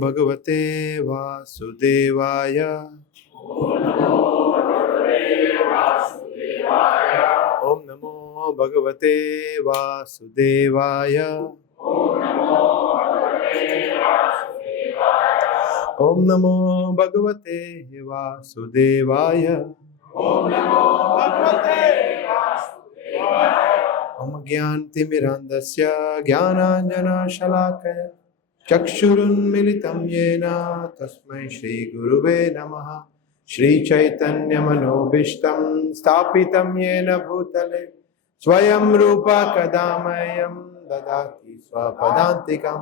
भगवते वासुदेवाय। ओम नमो भगवते वासुदेवाय। ओम नमो भगवते वासुदेवाय। ओम ज्ञानतिमिरान्धस्य ज्ञानाञ्जनशलाकया चक्षुरुन्मिलितं येन तस्मै श्रीगुरुवे नमः। श्रीचैतन्यमनोभीष्टं स्थापितं येन भूतले स्वयं रूपा कदा मह्यं ददाति स्वपदान्तिकं।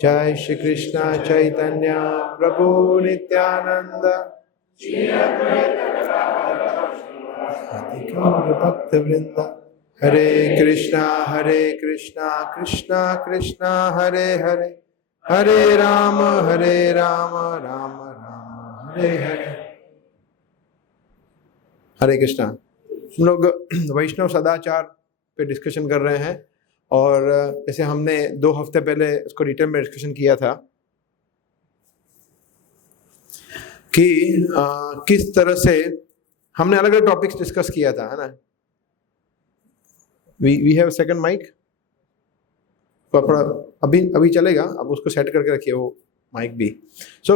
जय श्री कृष्ण चैतन्य प्रभु नित्यानंद भक्तवृंद। हरे कृष्णा कृष्णा कृष्णा हरे हरे, हरे राम राम राम हरे हरे। हरे कृष्णा। हम लोग वैष्णव सदाचार पे डिस्कशन कर रहे हैं और जैसे हमने 2 हफ्ते पहले उसको डिटेल में डिस्कशन किया था कि किस तरह से हमने अलग अलग टॉपिक्स डिस्कस किया था, है ना। वी हैव सेकंड माइक, अभी चलेगा, अब उसको सेट करके रखिए वो माइक भी। सो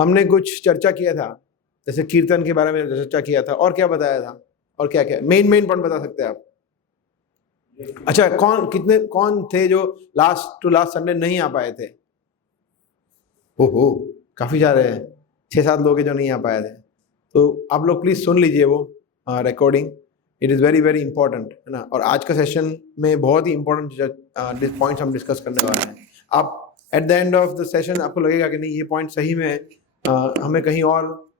हमने कुछ चर्चा किया था, जैसे कीर्तन के बारे में चर्चा किया था, और क्या बताया था, और क्या क्या मेन पॉइंट बता सकते हैं आप? अच्छा, कौन थे जो लास्ट संडे नहीं आ पाए थे? ओहो, काफी सारे हैं, 6-7 लोग हैं जो नहीं आ पाए थे। तो आप लोग प्लीज सुन लीजिए वो recording, it is very very important, है ना। और आज का सेशन में बहुत ही इंपॉर्टेंट पॉइंट्स हम डिस्कस करने वाले हैं। आप at the end of the session आपको लगेगा कि नहीं, ये पॉइंट सही में हमें कहीं और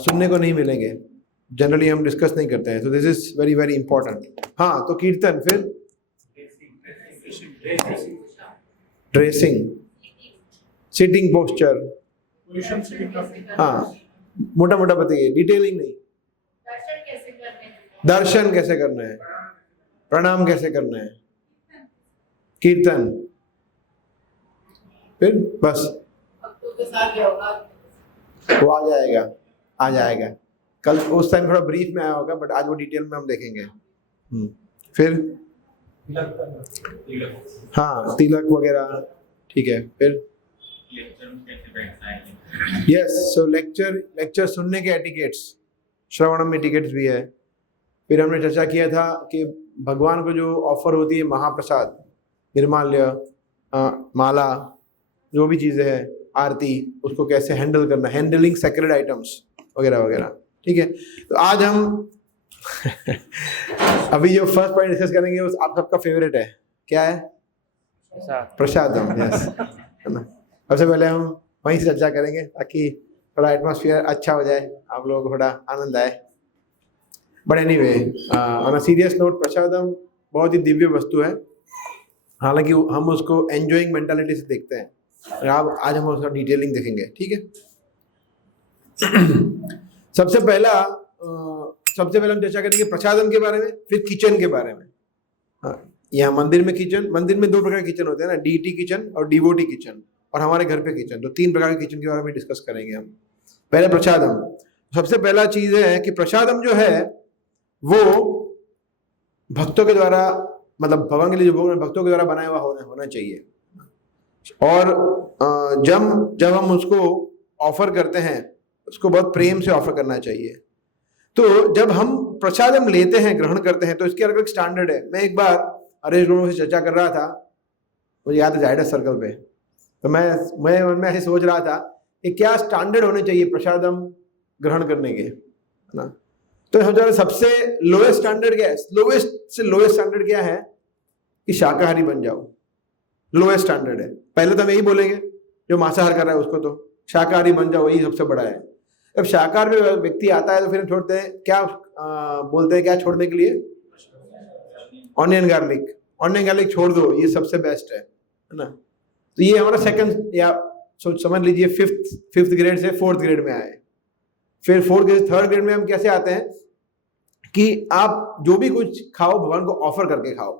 सुनने को नहीं मिलेंगे, जनरली हम डिस्कस नहीं करते हैं। तो this is very very important. हाँ, तो कीर्तन, फिर ड्रेसिंग, सिटिंग पोस्चर, हाँ मोटा बताइए, डिटेलिंग नहीं। दर्शन कैसे करना है, प्रणाम कैसे करना है, कीर्तन, फिर बस वो आ जाएगा कल। उस टाइम थोड़ा ब्रीफ में आया होगा, बट आज वो डिटेल में हम देखेंगे। फिर हाँ, तिलक वगैरह, ठीक है। फिर यस, सो लेक्चर सुनने के एटिकेट्स, श्रवणम एटिकेट्स भी है। फिर हमने चर्चा किया था कि भगवान को जो ऑफर होती है महाप्रसाद, निर्माल्य, माला, जो भी चीज़ें हैं, आरती, उसको कैसे हैंडल करना, हैंडलिंग सेक्रेड आइटम्स वगैरह वगैरह, ठीक है। तो आज हम अभी जो फर्स्ट पॉइंट डिस्कस करेंगे वो आप सबका फेवरेट है, क्या है? प्रसादम, यस, है ना। सबसे पहले हम वहीं से चर्चा करेंगे ताकि थोड़ा एटमॉस्फेयर अच्छा हो जाए, आप लोगों को थोड़ा आनंद आए। But anyway, on a serious note, prasadam बहुत ही दिव्य वस्तु है, हालांकि हम उसको एंजॉइंग मेंटालिटी से देखते हैं। और आज हम उसका डिटेलिंग देखेंगे, ठीक है। सबसे पहले हम चर्चा करेंगे प्रसादम के बारे में, फिर किचन के बारे में। यहाँ मंदिर में किचन, मंदिर में 2 प्रकार के किचन होते हैं ना, डीटी किचन और डिवोटी किचन, और हमारे घर पे किचन, तो 3 प्रकार के किचन के बारे में डिस्कस करेंगे हम। पहले प्रसादम, सबसे पहला चीज है कि प्रसादम जो है वो भक्तों के द्वारा, मतलब भगवान के लिए जो भोग भक्तों के द्वारा बनाया हुआ होना चाहिए। और जब हम उसको ऑफर करते हैं, उसको बहुत प्रेम से ऑफर करना चाहिए। तो जब हम प्रसादम लेते हैं, ग्रहण करते हैं, तो इसके अलग अलग स्टैंडर्ड है। मैं एक बार अरेंज लोगों से चर्चा कर रहा था, मुझे याद है जायडस सर्कल पे, तो मैं ऐसे सोच रहा था कि क्या स्टैंडर्ड होने चाहिए प्रसादम ग्रहण करने के, है ना। तो सोचा सबसे लोएस्ट स्टैंडर्ड क्या है, लोएस्ट स्टैंडर्ड क्या है कि शाकाहारी बन जाओ, लोएस्ट स्टैंडर्ड है। पहले तो हम यही बोलेंगे, जो मांसाहार कर रहा है उसको तो शाकाहारी बन जाओ, यही सबसे बड़ा है। जब शाकाहार में व्यक्ति आता है तो फिर हम छोड़ते हैं, क्या बोलते हैं, क्या छोड़ने के लिए? ऑनियन गार्लिक छोड़ दो, ये सबसे बेस्ट है ना। तो ये हमारा सेकंड, या समझ लीजिए फिफ्थ ग्रेड से 4th ग्रेड में आए। फिर 4th ग्रेड से 3rd ग्रेड में हम कैसे आते हैं कि आप जो भी कुछ खाओ भगवान को ऑफर करके खाओ,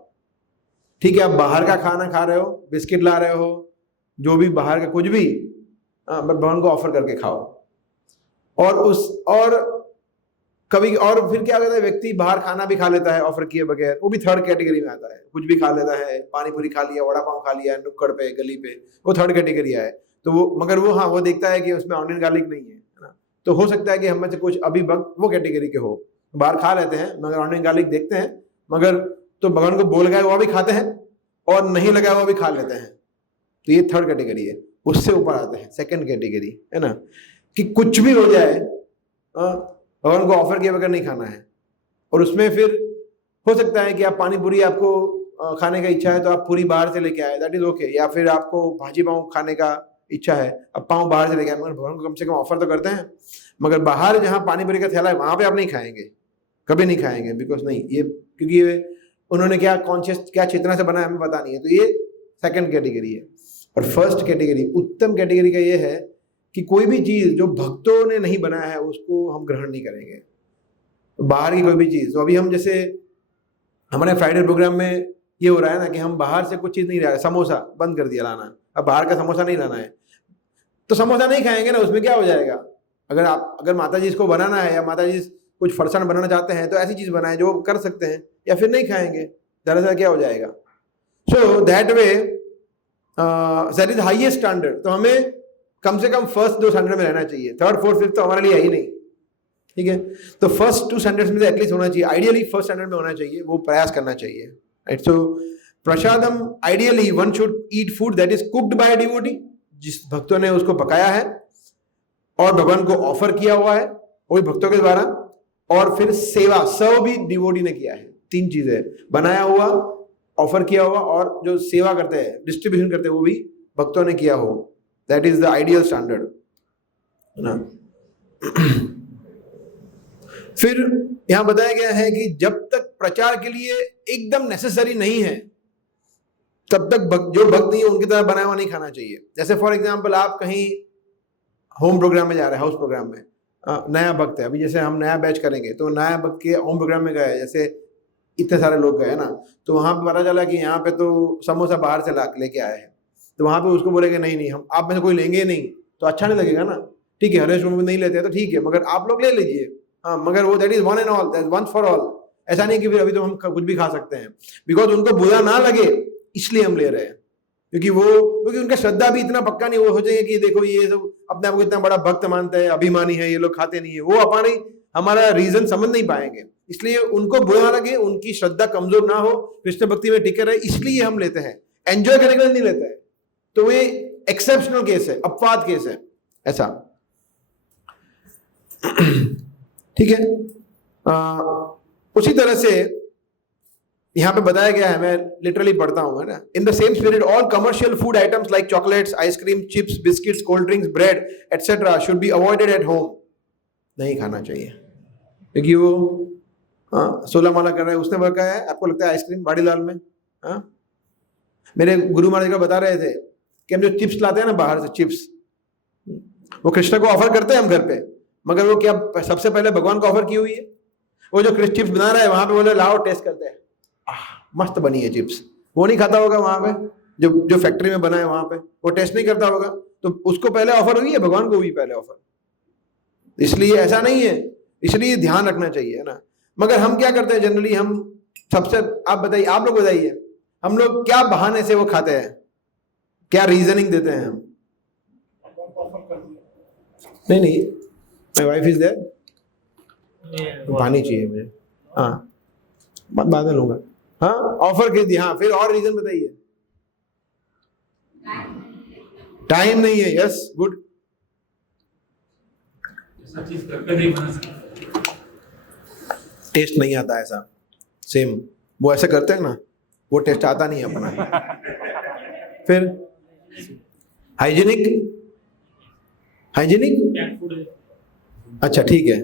ठीक है। आप बाहर का खाना खा रहे हो, बिस्किट ला रहे हो, जो भी बाहर का कुछ भी, भगवान को ऑफर करके खाओ। और कभी और फिर क्या करता है, व्यक्ति बाहर खाना भी खा लेता है ऑफर किए बगैर, वो भी थर्ड कैटेगरी में आता है। कुछ भी खा लेता है, पानी पूरी खा लिया, वड़ा पाव खा लिया नुक्कड़ पे गली पे, वो थर्ड कैटेगरी है। तो वो मगर वो हाँ वो देखता है कि उसमें ऑनियन गार्लिक नहीं है ना, तो हो सकता है कि हम में से कुछ अभी वक्त वो कैटेगरी के हो, बाहर खा लेते हैं मगर ऑनियन गार्लिक देखते हैं, मगर तो भगवान को बोल गए वो भी खाते हैं और नहीं लगा वो भी खा लेते हैं। तो ये थर्ड कैटेगरी है। उससे ऊपर आते हैं सेकंड कैटेगरी, है ना, कि कुछ भी हो जाए भगवान को ऑफर किए बगैर नहीं खाना है। और उसमें फिर हो सकता है कि आप पानी पूरी आपको खाने का इच्छा है तो आप पूरी बाहर से लेके आए, दैट इज ओके। या फिर आपको भाजी पाव खाने का इच्छा है, अब पाव बाहर से लेके आए, मगर भगवान को कम से कम ऑफर तो करते हैं। मगर बाहर जहाँ पानी पूरी का थैला है वहां पे आप नहीं खाएंगे, कभी नहीं खाएंगे, बिकॉज नहीं ये, क्योंकि ये उन्होंने क्या कॉन्शियस क्या चेतना से बनाया हमें पता नहीं है। तो ये सेकंड कैटेगरी है। और फर्स्ट कैटेगरी, उत्तम कैटेगरी का ये है कि कोई भी चीज जो भक्तों ने नहीं बनाया है उसको हम ग्रहण नहीं करेंगे, बाहर की कोई भी चीज। तो अभी हम जैसे हमारे फ्राइडे प्रोग्राम में ये हो रहा है ना कि हम बाहर से कुछ चीज नहीं ला रहे, समोसा बंद कर दिया लाना, अब बाहर का समोसा नहीं लाना है, तो समोसा नहीं खाएंगे ना, उसमें क्या हो जाएगा। अगर माता जी इसको बनाना है या माता जी कुछ फरसान बनाना चाहते हैं तो ऐसी चीज बनाए जो कर सकते हैं, या फिर नहीं खाएंगे, दरअसल क्या हो जाएगा। So that way that is highest standard. तो हमें कम से कम फर्स्ट 2 स्टैंडर्ड में रहना चाहिए, थर्ड फोर्थ फिफ्थ तो हमारे लिए है ही नहीं, ठीक है। तो फर्स्ट 2 स्टैंडर्ड्स में एटलीस्ट होना चाहिए, आइडियली फर्स्ट स्टैंडर्ड में होना चाहिए, वो प्रयास करना चाहिए, right. So prasadam, ideally one should eat food that is cooked bye devotee, जिस भक्तों ने उसको पकाया है और भगवान को ऑफर किया हुआ है वो भी भक्तों के द्वारा, और फिर सेवा, सर्व भी डिवोटी ने किया है। 3 चीजें, बनाया हुआ, ऑफर किया हुआ, और जो सेवा करते हैं डिस्ट्रीब्यूशन करते हैं वो भी भक्तों ने किया हो। That is the ideal standard ना। फिर यहां बताया गया है कि जब तक प्रचार के लिए एकदम नेसेसरी नहीं है तब तक जो भक्त नहीं है उनकी तरह बनाया हुआ नहीं खाना चाहिए। जैसे फॉर एग्जांपल आप कहीं होम प्रोग्राम में जा रहे हैं, हाउस प्रोग्राम में, नया भक्त है, अभी जैसे हम नया बैच करेंगे तो नया भक्त के होम प्रोग्राम में गए, जैसे इतने सारे लोग गए ना, तो वहां पे पता चला कि यहाँ पे तो समोसा बाहर से लेके आए हैं, तो वहां पे उसको बोलेंगे नहीं हम आप में से कोई लेंगे नहीं, तो अच्छा नहीं लगेगा ना। ठीक है, हरेश में नहीं लेते हैं तो ठीक है, मगर आप लोग ले लीजिए, हाँ, मगर वो that is one and all, that once for all. ऐसा नहीं कि फिर अभी तो हम कुछ भी खा सकते हैं, बिकॉज उनको बुरा ना लगे इसलिए हम ले रहे हैं, क्योंकि उनका श्रद्धा भी इतना पक्का नहीं, वो सोचेंगे कि देखो ये सब अपने आप को इतना बड़ा भक्त मानता है, अभिमानी है, ये लोग खाते नहीं है, वो हमारा रीजन समझ नहीं पाएंगे। इसलिए उनको बुरा लगे, उनकी श्रद्धा कमजोर ना हो, कृष्ण भक्ति में टिके रहे, इसलिए हम लेते हैं, एंजॉय करने के लिए नहीं लेते हैं। तो ये एक्सेप्शनल केस है, अपवाद केस है ऐसा, ठीक है। उसी तरह से यहां पे बताया गया है, मैं लिटरली पढ़ता हूं, है ना। In the same spirit all commercial food items like chocolates, ice cream, chips, biscuits, cold drinks, bread etcetera should be avoided at home. नहीं खाना चाहिए, क्योंकि वो 16 माला कर रहे हैं, उसने बताया है। आपको लगता है आइसक्रीम बाड़ीलाल में, मेरे गुरु महाराज का बता रहे थे कि हम जो चिप्स लाते हैं ना बाहर से, चिप्स वो कृष्ण को ऑफर करते हैं हम घर पे, मगर वो क्या सबसे पहले भगवान को ऑफर की हुई है। वो जो कृष्ण चिप्स बना रहा है वहां पे बोले लाओ टेस्ट करते हैं, मस्त बनी है चिप्स, वो नहीं खाता होगा वहां पे, जो फैक्ट्री में बना है वहां पे, वो टेस्ट नहीं करता होगा, तो उसको पहले ऑफर हुई है, भगवान को हुई पहले ऑफर। इसलिए ऐसा नहीं है, इसलिए ध्यान रखना चाहिए, है ना। मगर हम क्या करते हैं जनरली, हम सबसे, आप बताइए, आप लोग बताइए, हम लोग क्या बहाने से वो खाते हैं, क्या रीजनिंग देते हैं हम। नहीं माय वाइफ इज देयर, पानी चाहिए मुझे, हाँ बाद में लूंगा, हाँ ऑफर कर दिया, हाँ फिर और रीजन बताइए। टाइम नहीं है, यस गुड। टेस्ट नहीं आता ऐसा, सेम वो ऐसे करते हैं ना, वो टेस्ट आता नहीं है अपना। फिर हाइजीनिक अच्छा ठीक है,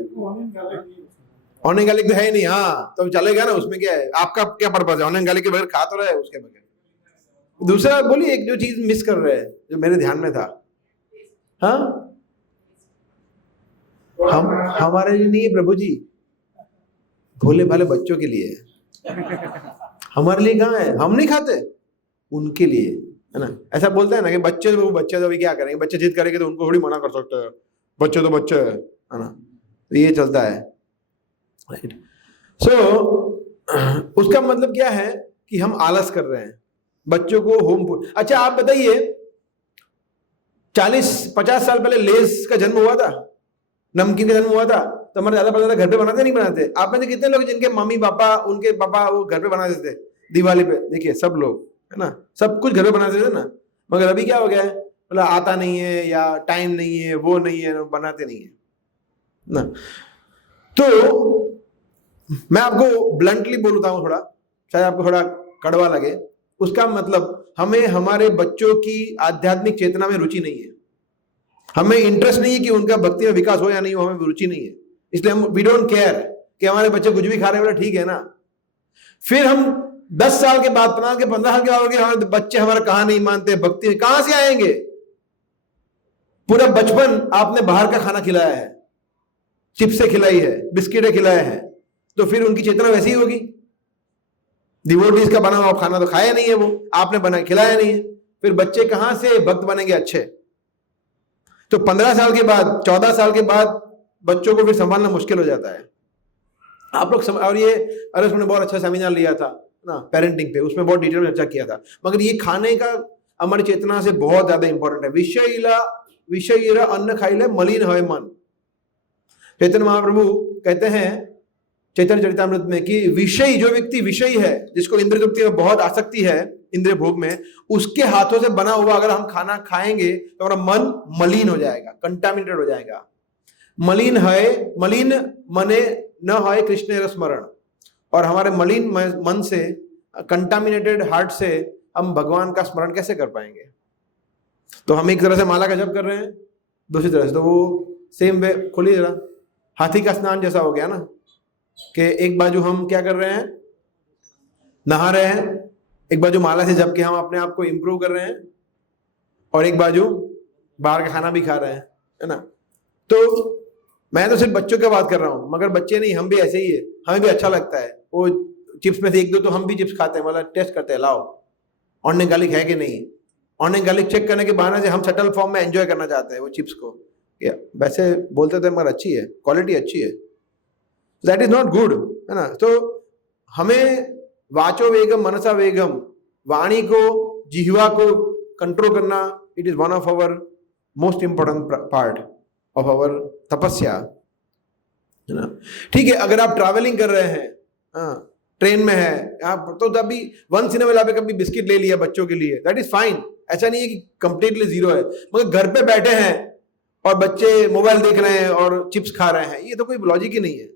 ऑनियन गार्लिक तो है ही नहीं, हाँ तो चलेगा ना, उसमें क्या है, आपका क्या पर्पस है, ऑनियन गार्लिक के बगैर खा तो रहे उसके बगैर। दूसरा बोलिए, एक जो चीज मिस कर रहे हैं जो मेरे ध्यान में था, हाँ हम हमारे लिए नहीं है प्रभु जी, भोले भाले बच्चों के लिए है, हमारे लिए कहाँ है, हम नहीं खाते, उनके लिए है ना। ऐसा बोलते हैं ना कि बच्चे तो अभी क्या करेंगे, बच्चे जिद करेंगे तो उनको थोड़ी मना कर सकते हैं, बच्चे तो बच्चे है ना। तो ये चलता है, राइट। सो उसका मतलब क्या है कि हम आलस कर रहे हैं बच्चों को होम। अच्छा आप बताइए, 40-50 साल पहले लेस का जन्म हुआ था, नमकीन का जन्म हुआ था, तो हमारे ज्यादा पता था घर पे बनाते नहीं बनाते। आप में से कितने लोग जिनके मम्मी पापा, उनके पापा वो घर पे बनाते थे दिवाली पे? देखिए सब लोग, है ना, सब कुछ घर पे बनाते थे ना। मगर अभी क्या हो गया है, मतलब आता नहीं है या टाइम नहीं है, वो नहीं है, बनाते नहीं है ना। तो मैं आपको ब्लंटली बोलता हूं, थोड़ा शायद आपको थोड़ा कड़वा लगे, उसका मतलब हमें हमारे बच्चों की आध्यात्मिक चेतना में रुचि नहीं है, हमें इंटरेस्ट नहीं है कि उनका भक्ति में विकास हो या नहीं हो, हमें रुचि नहीं है, इसलिए हम वी डोंट केयर कि हमारे बच्चे कुछ भी खा रहे हैं, बोला ठीक है ना। फिर हम 10 साल के बाद, 15 साल के बाद हमारे बच्चे हमारा कहां नहीं मानते, भक्ति में कहां से आएंगे? पूरा बचपन आपने बाहर का खाना खिलाया है, चिप्सें खिलाई है, बिस्किटें खिलाए हैं, तो फिर उनकी चेतना वैसी ही होगी। डिवोटीज का बना हुआ खाना तो खाया नहीं है, वो आपने बना खिलाया नहीं है, फिर बच्चे कहां से भक्त बनेंगे अच्छे? तो 15 साल के बाद, 14 साल के बाद बच्चों को फिर संभालना मुश्किल हो जाता है। आप लोग और ये अरेश ने बहुत अच्छा सेमिनार लिया था ना पेरेंटिंग पे, उसमें बहुत डिटेल में चर्चा किया था। मगर ये खाने का हमारी चेतना से बहुत ज्यादा इंपॉर्टेंट है। विषय अन्न खाइले मलिन है मन। चैतन्य महाप्रभु कहते हैं चैतन्य चरितामृत में कि विषय, जो व्यक्ति विषयी है, जिसको इंद्रिय तृप्ति में बहुत आसक्ति है, इंद्रिय भोग में, उसके हाथों से बना हुआ अगर हम खाना खाएंगे तो हमारा मन मलिन हो जाएगा, कंटामिनेटेड हो जाएगा। मलिन मने न है कृष्ण स्मरण, और हमारे मलिन मन से, कंटामिनेटेड हार्ट से हम भगवान का स्मरण कैसे कर पाएंगे? तो हम एक तरह से माला का जप कर रहे हैं, दूसरी तरह से तो वो सेम वे, खोलिए जरा, हाथी का स्नान जैसा हो गया ना, कि एक बाजू हम क्या कर रहे हैं, नहा रहे हैं, एक बाजू माला से जप के हम अपने आप को इंप्रूव कर रहे हैं, और एक बाजू बाहर का खाना भी खा रहे हैं, है ना। तो मैं तो सिर्फ बच्चों की बात कर रहा हूं, मगर बच्चे नहीं, हम भी ऐसे ही है, हमें भी अच्छा लगता है वो चिप्स में से एक दो तो हम भी चिप्स खाते हैं, मतलब टेस्ट करते हैं, लाओ ऑर्गेनिक गार्लिक है कि नहीं। ऑर्गेनिक गार्लिक चेक करने के बहाने से हम सटल फॉर्म में एंजॉय करना चाहते हैं वो चिप्स को, वैसे बोलते थे मगर अच्छी है, क्वालिटी अच्छी है, दैट इज नॉट गुड, है ना। तो हमें वाचो वेगम मनसा वेगम, वाणी को, जिह्वा को कंट्रोल करना, it is one of our most important part of our तपस्या, है ना। ठीक है, अगर आप ट्रैवलिंग कर रहे हैं, ट्रेन में है आप, तो तभी वंस इन अ व्हाइल आप कभी बिस्किट ले लिया बच्चों के लिए, दैट इज फाइन, ऐसा नहीं है कि कंप्लीटली जीरो है। मगर घर पे बैठे हैं और बच्चे मोबाइल देख रहे हैं और चिप्स खा रहे हैं, ये तो कोई लॉजिक ही नहीं है।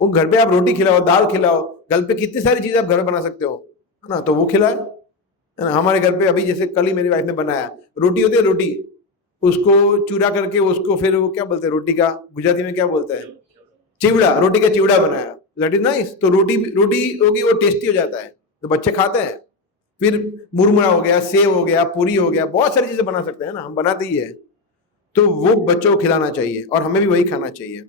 वो घर पे आप रोटी खिलाओ, दाल खिलाओ, घर पे कितनी सारी चीजें आप घर में बना सकते हो, है ना, तो वो खिलाए, है ना। हमारे घर पे अभी जैसे कल ही मेरी वाइफ ने बनाया, रोटी होती है, रोटी उसको चूरा करके, उसको फिर वो क्या बोलते हैं, रोटी का गुजराती में क्या बोलते हैं, चिवड़ा, रोटी का चिवड़ा बनाया, दैट इज नाइस। तो रोटी होगी, वो टेस्टी हो जाता है, तो बच्चे खाते हैं। फिर मुरमुरा हो गया, सेव हो गया, पूरी हो गया, बहुत सारी चीजें बना सकते हैं ना, हम बनाते ही है, तो वो बच्चों को खिलाना चाहिए और हमें भी वही खाना चाहिए,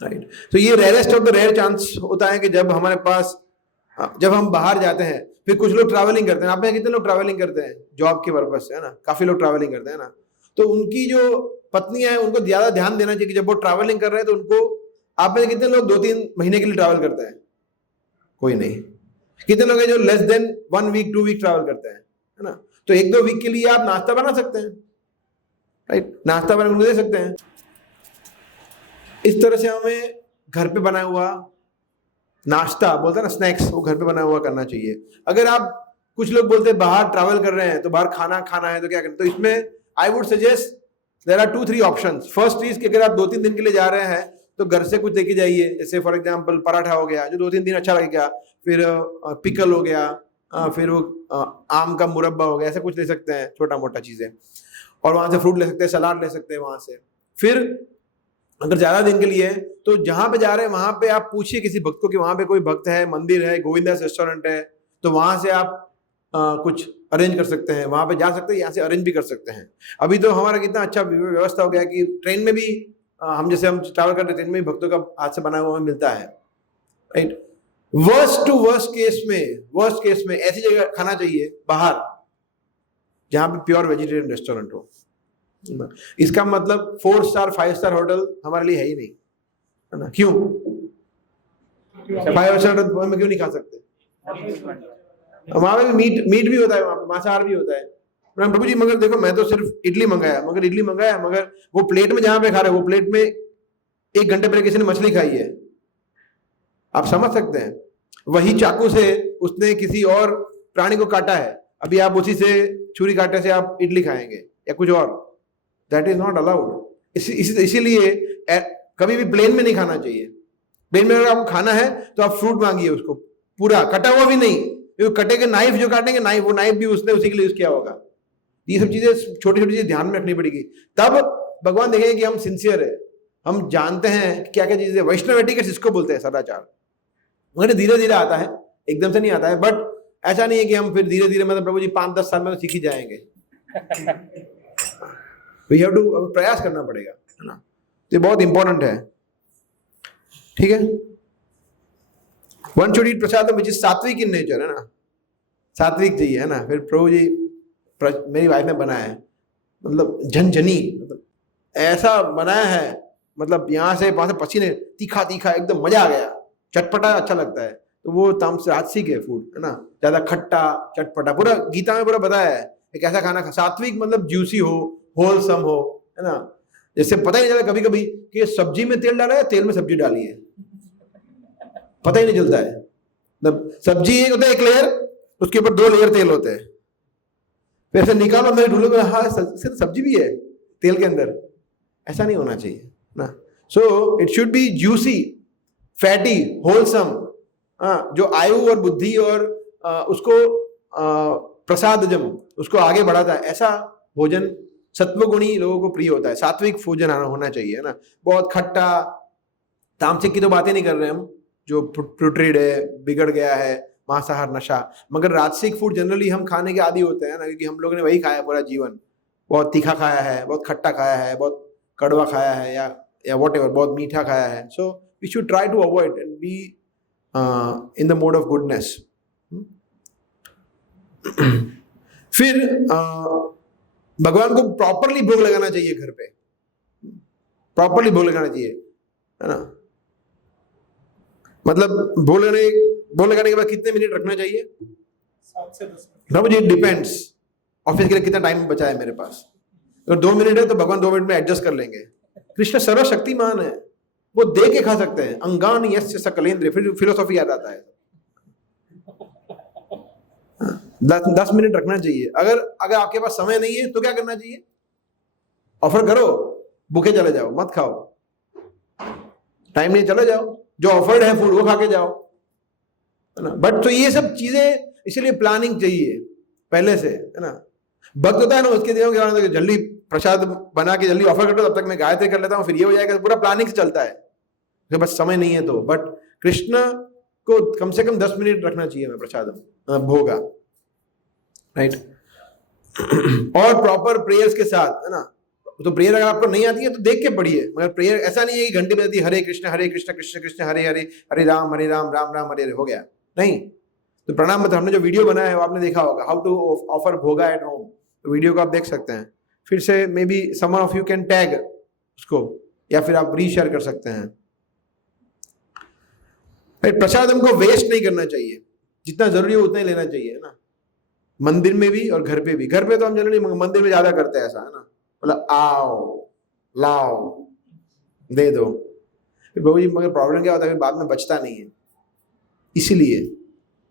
राइट। तो ये rarest of the rare chance होता है कि जब हमारे पास, जब हम बाहर जाते हैं, फिर कुछ लोग ट्रैवलिंग करते हैं, आप में कितने लोग ट्रैवलिंग करते हैं जॉब के पर्पज से, है ना, काफी लोग ट्रैवलिंग करते हैं ना। तो उनकी जो पत्नियां हैं उनको ज्यादा ध्यान देना चाहिए कि जब वो ट्रैवलिंग कर रहे हैं तो उनको, आप में कितने लोग 2-3 महीने के लिए ट्रैवल करते हैं? कोई नहीं। कितने लोग हैं जो less than 1 week 2 week travel करते हैं, है ना। तो 1-2 वीक के लिए आप नाश्ता बना सकते हैं, राइट, नाश्ता बना उनको दे सकते हैं। इस तरह से हमें घर पे बना हुआ नाश्ता, बोलते हैं ना स्नैक्स, वो घर पे बना हुआ करना चाहिए। अगर आप, कुछ लोग बोलते हैं बाहर ट्रैवल कर रहे हैं तो बाहर खाना है तो क्या करें, तो इसमें I would suggest there are 2-3 options. First is कि अगर आप 2-3 दिन के लिए जा रहे हैं तो घर से कुछ लेके जाइए, जैसे फॉर एग्जांपल पराठा हो गया जो 2-3 दिन अच्छा लगेगा, फिर पिकल हो गया, फिर वो आम का मुरब्बा हो गया, ऐसा कुछ ले सकते हैं छोटा मोटा चीजें, और वहां से फ्रूट ले सकते हैं, सलाद ले सकते हैं वहां से। फिर अगर ज्यादा दिन के लिए है तो जहां पे जा रहे हैं वहां पे आप पूछिए किसी भक्त को कि वहां पे कोई भक्त है, मंदिर है, गोविंदास रेस्टोरेंट है, तो वहां से आप कुछ अरेंज कर सकते हैं, वहां पे जा सकते हैं, यहाँ से अरेंज भी कर सकते हैं। अभी तो हमारा कितना अच्छा व्यवस्था हो गया कि ट्रेन में भी हम ट्रैवल करते ट्रेन में भी भक्तों का हाथ से बना हुआ मिलता है, राइट। वर्स्ट केस में ऐसी जगह खाना चाहिए बाहर जहाँ पे प्योर वेजिटेरियन रेस्टोरेंट हो। इसका मतलब 4 स्टार 5 स्टार होटल हमारे लिए है ही नहीं, है ना? क्यों 5 स्टार होटल में क्यों नहीं खा सकते? वहां पे मीट भी होता है, वहां पे मांसाहार भी होता है। प्रभु जी मगर देखो, मैं तो सिर्फ इडली मंगाया, मगर वो प्लेट में जहां पे खा रहे वो प्लेट में 1 घंटे पहले किसी ने मछली खाई है। आप समझ सकते हैं? वही चाकू से उसने किसी और प्राणी को काटा है, अभी आप उसी से छुरी काटे से आप इडली खाएंगे या कुछ और। That is not allowed. इसीलिए कभी भी प्लेन में नहीं खाना चाहिए। प्लेन में अगर आपको खाना है तो आप फ्रूट मांगिए, उसको पूरा कटा हुआ भी नहीं, कटे के नाइफ जो काटेंगे नाइफ, वो नाइफ भी उसने उसी के लिए यूज किया होगा। ये सब चीजें छोटी छोटी चीजें ध्यान में रखनी पड़ेगी, तब भगवान देखेंगे कि हम सिंसियर है, हम जानते हैं क्या क्या चीजें। वैष्णव एटिकेट्स इसको बोलते हैं, सदाचार। मगर धीरे धीरे आता है, एकदम से नहीं आता है। बट ऐसा नहीं है कि हम फिर धीरे धीरे, मतलब प्रभु जी 5-10 साल में तो सीख ही जाएंगे। वी हैव टू, प्रयास करना पड़ेगा, है ना? ये बहुत इंपॉर्टेंट है, ठीक है। One should eat prasadam which is सात्विक इन नेचर, है ना? सात्विक चाहिए, है ना? फिर प्रभु जी, मेरी वाइफ ने बनाया है, मतलब झनझनी, मतलब ऐसा बनाया है, मतलब यहाँ से वहां से पसीने, तीखा तीखा एकदम मजा आ गया, चटपटा अच्छा लगता है। तो वो सात्विक है फूड, है ना? ज्यादा खट्टा चटपटा, पूरा गीता में पूरा बताया है एक ऐसा खाना। सात्विक मतलब जूसी हो, होलसम हो, है ना? जैसे पता ही नहीं चलता कभी कभी कि सब्जी में तेल डाला है, तेल में सब्जी डाली है, पता ही नहीं चलता है। मतलब सब्जी एक होता है, एक लेयर, उसके ऊपर 2 लेयर तेल होते हैं, फिर ऐसे निकालो, मैं ढूंढूंगा, हाँ सब्जी भी है तेल के अंदर। ऐसा नहीं होना चाहिए ना। So it should be juicy, fatty, wholesome, जो आयु और बुद्धि और उसको प्रसादजम, उसको आगे बढ़ाता है, ऐसा भोजन सत्वगुणी लोगों को प्रिय होता है। सात्विक भोजन होना चाहिए, है ना? बहुत खट्टा, तामसिक की तो बातें नहीं कर रहे हम, जो प्यूट्रिड है, बिगड़ गया है, मांसाहार, नशा। मगर राजसिक फूड जनरली हम खाने के आदी होते हैं ना, क्योंकि हम लोगों ने वही खाया पूरा जीवन। बहुत तीखा खाया है, बहुत खट्टा खाया है, बहुत कड़वा खाया है, या व्हाटएवर, बहुत मीठा खाया है। So we should try to avoid and be in the mode of goodness. फिर भगवान को प्रॉपरली भोग लगाना चाहिए घर पे, प्रॉपरली भोग लगाना चाहिए, है ना? मतलब भोग लगाने के बाद कितने मिनट रखना चाहिए? 7 से 10 मिनट। ना मुझे डिपेंड्स, ऑफिस के लिए कितना टाइम बचा है मेरे पास। अगर 2 मिनट है तो भगवान 2 मिनट में एडजस्ट कर लेंगे। कृष्ण सर्वशक्तिमान है, वो दे के खा सकते हैं। अंगान यस्य सकलेंद्रिय, फिर फिलोसॉफी याद आता है। 10 मिनट रखना चाहिए। अगर आपके पास समय नहीं है तो क्या करना चाहिए? ऑफर करो, भूखे चले जाओ, मत खाओ। टाइम नहीं, चले जाओ, जो ऑफर्ड है फूड वो खा के जाओ, है ना? बट तो ये सब चीजें, इसीलिए प्लानिंग चाहिए पहले से, है ना? भक्त होता है ना, उसके दिनों के जल्दी प्रसाद बना के जल्दी ऑफर कर दो, तब तक मैं गायत्री कर लेता हूँ, फिर ये हो जाएगा। पूरा प्लानिंग से चलता है, तो बस समय नहीं है तो। बट कृष्ण को कम से कम 10 मिनट रखना चाहिए हमें प्रसाद भोगा, राइट? और प्रॉपर प्रेयर्स के साथ, है ना? तो प्रेयर अगर आपको नहीं आती है तो देख के पढ़िए, मगर प्रेयर ऐसा नहीं है कि घंटे बजती हरे कृष्ण कृष्ण कृष्ण हरे हरे, हरे राम राम राम हरे हरे, हो गया नहीं। तो प्रणाम मतलब हमने जो वीडियो बनाया है वो आपने देखा होगा, हाउ टू ऑफर भोगा एट होम, तो वीडियो को आप देख सकते हैं। फिर से may be someone of you can tag उसको, या फिर आप रीशेयर कर सकते हैं। प्रसाद हमको वेस्ट नहीं करना चाहिए, जितना जरूरी हो उतना ही लेना चाहिए, है ना? मंदिर में भी और घर पे भी। घर पे तो हम जनरली मंदिर में ज्यादा करते हैं ऐसा, है ना? मतलब आओ लाओ दे दो, फिर प्रभु जी, मगर प्रॉब्लम क्या होता है, फिर बाद में बचता नहीं है, इसीलिए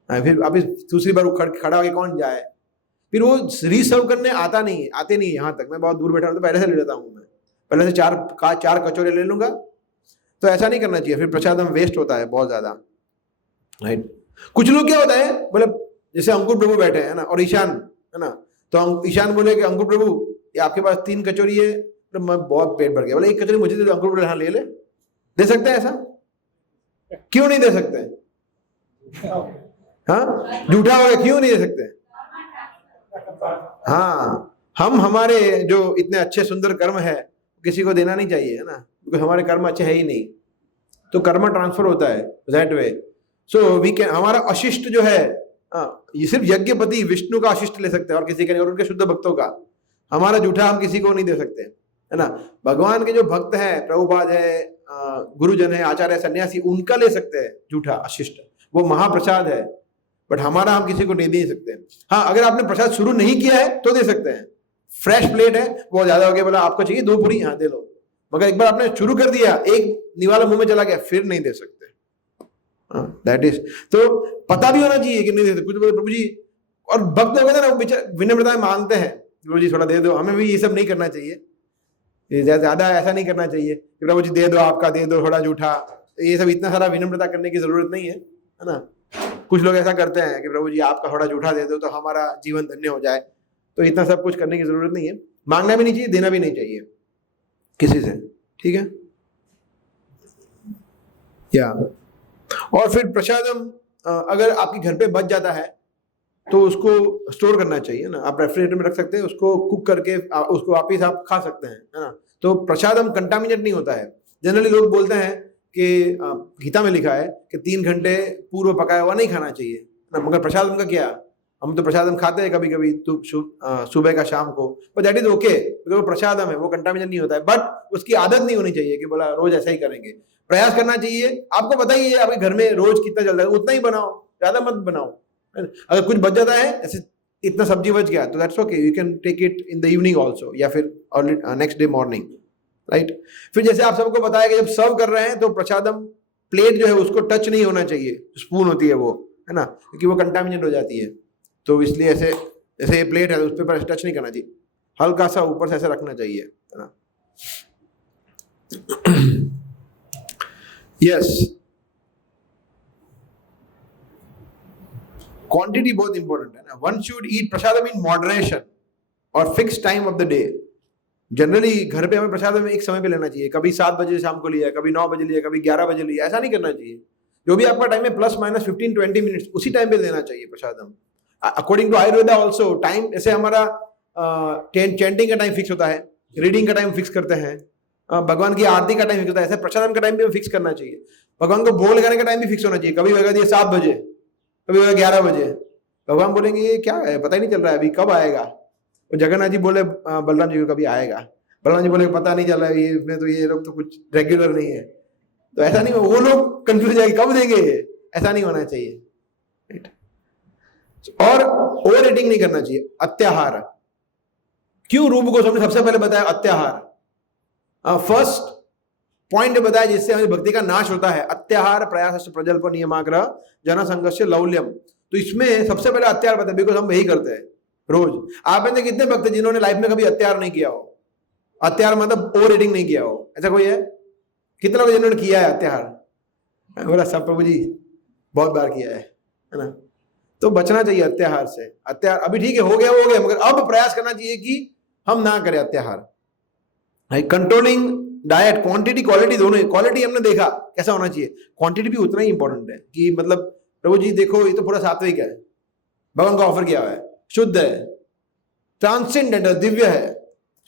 फिर अभी दूसरी बार खड़ा होकर कौन जाए, फिर वो रीसर्व करने आते नहीं यहाँ तक। मैं बहुत दूर बैठा हूँ तो पहले से ले लेता हूँ, मैं पहले से चार कचौरे ले लूंगा। तो ऐसा नहीं करना चाहिए, फिर प्रसाद में वेस्ट होता है बहुत ज्यादा, राइट? कुछ लोग क्या होता है, मतलब जैसे अंकुर प्रभु बैठे हैं ना, और ईशान, है ना? तो ईशान बोले कि अंकुर प्रभु ये आपके पास 3 कचौरी है, तो मैं बहुत पेट भर गया, बोले 1 कचौरी मुझे दे दो। अंकुर बोले हाँ ले ले। दे सकते हैं ऐसा? क्यों नहीं दे सकते? हाँ, झूठा हो गया, क्यों नहीं दे सकते? हाँ, हम हमारे जो इतने अच्छे सुंदर कर्म है किसी को देना नहीं चाहिए, है ना? क्योंकि हमारे कर्म अच्छे है ही नहीं, तो कर्म ट्रांसफर होता है that way. So we can, हमारा अशिष्ट जो है ये सिर्फ यज्ञपति विष्णु का आशिष्ट ले सकते हैं और किसी का नहीं, और उनके शुद्ध भक्तों का। हमारा जूठा हम किसी को नहीं दे सकते, है ना। भगवान के जो भक्त हैं, प्रभुपाद है, गुरुजन है, आचार्य, सन्यासी, उनका ले सकते हैं जूठा आशिष्ट, वो महाप्रसाद है। बट हमारा हम किसी को नहीं दे सकते। हाँ, अगर आपने प्रसाद शुरू नहीं किया है तो दे सकते हैं। फ्रेश प्लेट है, वो ज्यादा हो गया, बोला आपको चाहिए 2 पूरी, हाँ दे लो। मगर एक बार आपने शुरू कर दिया, एक निवाला मुंह में चला गया, फिर नहीं दे सकते। दैट इज, तो पता भी होना चाहिए कि नहीं दे सकते। कुछ बोले प्रभु जी, और भक्त लोग ना विनम्रता में मांगते हैं, प्रभु जी थोड़ा दे दो। हमें भी ये सब नहीं करना चाहिए, ज्यादा ऐसा नहीं करना चाहिए कि प्रभु जी दे दो, आपका दे दो थोड़ा जूठा। ये सब इतना सारा विनम्रता करने की जरूरत नहीं है ना। कुछ लोग ऐसा करते हैं कि प्रभु जी आपका थोड़ा जूठा दे दो तो हमारा जीवन धन्य हो जाए। तो इतना सब कुछ करने की जरूरत नहीं है। मांगना भी नहीं चाहिए, देना भी नहीं चाहिए किसी से, ठीक है। या और फिर प्रसादम अगर आपके घर पे बच जाता है तो उसको स्टोर करना चाहिए ना। आप रेफ्रिजरेटर में रख सकते हैं, उसको कुक करके उसको वापिस आप खा सकते हैं, है ना। तो प्रसादम कंटामिनेट नहीं होता है। जनरली लोग बोलते हैं कि गीता में लिखा है कि 3 घंटे पूर्व पकाया हुआ नहीं खाना चाहिए ना। मगर प्रसादम का क्या, हम तो प्रसादम खाते हैं कभी कभी तो सुबह का शाम को, पर दैट इज ओके, वो प्रसादम है, वो कंटामिनेट नहीं होता है। बट उसकी आदत नहीं होनी चाहिए कि बोला रोज ऐसा ही करेंगे। प्रयास करना चाहिए। आपको पता ही है आपके घर में रोज कितना चल रहा है, उतना ही बनाओ, ज्यादा मत बनाओ। अगर कुछ बच जाता है, ऐसे इतना सब्जी बच गया तो that's okay, you can take it in the evening also, या फिर नेक्स्ट डे मॉर्निंग, राइट। फिर जैसे आप सबको बताया कि जब सर्व कर रहे हैं तो प्रसादम प्लेट जो है उसको टच नहीं होना चाहिए, स्पून होती है वो, है ना, क्योंकि वो कंटामिनेट हो जाती है। तो इसलिए ऐसे जैसे ये प्लेट है उस पर टच नहीं करना चाहिए, हल्का सा ऊपर से ऐसे रखना चाहिए, है ना। यस, क्वांटिटी बहुत इंपॉर्टेंट है ना। One should eat prasadam in moderation और fix time of the day. Generally घर पे हमें प्रसादम एक समय पे लेना चाहिए, कभी 7 बजे शाम को लिया, कभी 9 बजे लिया, कभी 11 बजे लिया, ऐसा नहीं करना चाहिए। जो भी आपका टाइम है प्लस माइनस 15-20 मिनट्स उसी टाइम पे लेना चाहिए prasadam. According to Ayurveda also time, ऐसे हमारा चैंटिंग का टाइम फिक्स होता है, रीडिंग का टाइम फिक्स करते हैं, भगवान की आरती का टाइम फिक्स होता है, ऐसे प्रसादम का टाइम भी फिक्स करना चाहिए। भगवान को भोग लगाने का टाइम भी फिक्स होना चाहिए। कभी लगा दिया 7 बजे, कभी लगा 11 बजे। भगवान बोलेंगे ये क्या है, पता ही नहीं चल रहा है अभी कब आएगा। तो जगन्नाथ जी बोले बलराम जी को कभी आएगा, बलराम जी बोले पता नहीं चल रहा है, ये इसमें तो ये लोग तो कुछ रेगुलर नहीं है। तो ऐसा नहीं, वो लोग कंफ्यूज जाएंगे कब देंगे ये, ऐसा नहीं होना चाहिए, राइट। और ओवर ईटिंग नहीं करना चाहिए। अत्याहार, क्यों रूप गोस्वामी ने सबसे पहले बताया अत्याहार, फर्स्ट पॉइंट बताया जिससे हमें भक्ति का नाश होता है। अत्याहार प्रयास प्रजल्प नियमाग्रह जन संघर्ष लौल्यम। तो इसमें सबसे पहले अत्याहार बताया, बिकॉज हम वही करते हैं रोज। आप में कितने भक्त हैं जिन्होंने लाइफ में कभी अत्याहार नहीं किया हो? अत्याहार मतलब ओवर ईटिंग नहीं किया हो, ऐसा कोई है? कितने लोग जिन्होंने किया है अत्याहार? बोला सब प्रभु जी बहुत बार किया है ना। तो बचना चाहिए अत्याहार से। अत्याहार अभी ठीक है, हो गया वो हो गया, मगर अब प्रयास करना चाहिए कि हम ना करें अत्याहार। कंट्रोलिंग डाइट, क्वांटिटी क्वालिटी दोनों। क्वालिटी हमने देखा कैसा होना चाहिए, क्वांटिटी भी उतना ही इंपॉर्टेंट है कि मतलब प्रभु जी देखो ये तो पूरा सात्विक है, भगवान का ऑफर किया हुआ है, शुद्ध है, ट्रांसेंडेंटल, दिव्य है,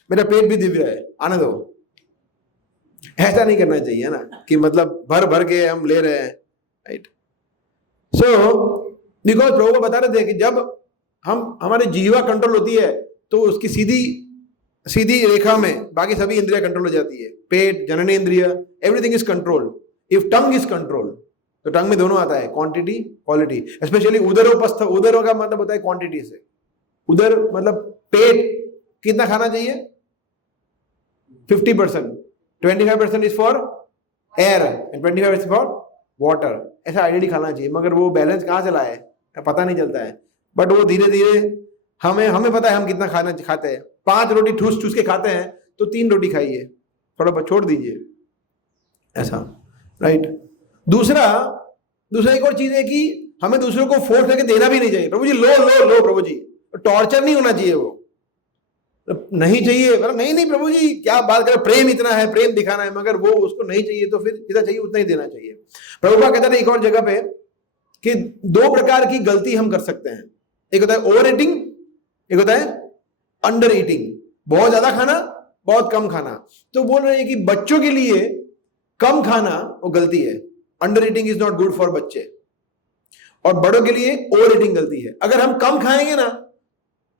मेरा पेट भी दिव्य है, आने दो। ऐसा नहीं करना चाहिए ना कि मतलब भर भर के हम ले रहे हैं, राइट। सो बिकॉज प्रभु को बता रहे थे कि जब हमारे जीवा कंट्रोल होती है तो उसकी सीधी रेखा में बाकी सभी इंद्रिया कंट्रोल हो जाती है। पेट, जनन इंद्रिय, everything is control. If tongue is control, तो टंग में दोनों आता है, क्वांटिटी क्वालिटी। स्पेशली उदरोपस्थ, उदरों का मतलब होता है क्वांटिटी से। उदर मतलब पेट कितना खाना चाहिए? 50%, 25% is for air and 25% for water. ऐसा आइडियली खाना चाहिए, मगर वो बैलेंस कहाँ से लाए पता नहीं चलता है। बट वो धीरे धीरे हमें पता है हम कितना खाना खाते हैं। 5 रोटी ठूस ठूस के खाते हैं तो 3 रोटी खाइए, थोड़ा छोड़ दीजिए, ऐसा, राइट। दूसरा एक और चीज है कि हमें दूसरों को फोर्स करके देना भी नहीं चाहिए। प्रभु जी लो लो लो, प्रभु जी टॉर्चर नहीं होना चाहिए। वो नहीं चाहिए, मतलब नहीं प्रभु जी क्या बात करें, प्रेम इतना है, प्रेम दिखाना है, मगर वो उसको नहीं चाहिए तो फिर जितना चाहिए उतना ही देना चाहिए। प्रभुपाद कहते हैं एक और जगह पे कि 2 प्रकार की गलती हम कर सकते हैं। एक होता है ओवर ईटिंग, एक होता है अंडर ईटिंग, बहुत ज्यादा खाना, बहुत कम खाना। तो बोल रहे हैं कि बच्चों के लिए कम खाना वो गलती है। Under eating is not good for बच्चे। और बड़ों के लिए ओवर ईटिंग गलती है। अगर हम कम खाएंगे ना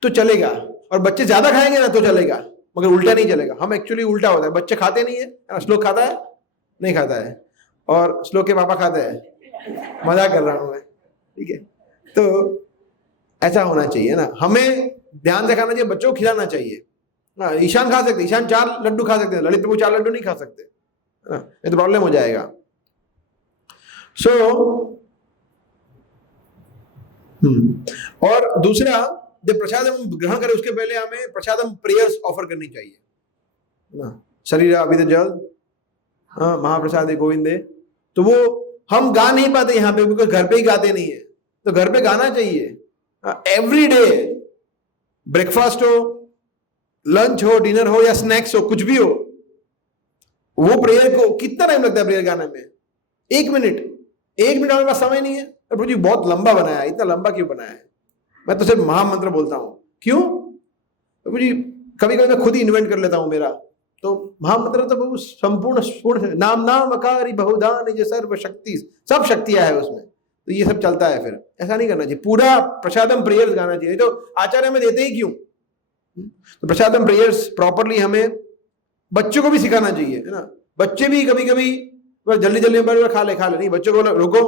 तो चलेगा, और बच्चे ज्यादा खाएंगे ना तो चलेगा, मगर उल्टा नहीं चलेगा। हम एक्चुअली उल्टा होता है, बच्चे खाते नहीं है, श्लोक खाता है नहीं खाता है, और श्लोक के पापा खाते हैं। मजाक कर रहा हूं मैं, ठीक है। तो ऐसा होना चाहिए ना, हमें ध्यान से खाना चाहिए, बच्चों को खिलाना चाहिए। ईशान खा सकते, ईशान 4 लड्डू खा सकते हैं, ललित प्रभु 4 लड्डू नहीं खा सकते, है ना, ये तो प्रॉब्लम हो जाएगा। और दूसरा, जब प्रसाद हम ग्रहण करें उसके पहले हमें प्रसादम प्रेयर्स ऑफर करनी चाहिए ना। शरीर अभिद जल महाप्रसाद गोविंदे, तो वो हम गा नहीं पाते यहाँ पे, क्योंकि घर पे ही गाते नहीं है, तो घर पे गाना चाहिए। एवरी डे, ब्रेकफास्ट हो, लंच हो, डिनर हो या स्नैक्स हो, कुछ भी हो, वो प्रेयर को कितना टाइम लगता है प्रेयर गाने में? 1 मिनट। 1 मिनट हमारे पास समय नहीं है। प्रभु जी बहुत लंबा बनाया है, इतना लंबा क्यों बनाया है? मैं तो सिर्फ महामंत्र बोलता हूं। क्यों प्रभु जी? कभी कभी मैं खुद ही इन्वेंट कर लेता हूं मेरा, तो महामंत्र तो बहुत संपूर्ण नाम नाम अकारी बहुधा निज सर्व शक्ति, सब शक्तियां है उसमें, तो ये सब चलता है। फिर ऐसा नहीं करना चाहिए, पूरा प्रसादम प्रेयर्स गाना चाहिए। तो आचार्य में देते ही क्यों? तो प्रसादम प्रेयर्स प्रॉपरली हमें बच्चों को भी सिखाना चाहिए, है ना। बच्चे भी कभी कभी जल्दी जल्दी खा ले नहीं, बच्चों को रुको,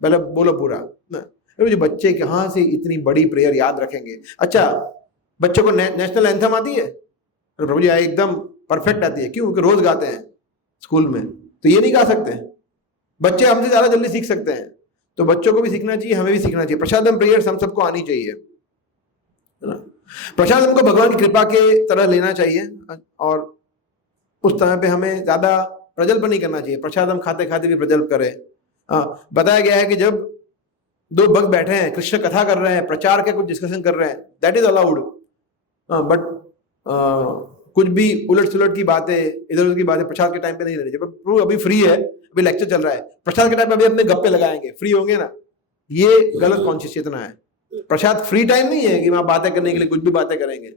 पहले बोलो पूरा ना। जो बच्चे कहाँ से इतनी बड़ी प्रेयर याद रखेंगे? अच्छा, बच्चों को नेशनल एंथम आती है? अरे प्रभु जी एकदम परफेक्ट आती है। क्यों? क्योंकि रोज गाते हैं स्कूल में, तो ये नहीं गा सकते? बच्चे हमसे ज्यादा जल्दी सीख सकते हैं, तो बच्चों को भी सीखना चाहिए, हमें भी सीखना चाहिए। प्रसादम प्रेयर्स हम सबको आनी चाहिए, है ना। प्रसादम को भगवान की कृपा के तरह लेना चाहिए, और उस समय पे हमें ज्यादा प्रजल्प नहीं करना चाहिए। प्रसादम खाते खाते भी प्रजल्प करें। बताया गया है कि जब 2 भक्त बैठे हैं, कृष्ण कथा कर रहे हैं, प्रचार के कुछ डिस्कशन कर रहे हैं, दैट इज अलाउड। बट कुछ भी उलट सुलट की बातें, इधर उधर की बातें प्रसाद के टाइम पे नहीं रहनी चाहिए। प्रभु अभी फ्री है, अभी लेक्चर चल रहा है, प्रसाद के टाइम पे अभी अपने गप्पे लगाएंगे, फ्री होंगे ना, ये गलत कॉन्शियस चेतना है। प्रसाद फ्री टाइम नहीं है कि वहां बातें करने के लिए कुछ भी बातें करेंगे।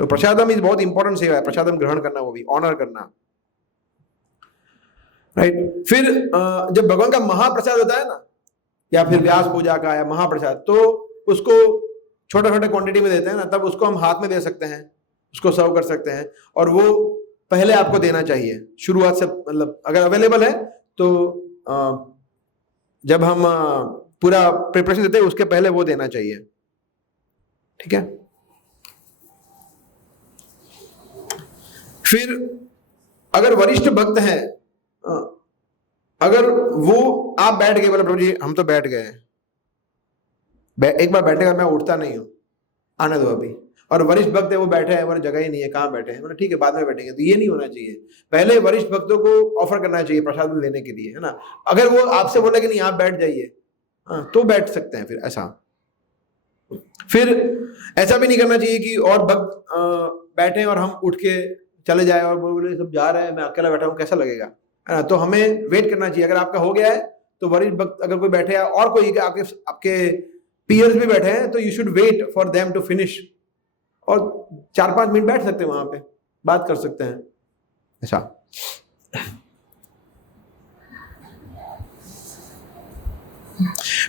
सो प्रसादम इज बहुत इंपॉर्टेंट सेवा है, प्रसादम ग्रहण करना, वो भी ऑनर करना, राइट। फिर जब भगवान का महाप्रसाद होता है ना, या फिर व्यास पूजा का या महाप्रसाद, तो उसको छोटे छोटे क्वांटिटी में देते हैं ना, तब उसको हम हाथ में दे सकते हैं, उसको सर्व कर सकते हैं, और वो पहले आपको देना चाहिए शुरुआत से, मतलब अगर अवेलेबल है तो जब हम पूरा प्रिपरेशन देते हैं उसके पहले वो देना चाहिए, ठीक है। फिर अगर वरिष्ठ भक्त हैं, अगर वो आप बैठ गए, बोले प्रभु जी हम तो बैठ गए, एक बार बैठेगा, मैं उठता नहीं हूँ, आने दो अभी। और वरिष्ठ भक्त है, वो बैठे हैं, बोले जगह ही नहीं है, कहाँ बैठे हैं, बोले ठीक है बाद में बैठेंगे। तो ये नहीं होना चाहिए, पहले वरिष्ठ भक्तों को ऑफर करना चाहिए प्रसाद लेने के लिए, है ना। अगर वो आपसे बोले कि नहीं आप बैठ जाइए, तो बैठ सकते हैं। फिर ऐसा भी नहीं करना चाहिए कि और भक्त बैठे और हम उठ के चले जाए और बोले सब जा रहे हैं, मैं अकेला बैठा हूँ, कैसा लगेगा, है ना। तो हमें वेट करना चाहिए। अगर आपका हो गया है तो वरिष्ठ भक्त अगर कोई बैठे है और कोई आपके पीयर्स भी बैठे हैं, तो you should wait for them to finish, और 4-5 मिनट बैठ सकते हैं वहां पे, बात कर सकते हैं, ऐसा।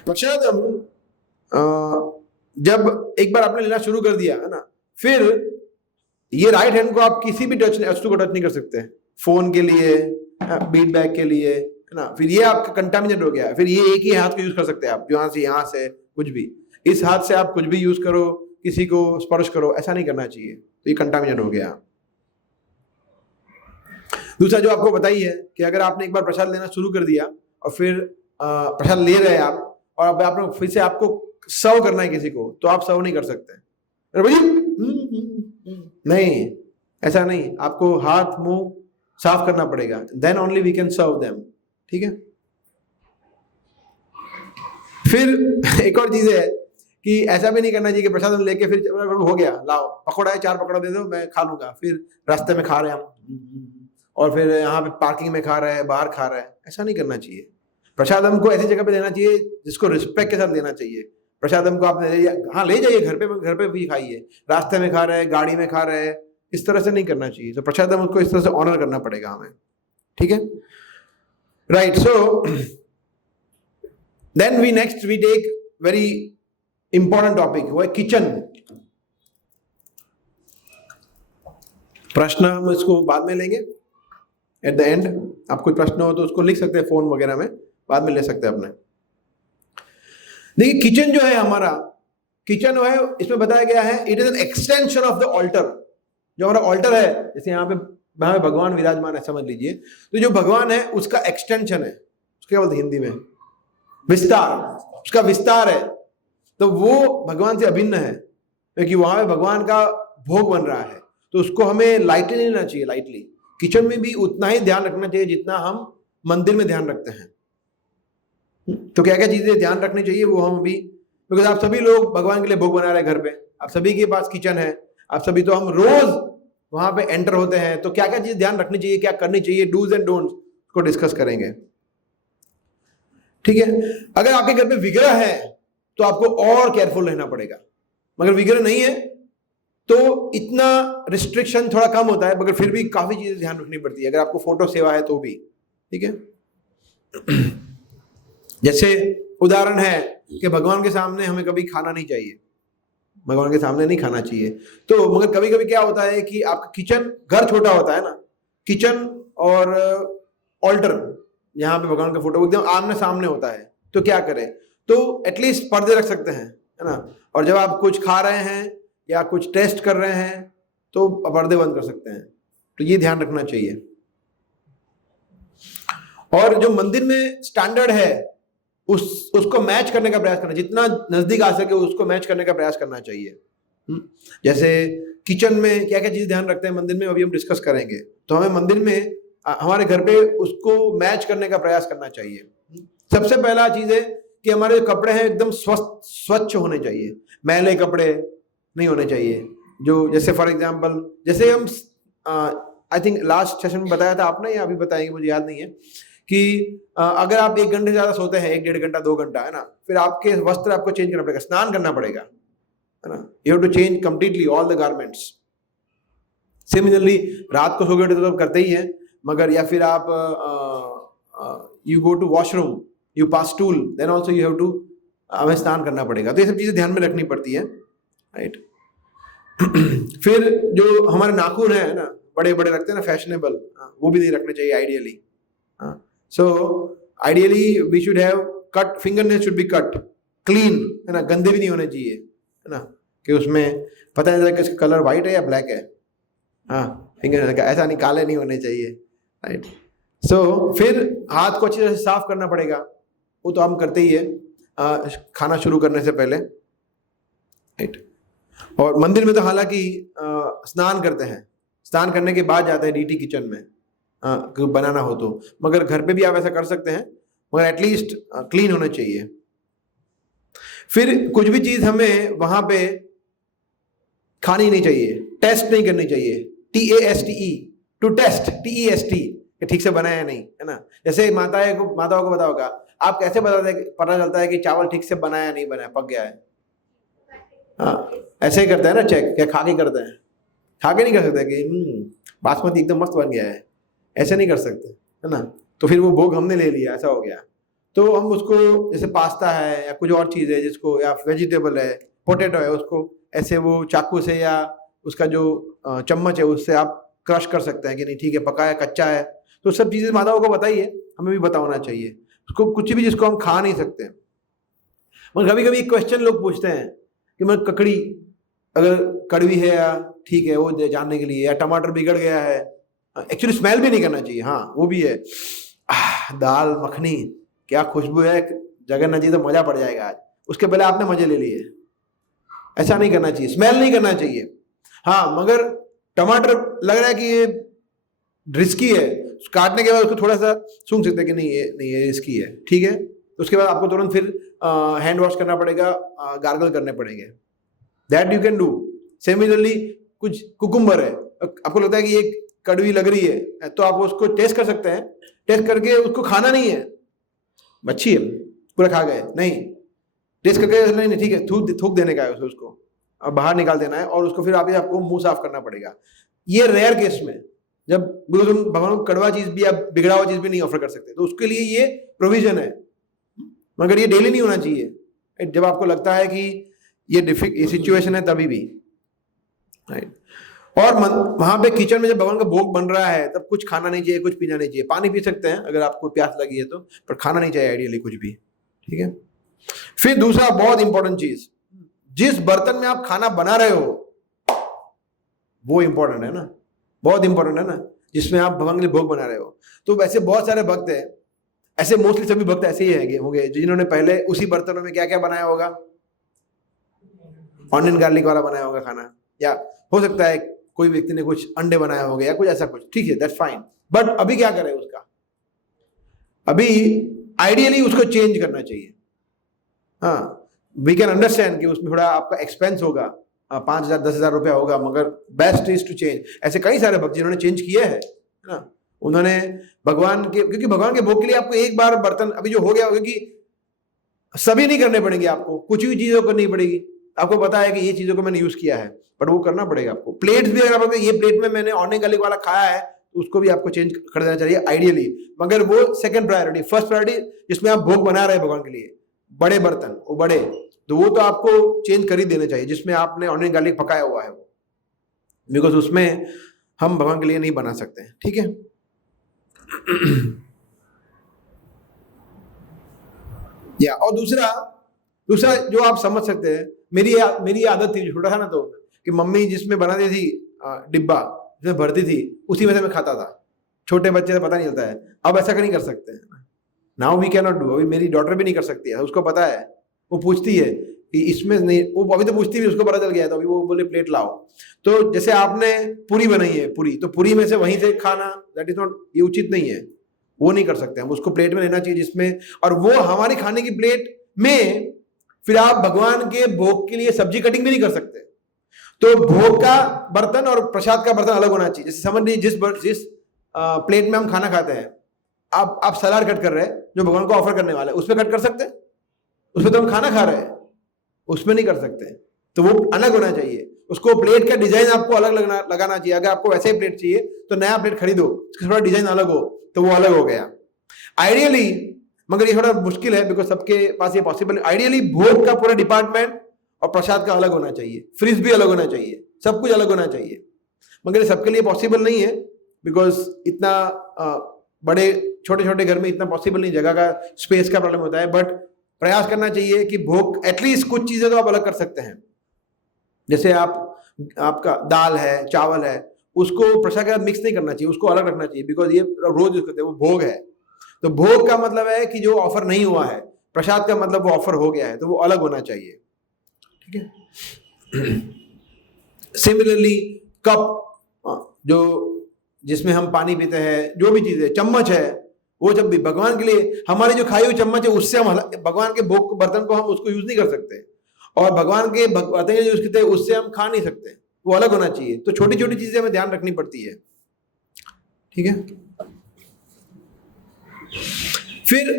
प्रसादम जब एक बार आपने लेना शुरू कर दिया, है ना, फिर ये राइट हैंड को आप किसी भी वस्तु को टच नहीं कर सकते। फोन के लिए, बीट बैग के लिए, है ना, फिर ये आपका कंटामिनेट हो गया। फिर ये एक ही हाथ को यूज कर सकते हैं आप, यहाँ से कुछ भी, इस हाथ से आप कुछ भी यूज करो, किसी को स्पर्श करो, ऐसा नहीं करना चाहिए, तो ये कंटामिनेट हो गया। दूसरा जो आपको बताई है कि अगर आपने एक बार प्रसाद लेना शुरू कर दिया और फिर प्रसाद ले रहे हैं आप, और अब आपने फिर से आपको सर्व करना है किसी को, तो आप सर्व नहीं कर सकते। नहीं, ऐसा नहीं, आपको हाथ मुंह साफ करना पड़ेगा, then only we can serve them, ठीक है। फिर एक और चीज है कि ऐसा भी नहीं करना चाहिए कि प्रसाद लेके फिर हो गया, लाओ पकौड़ा है 4 पकौड़ा दे दो मैं खा लूंगा, फिर रास्ते में खा रहे हैं हम, और फिर यहाँ पे पार्किंग में खा रहे हैं, बाहर खा रहे हैं, ऐसा नहीं करना चाहिए। प्रसाद हमको ऐसी जगह पे देना चाहिए जिसको रिस्पेक्ट के साथ लेना चाहिए। प्रसाद हमको आपने हाँ ले जाइए, घर पे भी खाइए, रास्ते में खा रहे हैं, गाड़ी में खा रहे हैं, इस तरह से नहीं करना चाहिए। तो प्रसाद हमको इस तरह से ऑनर करना पड़ेगा हमें, ठीक है, right. So then we next we take very important topic, वो है किचन। प्रश्न हम इसको बाद में लेंगे एट द एंड। आप कोई प्रश्न हो तो उसको लिख सकते हैं फोन वगैरह में, बाद में ले सकते हैं अपने। देखिए किचन जो है हमारा, किचन जो है इसमें बताया गया है it is an extension of the altar. जो हमारा ऑल्टर है, जैसे यहाँ पे भगवान विराजमान है समझ लीजिए, तो जो भगवान है उसका एक्सटेंशन है, उसके क्या बोलते हैं हिंदी में, विस्तार, उसका विस्तार है। तो वो भगवान से अभिन्न है, क्योंकि वहां पे भगवान का भोग बन रहा है, तो उसको हमें लाइटली नहीं लेना चाहिए। लाइटली किचन में भी उतना ही ध्यान रखना चाहिए जितना हम मंदिर में ध्यान रखते हैं। तो क्या क्या चीजें ध्यान रखनी चाहिए वो हम भी, बिकॉज आप सभी लोग भगवान के लिए भोग बना रहे हैं घर पे, आप सभी के पास किचन है, आप सभी, तो हम रोज वहां पे एंटर होते हैं, तो क्या क्या चीज ध्यान रखनी चाहिए, क्या करनी चाहिए, डूज एंड डोंट्स को डिस्कस करेंगे। ठीक है, अगर आपके घर पे विग्रह है तो आपको और केयरफुल रहना पड़ेगा, मगर विग्रह नहीं है तो इतना रिस्ट्रिक्शन थोड़ा कम होता है, मगर फिर भी काफी चीजें ध्यान रखनी पड़ती है। अगर आपको फोटो सेवा है तो भी, ठीक है। जैसे उदाहरण है कि भगवान के सामने हमें कभी खाना नहीं चाहिए, भगवान के सामने नहीं खाना चाहिए। तो मगर कभी कभी क्या होता है कि आपका किचन, घर छोटा होता है ना, किचन और ऑल्टर, यहाँ पे भगवान का फोटो एकदम आमने सामने होता है, तो क्या करें, तो एटलीस्ट पर्दे रख सकते हैं, है ना। और जब आप कुछ खा रहे हैं या कुछ टेस्ट कर रहे हैं तो पर्दे बंद कर सकते हैं, तो ये ध्यान रखना चाहिए। और जो मंदिर में स्टैंडर्ड है उसको मैच करने का प्रयास करना, जितना नजदीक आ सके उसको मैच करने का प्रयास करना चाहिए। जैसे किचन में क्या क्या चीज ध्यान रखते हैं मंदिर में, अभी हम डिस्कस करेंगे। तो हमें मंदिर में हमारे घर पे उसको मैच करने का प्रयास करना चाहिए। सबसे पहला चीज है कि हमारे जो कपड़े हैं एकदम स्वच्छ होने चाहिए, मैले कपड़े नहीं होने चाहिए। जो जैसे फॉर एग्जांपल, जैसे हम आई थिंक लास्ट सेशन में बताया था आपने, या अभी बताएंगे मुझे याद नहीं है, कि अगर आप 1 घंटे ज्यादा सोते हैं, 1-1.5 घंटा 2 घंटा, है ना, फिर आपके वस्त्र आपको चेंज करना पड़ेगा, स्नान करना पड़ेगा, है ना। You have to change completely all the garments. Similarly रात को सो गए तो करते ही हैं, मगर या फिर आप you go to washroom, you pass stool, then also you have to, हमें स्नान करना पड़ेगा। तो ये सब चीजें ध्यान में रखनी पड़ती है, राइट। फिर जो हमारे नाखून है ना, बड़े बड़े रखते हैं ना, फैशनेबल, वो भी नहीं रखने चाहिए ideally. So ideally we should have cut, fingernail should be cut clean, है ना, गंदे भी नहीं होने चाहिए, है ना, कि उसमें पता नहीं चला कि इसका कलर व्हाइट है या ब्लैक है। हाँ, फिंगरनेल का ऐसा नहीं, काले नहीं होने चाहिए, राइट। सो फिर हाथ को अच्छी तरह से साफ करना पड़ेगा, वो तो हम करते ही है खाना शुरू करने से पहले, राइट। और मंदिर में तो हालांकि स्नान करते हैं, स्नान करने के बाद जाते हैं डीटी किचन में बनाना हो तो, मगर घर पे भी आप ऐसा कर सकते हैं, मगर एटलीस्ट क्लीन होना चाहिए। फिर कुछ भी चीज हमें वहां पे खानी नहीं चाहिए, टेस्ट नहीं करनी चाहिए, TASTE, टू टेस्ट, TEST, ठीक से बना है नहीं, है ना। जैसे माताओं को पता होगा, आप कैसे पता चलता है कि चावल ठीक से बना है नहीं बना है, पक गया है? हाँ, ऐसे ही करते हैं ना चेक, क्या खा के करते हैं? खा के नहीं कर सकते कि बासमती एकदम मस्त बन गया है, ऐसे नहीं कर सकते, है ना। तो फिर वो भोग हमने ले लिया, ऐसा हो गया। तो हम उसको, जैसे पास्ता है या कुछ और चीज़ है जिसको, या वेजिटेबल है, पोटैटो है, उसको ऐसे वो चाकू से या उसका जो चम्मच है उससे आप क्रश कर सकते हैं कि नहीं ठीक है, पका है, कच्चा है। तो सब चीज़ें माताओं को बताइए, हमें भी पता होना चाहिए। उसको कुछ भी जिसको हम खा नहीं सकते। मगर कभी कभी क्वेश्चन लोग पूछते हैं कि मैं ककड़ी अगर कड़वी है या ठीक है, वो जानने के लिए, या टमाटर बिगड़ गया है, एक्चुअली स्मेल भी नहीं करना चाहिए, हाँ वो भी है। दाल मखनी क्या खुशबू है, जगन्नाथ जी तो मजा पड़ जाएगा आज, उसके पहले आपने मजे ले लिए। ऐसा नहीं करना चाहिए, स्मेल नहीं करना चाहिए। हाँ, मगर टमाटर लग रहा है कि ये रिस्की है, काटने के बाद उसको थोड़ा सा सूंघ सकते हैं कि नहीं ये रिस्की है, ठीक है। तो उसके बाद आपको तुरंत फिर हैंड वॉश करना पड़ेगा, गार्गल करने पड़ेंगे, that you can do. Similarly कुछ कुकुम्बर है, आपको लगता है कि ये कड़वी लग रही है, तो आप उसको टेस्ट कर सकते हैं, टेस्ट करके उसको खाना नहीं है, अच्छी है पूरा खा गए, नहीं, टेस्ट करके नहीं ठीक है, थूक देने का है उसको अब बाहर निकाल देना है, और उसको फिर आपको मुंह साफ करना पड़ेगा। ये रेयर केस में, जब भगवान को कड़वा चीज भी या बिगड़ा हुआ चीज भी नहीं ऑफर कर सकते, तो उसके लिए ये प्रोविजन है। मगर ये डेली नहीं होना चाहिए। जब आपको लगता है कि ये सिचुएशन है तभी भी, राइट। और वहां पे किचन में जब भगवान का भोग बन रहा है तब कुछ खाना नहीं चाहिए, कुछ पीना नहीं चाहिए। पानी पी सकते हैं अगर आपको प्यास लगी है तो, पर खाना नहीं चाहिए आइडियली कुछ भी, ठीक है। फिर दूसरा बहुत इंपॉर्टेंट चीज, जिस बर्तन में आप खाना बना रहे हो वो इंपॉर्टेंट है ना, बहुत इंपॉर्टेंट है ना, जिसमें आप भगवान के लिए भोग बना रहे हो। तो वैसे बहुत सारे भक्त हैं, ऐसे मोस्टली सभी भक्त ऐसे ही होंगे जिन्होंने पहले उसी बर्तनों में क्या क्या बनाया होगा, ऑनियन गार्लिक वाला बनाया होगा खाना, या हो सकता है कोई व्यक्ति ने कुछ अंडे बनाया होगा या कुछ ऐसा कुछ, ठीक है, दैट्स फाइन। बट अभी क्या करें उसका, अभी आइडियली उसको चेंज करना चाहिए। हाँ, वी कैन अंडरस्टैंड कि उसमें थोड़ा आपका एक्सपेंस होगा, 5,000 10,000 रुपया होगा, मगर बेस्ट इज टू चेंज। ऐसे कई सारे भक्त जिन्होंने चेंज किए हैं ना, उन्होंने भगवान के, क्योंकि भगवान के भोग के लिए आपको एक बार बर्तन अभी जो हो गया, क्योंकि सभी नहीं करने पड़ेंगे, आपको कुछ भी चीजों करनी पड़ेगी। आपको पता है कि ये चीजों को मैंने यूज किया है, बट वो करना पड़ेगा आपको। प्लेट्स भी अगर आपको ये प्लेट में मैंने ऑनियन गार्लिक वाला खाया है तो उसको भी आपको चेंज कर देना चाहिए आइडियली, मगर वो सेकंड प्रायोरिटी। फर्स्ट प्रायोरिटी जिसमें आप भोग बना रहे हैं भगवान के लिए, बड़े बर्तन, वो बड़े, तो वो तो आपको चेंज कर ही देने चाहिए, जिसमें आपने ऑनियन गार्लिक पकाया हुआ है वो, बिकॉज उसमें हम भगवान के लिए नहीं बना सकते हैं, ठीक है। या और दूसरा जो आप समझ सकते हैं, मेरी आदत थी छोटा था ना, तो कि मम्मी जिसमें बनाती थी डिब्बा जिसमें भरती थी उसी में से मैं खाता था। छोटे बच्चे से पता नहीं चलता है, अब ऐसा नहीं कर सकते हैं। Now we can not do. अभी मेरी डॉटर भी नहीं कर सकती है, उसको पता है, वो पूछती है कि इसमें नहीं, वो अभी तो पूछती भी, उसको पता चल गया, तो अभी वो बोले प्लेट लाओ। तो जैसे आपने पूरी बनाई है, पूरी, तो पूरी में से वहीं से खाना, दैट इज नॉट, ये उचित नहीं है, वो नहीं कर सकते हम। उसको प्लेट में लेना चाहिए जिसमें, और वो हमारी खाने की प्लेट में फिर आप भगवान के भोग के लिए सब्जी कटिंग भी नहीं कर सकते। तो भोग का बर्तन और प्रसाद का बर्तन अलग होना चाहिए। जैसे समझ लीजिए जिस प्लेट में हम खाना खाते हैं, आप सलाद कट कर रहे हैं जो भगवान को ऑफर करने वाला है, उसमें कट कर सकते हैं? उसमें तो हम खाना खा रहे हैं, उसमें नहीं कर सकते। तो वो अलग होना चाहिए। उसको प्लेट का डिजाइन आपको अलग लगाना चाहिए। अगर आपको वैसे ही प्लेट चाहिए तो नया प्लेट खरीदो, उसका थोड़ा डिजाइन अलग हो, तो वो अलग हो गया आइडियली। मगर ये थोड़ा मुश्किल है बिकॉज सबके पास ये पॉसिबल। आइडियली भोग का पूरा डिपार्टमेंट और प्रसाद का अलग होना चाहिए, फ्रिज भी अलग होना चाहिए, सब कुछ अलग होना चाहिए। मगर ये सबके लिए पॉसिबल नहीं है बिकॉज इतना बड़े छोटे छोटे घर में इतना पॉसिबल नहीं, जगह का, स्पेस का प्रॉब्लम होता है। बट प्रयास करना चाहिए कि भोग एटलीस्ट कुछ चीजें तो आप अलग कर सकते हैं। जैसे आपका दाल है, चावल है, उसको प्रसाद के साथ मिक्स नहीं करना चाहिए, उसको अलग रखना चाहिए बिकॉज ये रोज यूज करते हैं, वो भोग है। तो भोग का मतलब है कि जो ऑफर नहीं हुआ है, प्रसाद का मतलब वो ऑफर हो गया है, तो वो अलग होना चाहिए, ठीक है। सिमिलरली कप, जो जिसमें हम पानी पीते हैं, जो भी चीज है, चम्मच है, वो जब भी भगवान के लिए, हमारी जो खाई हुई चम्मच है उससे हम भगवान के भोग बर्तन को हम उसको यूज नहीं कर सकते, और भगवान के बर्तन जो यूज करते हैं उससे हम खा नहीं सकते, वो अलग होना चाहिए। तो छोटी छोटी चीजें हमें ध्यान रखनी पड़ती है, ठीक है। फिर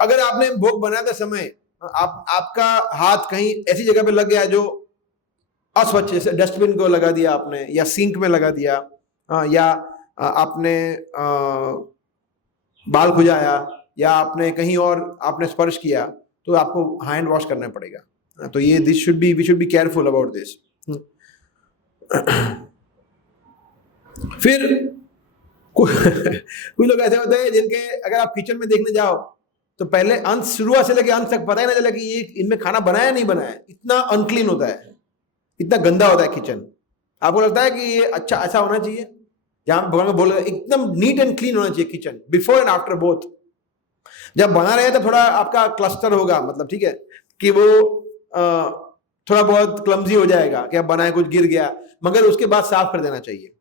अगर आपने भोग बनाते समय आपका हाथ कहीं ऐसी जगह पे लग गया जो अस्वच्छ, जैसे डस्टबिन को लगा दिया आपने, या सिंक में लगा दिया, या आपने बाल खुजाया, या आपने कहीं और आपने स्पर्श किया, तो आपको हैंड वॉश करना पड़ेगा। तो ये we should be careful about this. फिर कुछ लोग ऐसे होते हैं जिनके, अगर आप किचन में देखने जाओ तो पहले अंत, शुरुआत से लेकर अंत तक पता ही ना चला कि ये इनमें खाना बनाया नहीं बनाया। इतना अनक्लीन होता है, इतना गंदा होता है किचन। आपको लगता है कि ये अच्छा ऐसा होना चाहिए, जहां भगवान को बोल रहे एकदम नीट एंड क्लीन होना चाहिए kitchen, before and after both. जब बना रहे तो थोड़ा आपका क्लस्टर होगा, मतलब ठीक है कि वो थोड़ा बहुत क्लमजी हो जाएगा कि आप बनाए कुछ गिर गया, मगर उसके बाद साफ कर देना चाहिए।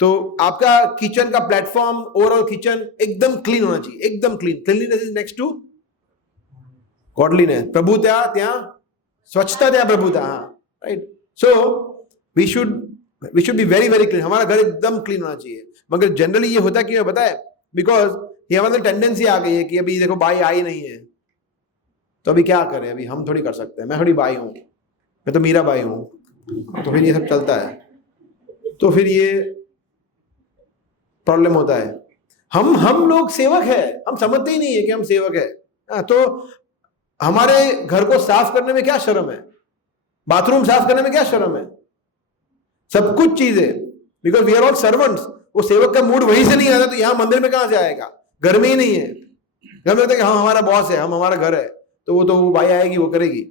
तो आपका किचन का प्लेटफॉर्म, ओवरऑल किचन एकदम क्लीन होना चाहिए, एकदम clean. Cleanliness is next to godliness. प्रभुता त्या स्वच्छता त्या प्रभुता, right. So we should be very very clean. हमारा घर एकदम क्लीन होना चाहिए। मगर जनरली ये होता क्यों है पता है? बिकॉज ये हमारी टेंडेंसी आ गई है कि अभी देखो बाई आई नहीं है, तो अभी क्या करें, अभी हम थोड़ी कर सकते हैं, मैं थोड़ी बाई हूं, मैं तो मीरा बाई हूं, तो फिर ये सब चलता है। तो फिर ये प्रॉब्लम होता है। हम लोग सेवक है, हम समझते ही नहीं है कि हम सेवक है। तो हमारे घर को साफ करने में क्या शर्म है, बाथरूम साफ करने में क्या शर्म है, सब कुछ चीजें, because we are all servants. वो सेवक का मूड वहीं से नहीं आता तो यहाँ मंदिर में कहां से आएगा, घर में ही नहीं है। घर में लगता है कि हाँ हमारा बॉस है, हम हमारा घर है, तो वो बाई आएगी, वो करेगी।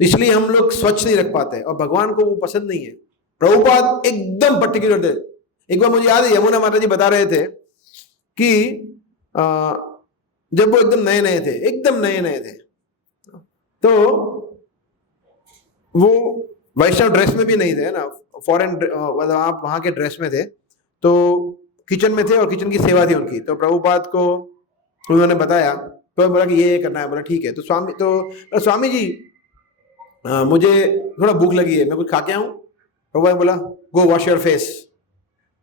इसलिए हम लोग स्वच्छ नहीं रख पाते और भगवान को वो पसंद नहीं है। प्रभुपाद एकदम पर्टिकुलर थे। एक बार मुझे याद है यमुना माता जी बता रहे थे कि जब वो एकदम नए नए थे तो वो वैष्णव ड्रेस में भी नहीं थे ना, फॉरेन आप वहां के ड्रेस में थे, तो किचन में थे और किचन की सेवा थी उनकी। तो प्रभुपाद को उन्होंने बताया, तो बोला कि ये करना है। बोला ठीक है। तो स्वामी जी मुझे थोड़ा भूख लगी है, मैं कुछ खा के आऊं? प्रभुपाद ने बोला गो वॉश योर फेस,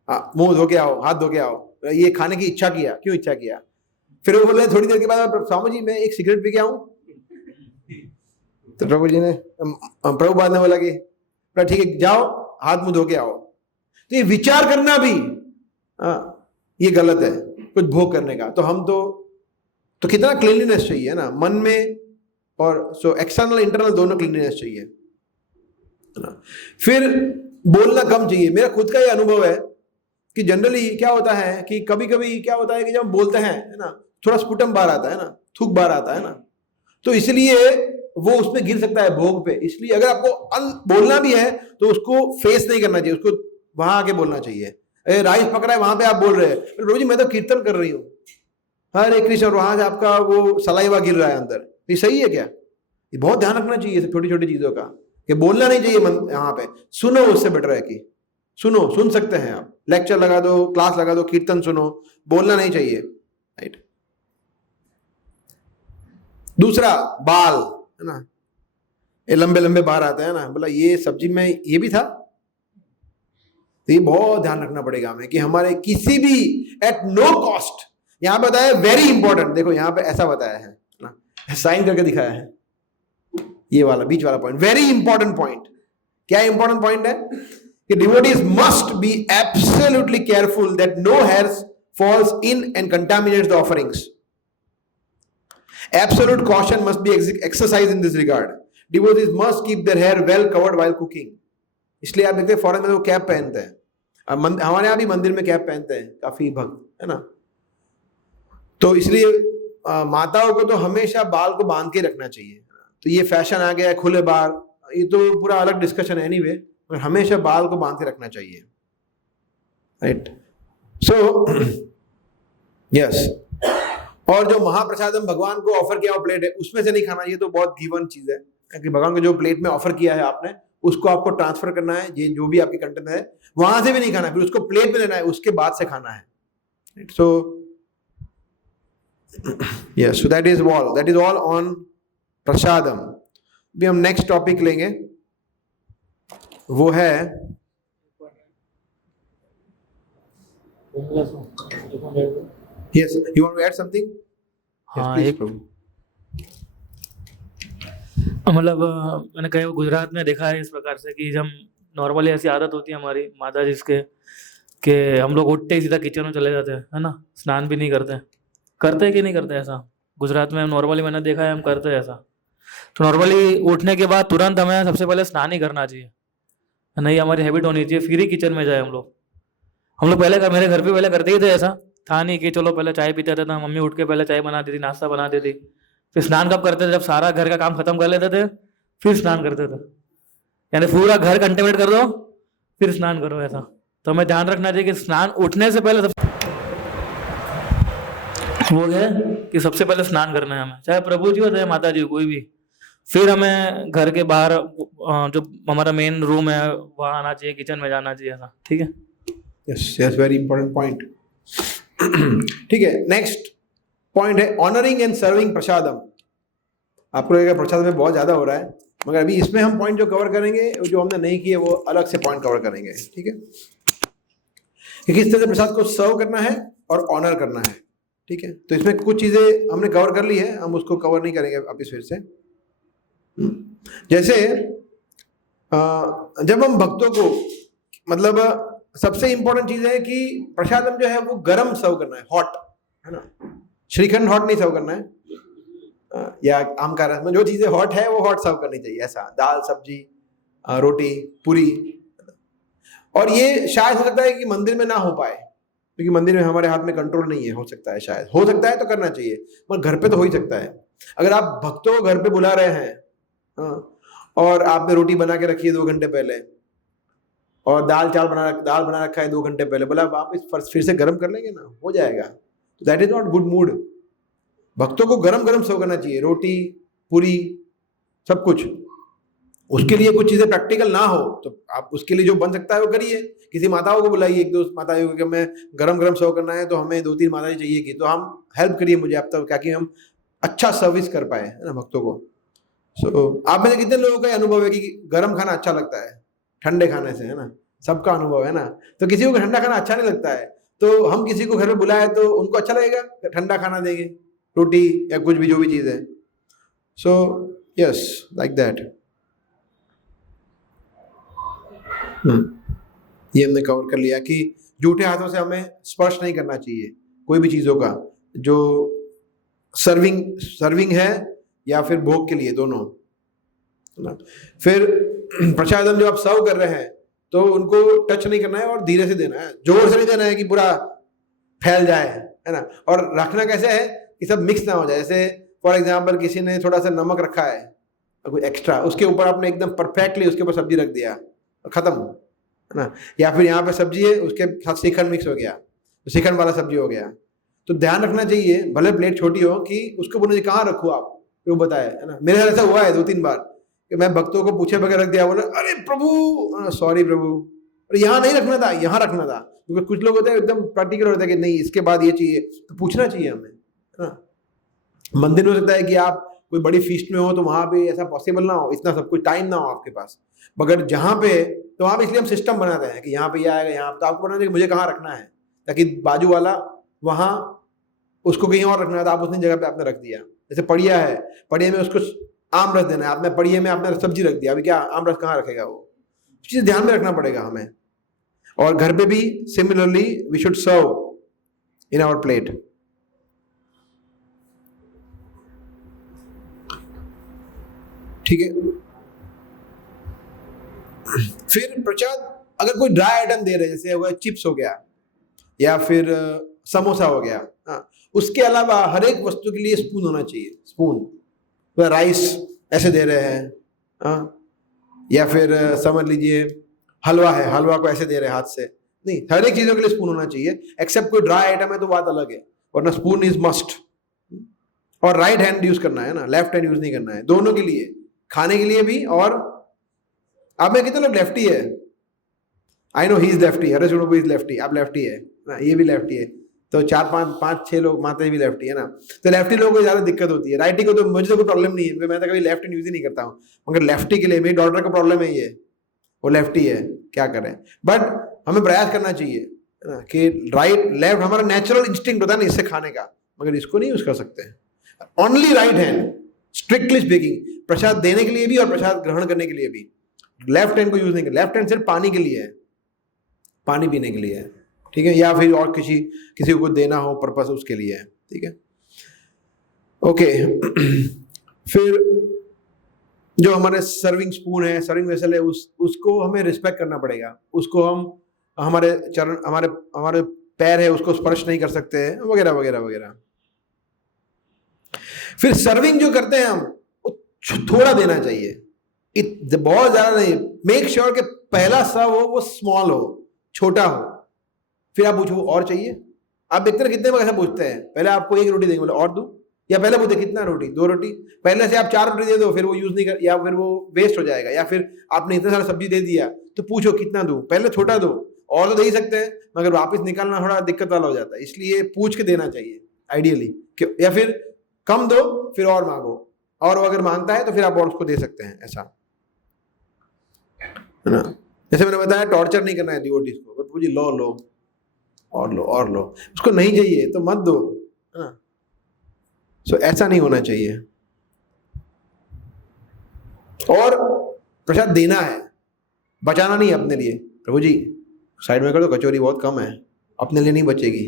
मुंह धो के आओ, हाथ धो के आओ। ये खाने की इच्छा किया, क्यों इच्छा किया? फिर वो बोले थोड़ी देर के बाद, स्वामी जी मैं एक सिगरेट पी के आऊं? तो प्रभुपाद ने बोला कि ठीक है जाओ, हाथ मुंह धो के आओ। तो ये विचार करना भी ये गलत है, कुछ भोग करने का। तो हम तो कितना क्लीनलीनेस चाहिए ना मन में, और सो एक्सटर्नल इंटरनल दोनों क्लीनलीनेस चाहिए ना। फिर बोलना कम चाहिए। मेरा खुद का ये अनुभव है कि जनरली क्या होता है कि कभी कभी क्या होता है कि जब हम बोलते हैं है ना, थोड़ा स्पुटम बाहर आता है ना, थूक बाहर आता है ना, तो इसलिए वो उसमें गिर सकता है भोग पे। इसलिए अगर आपको बोलना भी है तो उसको फेस नहीं करना चाहिए, उसको वहां आके बोलना चाहिए। राइस पकड़ा है वहां पे आप बोल रहे हैं, प्रभु जी मैं तो कीर्तन कर रही हूँ, हरे कृष्ण, और वहां से आपका वो सलाइवा गिर रहा है अंदर, ये सही है क्या? ये बहुत ध्यान रखना चाहिए छोटी छोटी चीजों का, कि बोलना नहीं चाहिए यहाँ पे। सुनो, उससे बेटर है कि सुनो, सुन सकते हैं आप, लेक्चर लगा दो, क्लास लगा दो, कीर्तन सुनो, बोलना नहीं चाहिए, राइट। दूसरा बाल है ना, ये लंबे लंबे बाल आते हैं ना, बोला ये सब्जी में ये भी था। तो ये बहुत ध्यान रखना पड़ेगा हमें कि हमारे किसी भी एट नो कॉस्ट, यहां पे बताया वेरी इंपॉर्टेंट, देखो यहां पे ऐसा बताया है ना, साइन करके दिखाया है, ये वाला बीच वाला पॉइंट, वेरी इंपॉर्टेंट पॉइंट। क्या इंपॉर्टेंट पॉइंट है कि devotees must be absolutely careful that no hairs falls in and contaminates the offerings. Absolute caution must be exercised in this regard. Devotees must keep their hair well covered while cooking. इसलिए आप देखते हैं foreign में वो cap पहनते हैं, हमारे यहाँ भी मंदिर में कैप पहनते हैं काफी भक्त, है ना। तो इसलिए माताओं को तो हमेशा बाल को बांध के रखना चाहिए। तो ये फैशन आ गया है खुले बाल, ये तो पूरा अलग डिस्कशन है एनीवे, मगर हमेशा बाल को बांध के रखना चाहिए, राइट। सो यस, और जो महाप्रसादम भगवान को ऑफर किया हुआ प्लेट है उसमें से नहीं खाना, ये तो बहुत गिवन चीज है, क्योंकि भगवान को जो प्लेट में ऑफर किया है आपने उसको आपको ट्रांसफर करना है, ये जो भी आपके कंटेंट है वहां से भी नहीं खाना है, फिर उसको प्लेट में लेना है, उसके बाद से खाना है। So yes, so that is all on prasadam. भी हम नेक्स्ट टॉपिक लेंगे, वो है Yes, you want to add something? हाँ, Yes, एक मतलब मैंने कहीं गुजरात में देखा है इस प्रकार से कि जब नॉर्मली ऐसी आदत होती है हमारी माता जी के हम लोग उठते ही सीधा किचन में चले जाते हैं, है ना, स्नान भी नहीं करते कि नहीं करते ऐसा? गुजरात में नॉर्मली मैंने देखा है हम करते हैं ऐसा। तो नॉर्मली उठने के बाद तुरंत हमें सबसे पहले स्नान ही करना चाहिए, नहीं हमारी हैबिट होनी चाहिए, फिर ही किचन में जाए हम लोग पहले मेरे घर पे पहले करते ही थे, ऐसा था नहीं कि चलो पहले चाय पीते थे, तो मम्मी उठ के पहले चाय बनाती थी, नाश्ता बनाती थी, फिर स्नान कब करते थे? जब सारा घर का काम खत्म कर लेते थे फिर स्नान करते थे, यानी पूरा घर कंटेमिनेट कर दो फिर स्नान करो, ऐसा। तो हमें ध्यान रखना चाहिए कि स्नान उठने से पहले वो है कि सबसे पहले स्नान करना है हमें, चाहे प्रभु जी हो चाहे माता जी हो, कोई भी। फिर हमें घर के बाहर जो हमारा मेन रूम है वहाँ आना चाहिए, किचन में जाना चाहिए, ऐसा, ठीक है। Yes, very important point. ठीक है, नेक्स्ट पॉइंट है ऑनरिंग एंड सर्विंग प्रसादम। आपको लगेगा प्रसाद में बहुत ज्यादा हो रहा है, मगर अभी इसमें हम पॉइंट जो कवर करेंगे, जो हमने नहीं किए वो अलग से पॉइंट कवर करेंगे, ठीक है, कि किस तरह से प्रसाद को सर्व करना है और ऑनर करना है, ठीक है। तो इसमें कुछ चीजें हमने कवर कर ली है, हम उसको कवर नहीं करेंगे वापिस फिर से। जैसे जब हम भक्तों को, मतलब सबसे इंपॉर्टेंट चीज है कि प्रसादम जो है वो गरम सर्व करना है, हॉट, है ना। श्रीखंड हॉट नहीं सर्व करना है, या आम का रस, जो चीजें हॉट है वो हॉट सर्व करनी चाहिए, ऐसा दाल सब्जी रोटी पूरी। और ये शायद हो सकता है कि मंदिर में ना हो पाए, क्योंकि मंदिर में हमारे हाथ में कंट्रोल नहीं है, हो सकता है, शायद हो सकता है तो करना चाहिए, पर घर पे तो हो ही सकता है। अगर आप भक्तों को घर पे बुला रहे हैं, और आपने रोटी बना के रखी है 2 घंटे पहले, और दाल बना रखा है 2 घंटे पहले, बोला आप इस फिर से गर्म कर लेंगे ना, हो जाएगा, तो that is not good mood. भक्तों को गरम गरम सर्व करना चाहिए, रोटी पूरी सब कुछ। उसके लिए कुछ चीजें प्रैक्टिकल ना हो तो आप उसके लिए जो बन सकता है वो करिए। किसी माताओं को बुलाइए, 1-2 माताओं को कि हमें गरम गरम सर्व करना है, तो हमें 2-3 माताएं चाहिए कि, तो हम हेल्प करिए मुझे अब तक, ताकि हम अच्छा सर्विस कर पाए, है ना, भक्तों को। सो आप में से कितने लोगों का अनुभव है कि गरम खाना अच्छा लगता है ठंडे खाने से, है ना? सबका अनुभव है ना। तो किसी को ठंडा खाना अच्छा नहीं लगता है, तो हम किसी को घर में बुलाए तो उनको अच्छा लगेगा, ठंडा खाना देंगे, रोटी या कुछ भी, जो भी चीज है। So yes, like that. ये हमने कवर कर लिया कि जूठे हाथों से हमें स्पर्श नहीं करना चाहिए कोई भी चीजों का, जो सर्विंग है या फिर भोग के लिए, दोनों, है ना। फिर प्रसादम जो आप सर्व कर रहे हैं तो उनको टच नहीं करना है और धीरे से देना है, जोर से नहीं देना है कि पूरा फैल जाए, है ना। और रखना कैसे है कि सब मिक्स ना हो जाए। जैसे फॉर एग्जाम्पल किसी ने थोड़ा सा नमक रखा है कोई एक्स्ट्रा, उसके ऊपर आपने एकदम परफेक्टली उसके ऊपर सब्जी रख दिया, खत्म, है ना। या फिर यहाँ पे सब्जी है, उसके साथ श्रीखंड मिक्स हो गया, तो श्रीखंड वाला सब्जी हो गया। तो ध्यान रखना चाहिए, भले प्लेट छोटी हो, कि उसको बोले कहाँ रखूँ आप, वो बताए, है ना। मेरे साथ ऐसा हुआ है 2-3 बार कि मैं भक्तों को पूछे बगैर रख दिया, बोले अरे प्रभु सॉरी प्रभु, अरे यहाँ नहीं रखना था, यहाँ रखना था। क्योंकि कुछ लोग होते हैं एकदम प्रैक्टिकल होते हैं कि नहीं इसके बाद ये चाहिए, तो पूछना चाहिए हमें, है ना। मंदिर में हो सकता है कि आप कोई बड़ी फीस्ट में हो तो वहां पे ऐसा पॉसिबल ना हो, इतना सब कुछ टाइम ना हो आपके पास, मगर जहाँ पे, तो वहां पे इसलिए हम सिस्टम बनाते हैं कि यहाँ पे ये आएगा, यहाँ तो आपको बनाना है कि मुझे कहाँ रखना है, ताकि बाजू वाला वहां उसको कहीं और रखना है तो आप उतनी जगह पे आपने रख दिया। जैसे पड़िया है, पड़िया में उसको आम रस देना है, आपने पड़िया में आपने सब्जी रख दिया, अभी क्या आम रस कहाँ रखेगा वो, चीज ध्यान में रखना पड़ेगा हमें। और घर पे भी similarly we should serve in our plate. ठीक है। फिर प्रसाद अगर कोई ड्राई आइटम दे रहे, जैसे हो गया चिप्स हो गया या फिर समोसा हो गया, हाँ, उसके अलावा हर एक वस्तु के लिए स्पून होना चाहिए। स्पून, तो राइस ऐसे दे रहे हैं, हाँ, या फिर समझ लीजिए हलवा है, हलवा को ऐसे दे रहे हैं हाथ से, नहीं, हर एक चीजों के लिए स्पून होना चाहिए, एक्सेप्ट कोई ड्राई आइटम है तो बात अलग है, वरना स्पून इज मस्ट। और राइट हैंड यूज करना है ना, लेफ्ट हैंड यूज नहीं करना है, दोनों के लिए, खाने के लिए भी। और आप में कितने लोग लेफ्टी है? I know he is lefty, हरे सुनो इज लेफ्टी, आप लेफ्टी है ना, ये भी लेफ्टी है, तो 4-5-6 लोग माता भी लेफ्टी है ना। तो लेफ्टी लोगों को ज्यादा दिक्कत होती है, राइटी को तो मुझे तो कोई प्रॉब्लम नहीं है, क्योंकि मैं तो कभी लेफ्ट हैंड यूज ही नहीं करता हूँ, मगर लेफ्टी के लिए, मेरी डॉटर का प्रॉब्लम है ये, वो लेफ्टी है, क्या करें। बट हमें प्रयास करना चाहिए, है ना, कि राइट लेफ्ट हमारा नेचुरल इंस्टिंक्ट होता है ना इससे खाने का, मगर इसको नहीं यूज कर सकते। Only right hand, strictly speaking, प्रसाद देने के लिए भी और प्रसाद ग्रहण करने के लिए भी लेफ्ट हैंड को यूज नहीं कर। लेफ्ट हैंड सिर्फ पानी के लिए है, पानी पीने के लिए है, ठीक है, या फिर और किसी को देना हो पर्पस, उसके लिए है, ठीक है, ओके। फिर जो हमारे सर्विंग स्पून है, सर्विंग वेसल है, उसको हमें रिस्पेक्ट करना पड़ेगा, उसको हम हमारे चरण, हमारे पैर है उसको स्पर्श नहीं कर सकते, वगैरह वगैरह वगैरह। फिर सर्विंग जो करते हैं हम, थोड़ा देना चाहिए, बहुत ज्यादा नहीं। मेक श्योर कि पहला सर्व हो वो स्मॉल हो, छोटा हो, फिर आप पूछो और चाहिए। आप देखते हैं कितने लोग ऐसा पूछते हैं, पहले आपको 1 रोटी देंगे, बोले और दूं, या पहले पूछते कितना रोटी, 2 रोटी, पहले से आप 4 रोटी दे दो, फिर वो यूज नहीं कर, या फिर वो वेस्ट हो जाएगा, या फिर आपने इतना सारा सब्जी दे दिया तो पूछो कितना दूं, पहले छोटा दो, और तो दे ही सकते हैं मगर वापस निकालना थोड़ा दिक्कत वाला हो जाता है, इसलिए पूछ के देना चाहिए आइडियली, या फिर कम दो फिर और मांगो, और वो अगर मांगता है तो फिर आप और उसको दे सकते हैं, ऐसा, है ना। जैसे मैंने बताया टॉर्चर नहीं करना है डिवोटीज को, बट मुझे लो लो और लो और लो, उसको नहीं चाहिए तो मत दो, है ना। सो ऐसा नहीं होना चाहिए। और प्रसाद देना है, बचाना नहीं अपने लिए। प्रभु जी साइड में कर दो, कचौरी बहुत कम है, अपने लिए नहीं बचेगी,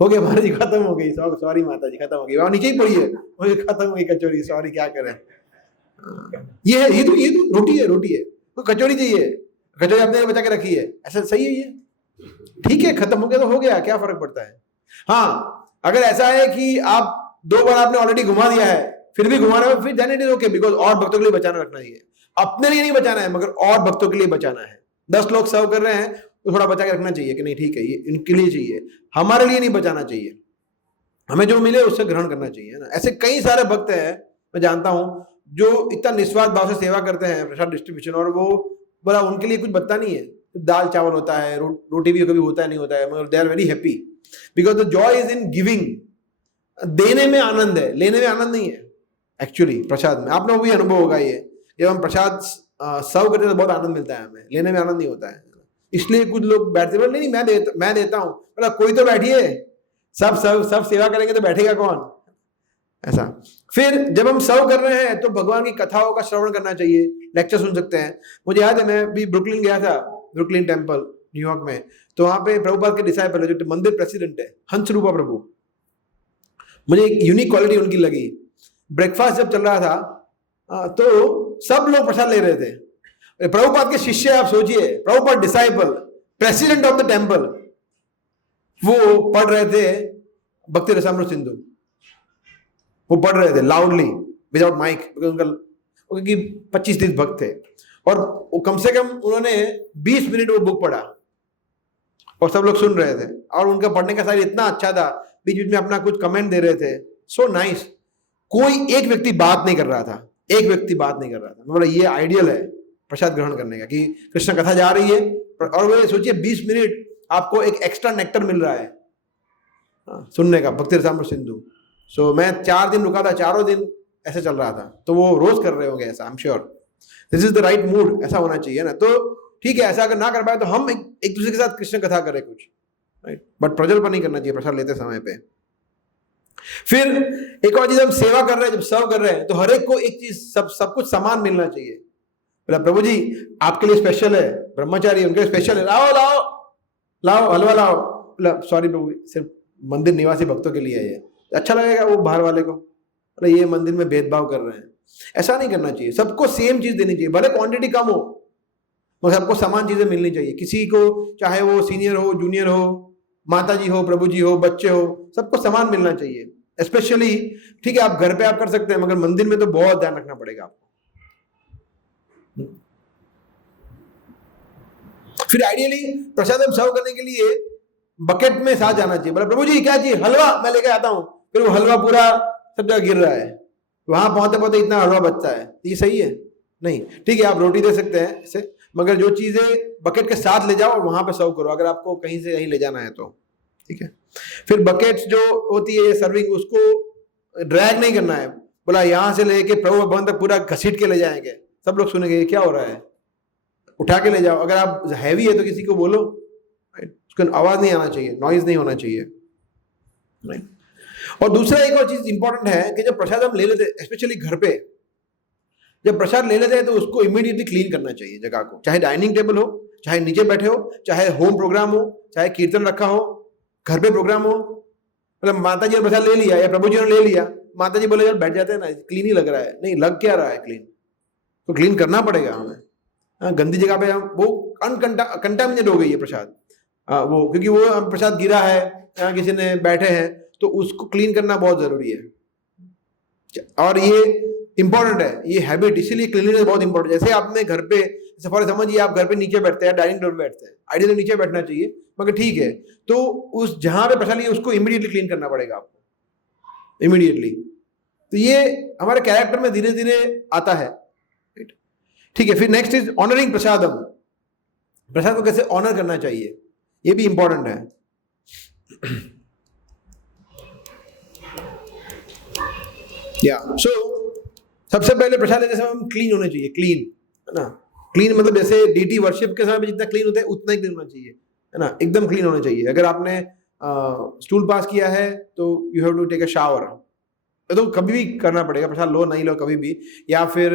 हो गया महाराज जी, खत्म हो गई, सॉरी माता जी, खत्म हो गई, वहां नीचे ही पड़ी है, मुझे खत्म हो गई कचौरी, सॉरी क्या करें। ये है, ये तो रोटी है, रोटी है, तो कचौरी चाहिए, कचौरी आपने बचा के रखी है, ऐसा सही है ये, ठीक है, खत्म हो गया तो हो गया, क्या फर्क पड़ता है। हाँ, अगर ऐसा है कि आप 2 बार आपने ऑलरेडी घुमा दिया है, फिर भी घुमा रहे हो, फिर then it is okay, because और भक्तों के लिए बचाना रखना चाहिए, अपने लिए नहीं बचाना है, मगर और भक्तों के लिए बचाना है। 10 लोग सर्व कर रहे हैं तो थोड़ा बचा के रखना चाहिए कि नहीं ठीक है, ये इनके लिए चाहिए, हमारे लिए नहीं बचाना चाहिए, हमें जो मिले उससे ग्रहण करना चाहिए, है ना। ऐसे कई सारे भक्त हैं, मैं जानता हूं, जो इतना निस्वार्थ भाव से सेवा करते हैं प्रसाद डिस्ट्रीब्यूशन, और वो बोला उनके लिए कुछ बचता नहीं है, दाल चावल होता है, रोटी भी कभी होता है नहीं होता है, मगर they are very happy because the joy is in giving. देने में आनंद है, लेने में आनंद नहीं है एक्चुअली प्रसाद में। आपने वो भी अनुभव होगा, ये जब हम प्रसाद सर्व करते हैं तो बहुत आनंद मिलता है हमें, लेने में आनंद नहीं होता है। इसलिए कुछ लोग बैठते बोले नहीं मैं देता हूं, बोला कोई तो बैठिए, सब सेवा करेंगे तो बैठेगा कौन, ऐसा। फिर जब हम सर्व कर रहे हैं तो भगवान की कथाओं का श्रवण करना चाहिए, लेक्चर सुन सकते हैं। मुझे याद है, मैं भी ब्रुकलिन गया था, ब्रुकलिन टेम्पल न्यूयॉर्क में, तो वहां पे प्रभुपाद के डिसाइपल है, जो मंदिर प्रेसिडेंट है, हंस रूपा प्रभु, मुझे एक यूनिक क्वालिटी उनकी लगी। ब्रेकफास्ट जब चल रहा था तो सब लोग प्रसाद ले रहे थे, प्रभुपाद के शिष्य, आप सोचिए, Prabhupada disciple, president of the temple, वो पढ़ रहे थे भक्ति रसामृत सिंधु, वो पढ़ रहे थे लाउडली विदाउट माइक, क्योंकि 25-30 भक्त थे, और वो कम से कम उन्होंने 20 मिनट वो बुक पढ़ा और सब लोग सुन रहे थे, और उनका पढ़ने का स्टाइल इतना अच्छा था, बीच बीच में अपना कुछ कमेंट दे रहे थे, सो नाइस। कोई एक व्यक्ति बात नहीं कर रहा था, एक व्यक्ति बात नहीं कर रहा था, मतलब ये आइडियल है प्रसाद ग्रहण करने का, कि कृष्ण कथा जा रही है और वो सोचिए 20 मिनट आपको एक एक्स्ट्रा नेक्टर मिल रहा है सुनने का, भक्ति रसामृत सिंधु। सो मैं 4 दिन रुका था, चारों दिन ऐसे चल रहा था, तो वो रोज कर रहे होंगे ऐसा, आई am sure this is the right mood, ऐसा होना चाहिए ना। तो ठीक है, ऐसा अगर ना कर पाए तो हम एक दूसरे के साथ कृष्ण कथा करें कुछ, राइट, बट प्रजल्प नहीं करना चाहिए प्रसाद लेते समय पे। फिर एक और चीज, हम सेवा कर रहे हैं, जब सर्व कर रहे हैं तो हर एक को एक चीज, सब कुछ समान मिलना चाहिए। बोला प्रभु जी आपके लिए स्पेशल है, ब्रह्मचारी उनके लिए स्पेशल है, लाओ लाओ लाओ हलवा लाओ, बोला सॉरी प्रभु, सिर्फ मंदिर निवासी भक्तों के लिए है ये, अच्छा लगेगा वो बाहर वाले को, बोला ये मंदिर में भेदभाव कर रहे हैं, ऐसा नहीं करना चाहिए, सबको सेम चीज देनी चाहिए, भले क्वांटिटी कम हो मगर सबको समान चीजें मिलनी चाहिए। किसी को चाहे वो सीनियर हो, जूनियर हो, माता जी हो, प्रभु जी हो, बच्चे हो, सबको समान मिलना चाहिए। स्पेशली ठीक है, आप घर पे आप कर सकते हैं, मगर मंदिर में तो बहुत ध्यान रखना पड़ेगा आपको। फिर आइडियली प्रसाद हम सर्व करने के लिए बकेट में साथ जाना चाहिए, बोला प्रभु जी क्या चाहिए, हलवा मैं लेके आता हूं, फिर वो हलवा पूरा सब जगह गिर रहा है, वहां पहुंचते पहुंचते इतना हलवा बचता है, ये सही है नहीं। ठीक है, आप रोटी दे सकते हैं इसे, मगर जो चीजें बकेट के साथ ले जाओ और वहां पे सर्व करो, अगर आपको कहीं से कहीं ले जाना है तो, ठीक है। फिर बकेट्स जो होती है सर्विंग, उसको ड्रैग नहीं करना है, बोला यहां से लेके प्रभु भवन तक पूरा घसीट के ले जाएंगे, सब लोग सुनेंगे क्या हो रहा है, उठा के ले जाओ। अगर आप हैवी है तो किसी को बोलो, उसको आवाज नहीं आना चाहिए, नॉइज नहीं होना चाहिए, राइट। और दूसरा एक और चीज इंपॉर्टेंट है कि जब प्रसाद हम ले लेते हैं, स्पेशली घर पे जब प्रसाद ले लेते हैं तो उसको इमीडिएटली क्लीन करना चाहिए जगह को, चाहे डाइनिंग टेबल हो, चाहे नीचे बैठे हो, चाहे होम प्रोग्राम हो, चाहे कीर्तन रखा हो, घर पे प्रोग्राम हो, मतलब माता जी ने प्रसाद ले लिया या प्रभु जी ने ले लिया, माता जी बोले यार बैठ जाते हैं ना, क्लीन ही लग रहा है, नहीं लग क्या रहा है क्लीन, तो क्लीन करना पड़ेगा हमें। गंदी जगह पे हम वो कंटामिनेट हो गई है प्रसाद, वो क्योंकि वो प्रसाद गिरा है, यहाँ किसी ने बैठे हैं, तो उसको क्लीन करना बहुत जरूरी है। और ये इंपॉर्टेंट है, ये हैबिट, इसीलिए क्लीनलीनेस बहुत इंपॉर्टेंट है। जैसे आपने घर पे, जैसे फॉर समझिए आप घर पे नीचे बैठते हैं, डाइनिंग टेबल पे बैठते हैं, आइडियली नीचे बैठना चाहिए, मगर ठीक है, तो उस जहां पे प्रसाद लिया उसको इमीडिएटली क्लीन करना पड़ेगा आपको, इमीडिएटली। तो ये हमारे कैरेक्टर में धीरे धीरे आता है, ठीक है। फिर नेक्स्ट इज ऑनरिंग प्रसादम, प्रसाद को कैसे ऑनर करना चाहिए, ये भी इंपॉर्टेंट है। सो सबसे पहले प्रसाद लेते समय हम क्लीन होने चाहिए, क्लीन है ना, क्लीन मतलब जैसे डीटी वर्शिप के समय जितना क्लीन होता है उतना ही क्लीन होना चाहिए, है ना, एकदम क्लीन होना चाहिए। अगर आपने स्टूल पास किया है तो you have to take a shower, तो कभी भी करना पड़ेगा, प्रसाद लो नहीं लो कभी भी, या फिर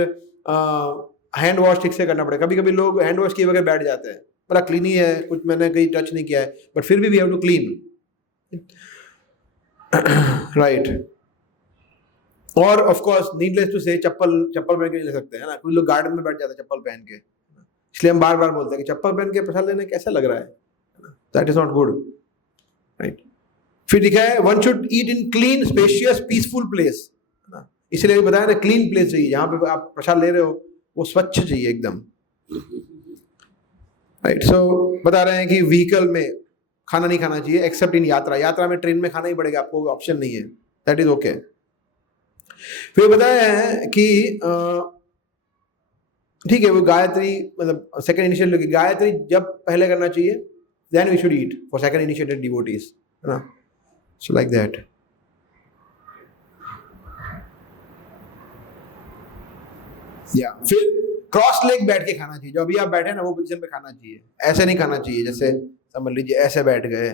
हैंड वॉश ठीक से करना पड़ेगा। कभी कभी लोग हैंड वॉश किए बगैर बैठ जाते हैं, बड़ा क्लीन ही है, कुछ मैंने कहीं टच नहीं किया है, बट फिर भी we have to clean. Right. और of course needless to say चप्पल पहन के नहीं ले सकते है ना, कुछ लोग गार्डन में बैठ जाते हैं चप्पल पहन के, इसलिए हम बार बार बोलते हैं कि चप्पल पहन के प्रसाद लेने कैसा लग रहा है, that is not good, right. फिर लिखा है one should eat in clean spacious peaceful place, है ना, इसलिए बताया ना क्लीन प्लेस चाहिए, जहाँ पे आप प्रसाद ले रहे हो वो स्वच्छ चाहिए एकदम, राइट। सो बता रहे हैं कि व्हीकल में खाना नहीं खाना चाहिए एक्सेप्ट इन यात्रा में ट्रेन में खाना ही पड़ेगा, आपको ऑप्शन नहीं है, दैट इज ओके। फिर बताया है कि ठीक है वो गायत्री मतलब सेकंड इनिशिएट गायत्री जब पहले करना चाहिए, then we should eat for second initiated devotees, है ना, सो लाइक दैट। या फिर क्रॉस लेग बैठ के खाना चाहिए, जो अभी आप बैठे हैं ना वो पोजीशन पे खाना चाहिए, ऐसे नहीं खाना चाहिए, जैसे समझ लीजिए ऐसे बैठ गए,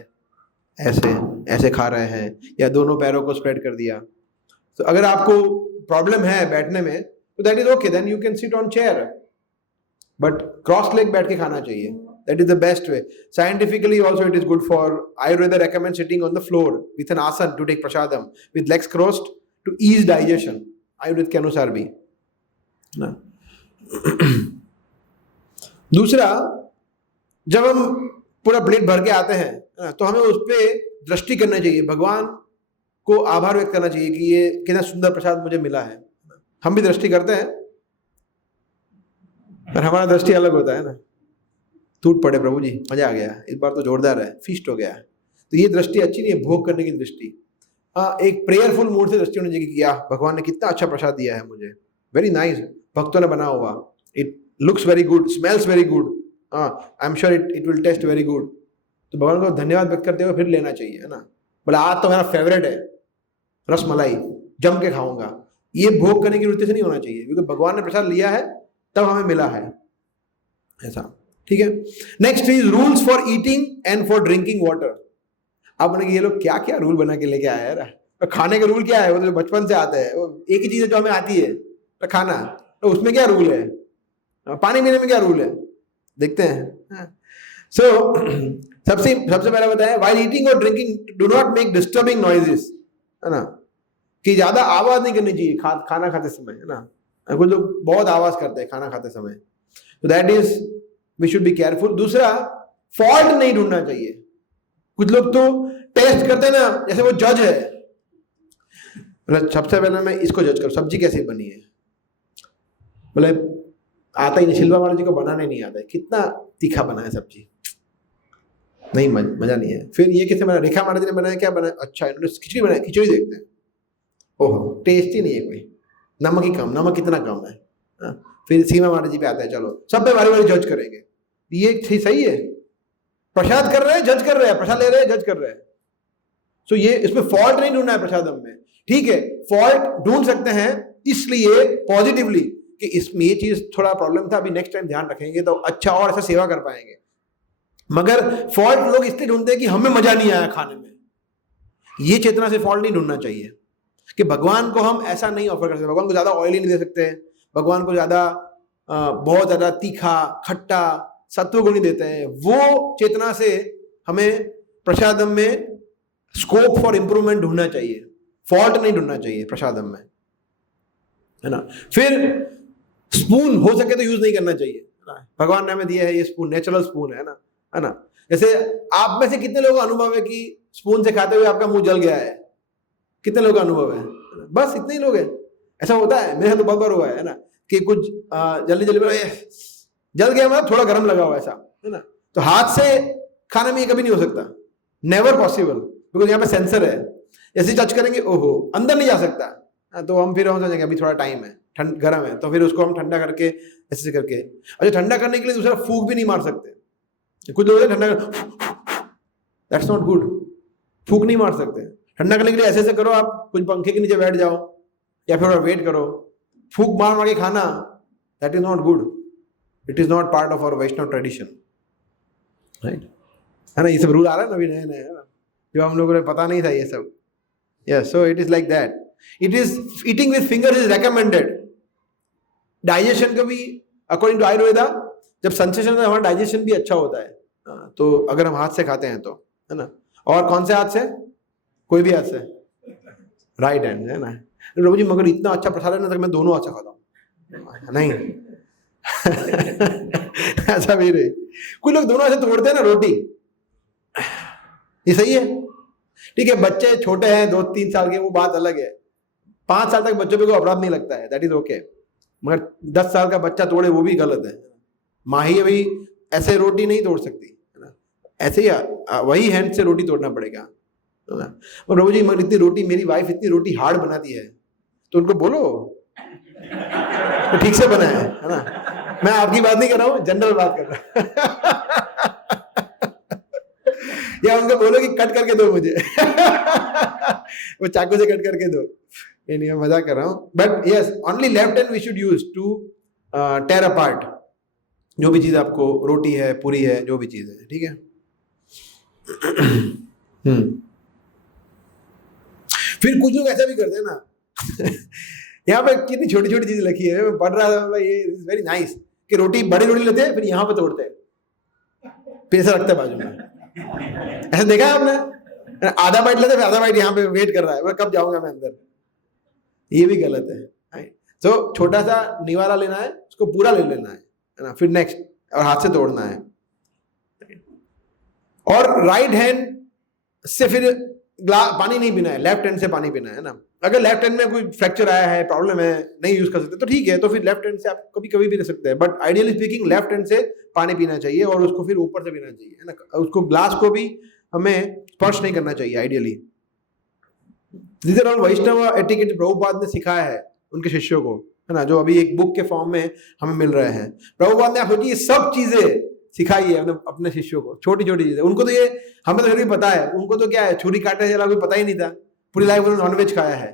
ऐसे खा रहे हैं, या दोनों पैरों को स्प्रेड कर दिया। तो अगर आपको प्रॉब्लम है बैठने में तो that is okay, then you can sit on chair, but cross leg बैठ के खाना चाहिए, that is the best way. Scientifically also it is good for Ayurveda recommend sitting on the floor with an asan to take prasadam with legs crossed to ease digestion, Ayurved के अनुसार भी ना। दूसरा, जब हम पूरा प्लेट भर के आते हैं तो हमें उस पर दृष्टि करना चाहिए, भगवान को आभार व्यक्त करना चाहिए कि ये कितना सुंदर प्रसाद मुझे मिला है। हम भी दृष्टि करते हैं पर हमारा दृष्टि अलग होता है ना, टूट पड़े प्रभु जी मजा आ गया, इस बार तो जोरदार है, फीस्ट हो गया। तो ये दृष्टि अच्छी नहीं है, भोग करने की दृष्टि। एक प्रेयरफुल मूड से दृष्टि होनी चाहिए कि क्या भगवान ने कितना अच्छा प्रसाद दिया है मुझे, वेरी नाइस, भक्तों ने बना हुआ, it looks very good, smells very good, I am sure it will taste very good. तो भगवान को धन्यवाद व्यक्त करते हुए फिर लेना चाहिए, है ना। बोले आज तो मेरा फेवरेट है रस मलाई, जम के खाऊंगा, ये भोग करने की वृत्ति से नहीं होना चाहिए, क्योंकि भगवान ने प्रसाद लिया है तब हमें मिला है, ऐसा, ठीक है। Next is rules for eating and for drinking water. अब मैंने ये लोग क्या क्या रूल बना के लेके आए यार, तो खाने के रूल क्या है, वो तो बचपन से आते हैं, वो एक ही चीज है जो हमें आती है, तो खाना, तो उसमें क्या रूल है, पानी पीने में क्या रूल है, देखते हैं। सो सबसे पहले बताया व्हाइल ईटिंग और drinking do not make disturbing noises, है ना, कि ज्यादा आवाज नहीं करनी चाहिए खाना खाते समय, है ना। कुछ लोग बहुत आवाज करते हैं खाना खाते समय, तो that is we should be careful. दूसरा, फॉल्ट नहीं ढूंढना चाहिए। कुछ लोग तो टेस्ट करते हैं ना, जैसे वो जज है, सबसे पहले मैं इसको जज करूं सब्जी कैसी बनी है, बोले आता ही नहीं, शिल्पा महाराज जी को बनाने नहीं आता है, कितना तीखा बना है सब्जी, नहीं मजा नहीं है। फिर ये कैसे बना, रेखा महाराज ने बनाया, क्या बनाया, अच्छा इन्होंने खिचड़ी बनाई, खिचड़ी देखते हैं, ओहो टेस्ट ही नहीं है कोई, नमक ही कम, नमक कितना कम है, फिर सीमा महाराज जी पे आता है, चलो सब पे बारी बारी जज करेंगे, ये सही है, प्रसाद कर रहे हैं जज कर रहे हैं, प्रसाद ले रहे हैं जज कर रहे हैं। सो ये इसमें फॉल्ट नहीं ढूंढना है प्रसादम में, ठीक है, फॉल्ट ढूंढ सकते हैं इसलिए पॉजिटिवली कि इसमें ये चीज थोड़ा प्रॉब्लम था, अभी नेक्स्ट टाइम ध्यान रखेंगे तो अच्छा और ऐसा सेवा कर पाएंगे। मगर फॉल्ट लोग इसलिए ढूंढते हैं कि हमें मजा नहीं आया खाने में, ये चेतना से फॉल्ट नहीं ढूंढना चाहिए कि भगवान को हम ऐसा नहीं ऑफर कर सकते, भगवान को ज्यादा ऑयली नहीं दे सकते, भगवान को ज्यादा बहुत ज्यादा तीखा खट्टा सत्व गुण नहीं देते हैं। वो चेतना से हमें प्रसादम में स्कोप फॉर इंप्रूवमेंट ढूंढना चाहिए, फॉल्ट नहीं ढूंढना चाहिए प्रसादम में, है ना। फिर स्पून हो सके तो यूज नहीं करना चाहिए, भगवान ने हमें दिया है ये स्पून, नेचुरल स्पून है ना। जैसे आप में से कितने लोगों का अनुभव है कि स्पून से खाते हुए आपका मुंह जल गया है, कितने लोगों का अनुभव है, बस इतने ही लोग हैं। ऐसा होता है, मेरे साथ तो बहुत बार हुआ है ना, कि कुछ जल्दी जल गया, मतलब थोड़ा गर्म लगा हुआ ऐसा, है ना, तो हाथ से खाने में ये कभी नहीं हो सकता, नेवर पॉसिबल, बिकॉज यहाँ पे सेंसर है, ऐसे टच करेंगे ओहो अंदर नहीं जा सकता, तो हम फिर हम सोचेंगे अभी थोड़ा टाइम है, गर्म है, तो फिर उसको हम ठंडा करके ऐसे करके, अच्छा ठंडा करने के लिए दूसरा फूंक भी नहीं मार सकते, कुछ लोग ठंडा दैट्स नॉट गुड, फूंक नहीं मार सकते। ठंडा करने के लिए ऐसे करो, आप कुछ पंखे के नीचे बैठ जाओ या फिर वेट करो, फूंक मार के खाना, that is not good, it is not part of our Vaishnava tradition, right, है ना। ये सब रूल आ रहा है ना अभी नए नए, जो हम लोगों ने पता नहीं था ये सब। Yes, so it is like that, it is eating with fingers is recommended. Digestion का भी अकॉर्डिंग टू आयुर्वेदा, जब सेंसेशन है हमारा डाइजेशन भी अच्छा होता है, तो अगर हम हाथ से खाते हैं तो, है ना। और कौन से हाथ से, कोई भी हाथ से, राइट हैंड है ना। प्रभु जी मगर इतना अच्छा प्रसाद है ना, तो मैं दोनों अच्छा खाता हूँ। नहीं ऐसा भी नहीं। कुछ लोग दोनों ऐसे तोड़ते हैं ना रोटी, ये सही है, ठीक है। बच्चे छोटे हैं 2-3 साल के, वो बात अलग है। 5 साल तक बच्चों पे कोई अपराध नहीं लगता है, दैट इज ओके। मगर 10 साल का बच्चा तोड़े वो भी गलत है। माँ ही अभी ऐसे रोटी नहीं तोड़ सकती है ना, ऐसे ही वही हैंड से रोटी तोड़ना पड़ेगा है ना। और प्रभु जी मगर इतनी रोटी, मेरी वाइफ इतनी रोटी हार्ड बनाती है, तो उनको बोलो तो ठीक से बना है ना। मैं आपकी बात नहीं कर रहा हूँ, जनरल बात कर रहा हूँ। या उनको बोलो कि कट करके दो मुझे वो चाकू से कट करके दो। नहीं, मैं मजाक कर रहा हूँ। But yes, only left hand we should use to tear apart जो भी चीज आपको, रोटी है, पूरी है, जो भी चीज है, ठीक है। फिर कुछ लोग ऐसा भी करते हैं ना यहाँ पे कितनी छोटी छोटी चीज लिखी है, मैं पढ़ रहा था, ये इज वेरी नाइस, कि रोटी, बड़ी रोटी लेते हैं, फिर यहाँ पे तोड़ते हैं, पैसा रखते हैं बाजू में। ऐसा देखा है आपने? आधा बाइट लेते, फिर आधा बाइट यहाँ पे वेट कर रहा है, मैं कब जाऊंगा मैं अंदर। ये भी गलत है। तो छोटा सा निवाला लेना है, उसको पूरा ले लेना है ना, फिर नेक्स्ट, और हाथ से तोड़ना है। और राइट हैंड से फिर पानी नहीं पीना है, लेफ्ट हैंड से पानी पीना है ना। अगर लेफ्ट हैंड में कोई फ्रैक्चर आया है, प्रॉब्लम है, नहीं यूज कर सकते, तो ठीक है, तो फिर लेफ्ट हैंड से आप कभी कभी भी ले सकते हैं। But ideally speaking left hand से पानी पीना चाहिए, और उसको फिर ऊपर से पीना चाहिए है ना। उसको ग्लास को भी हमें स्पर्श नहीं करना चाहिए आइडियली। जिसे वैष्णव एटिकेट प्रभुपाद ने सिखाया है उनके शिष्यों को, है ना, जो अभी एक बुक के फॉर्म में हमें मिल रहे हैं। प्रभुपाद ने, आप सोचिए, सब चीजें सिखाई है अपने शिष्यों को, छोटी छोटी चीजें। उनको तो ये, हमें तो फिर भी पता है, उनको तो क्या है, छुरी काटने से कोई पता ही नहीं था, पूरी लाइफ उन्होंने नॉनवेज खाया है।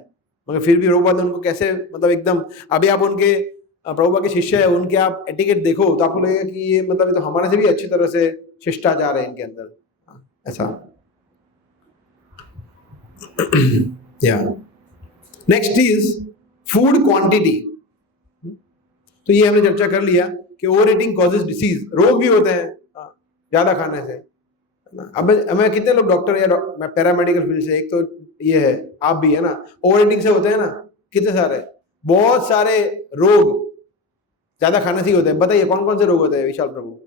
मगर फिर भी प्रभुपाद ने उनको कैसे, मतलब एकदम, अभी आप उनके प्रभुपाद के शिष्य है, उनके आप एटिकेट देखो तो आपको लगेगा कि ये, मतलब ये तो हमारे से भी अच्छी तरह से शिष्टाचार है इनके अंदर, ऐसा। Next is food quantity. तो ये हमने चर्चा कर लिया कि ओवर ईटिंग कॉजेज डिसीज, रोग भी होते हैं ज्यादा खाने से। अब हमें कितने लोग डॉक्टर या पैरामेडिकल फील्ड से, एक तो ये है, आप भी है ना, ओवर ईटिंग से होते हैं ना, कितने सारे, बहुत सारे रोग ज्यादा खाने से ही होते हैं। बताइए कौन कौन से रोग होते हैं विशाल प्रभु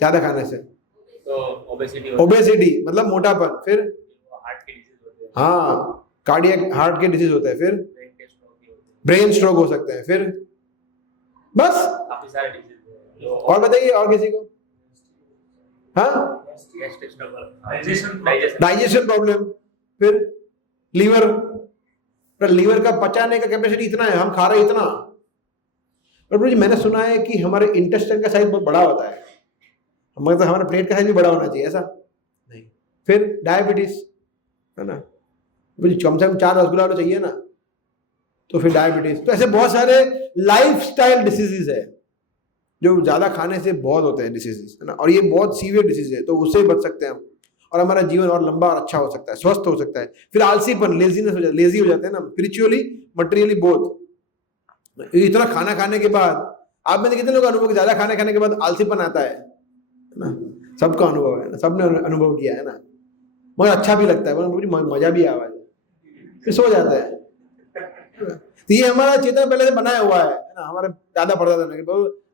ज्यादा खाने से? तो ओबेसिटी मतलब मोटापन, फिर हार्ट के डिजीज होते हैं, हाँ, कार्डियक हार्ट के डिजीज होते हैं, फिर ब्रेन स्ट्रोक हो सकते हैं, फिर बस काफी सारे डिजीज। और बताइए, और किसी को? हाँ, डाइजेशन प्रॉब्लम, फिर लीवर, पर लीवर का पचाने का कैपेसिटी इतना है, हम खा रहे इतना। पर जी मैंने सुना है कि हमारे इंटेस्टाइन का साइज बहुत बड़ा होता है, मतलब हमारे प्लेट का साइज भी बड़ा होना चाहिए, ऐसा नहीं। फिर डायबिटीज है ना, मुझे कम से कम 4 रसगुल्ला तो चाहिए ना, तो फिर डायबिटीज। तो ऐसे बहुत सारे लाइफस्टाइल डिसीजेज है जो ज्यादा खाने से बहुत होते हैं डिसीजेज, है ना, और ये बहुत सीवियर डिसीज है, तो उससे बच सकते हैं हम, और हमारा जीवन और लंबा और अच्छा हो सकता है, स्वस्थ हो सकता है। फिर आलसीपन, लेजीनेस हो जाता है, लेजी हो जाते हैं ना, स्पिरिचुअली मटेरियली बोथ। इतना खाना खाने के बाद, आप में कितने लोग अनुभव, ज्यादा खाना खाने के बाद आलसीपन आता है ना, सबका अनुभव है ना, सबने अनुभव किया है ना, मगर अच्छा भी लगता है, मजा भी आवा है, फिर सो जाता है। तो ये हमारा चेतन पहले से बनाया हुआ है ना, हमारे दादा पड़ता था,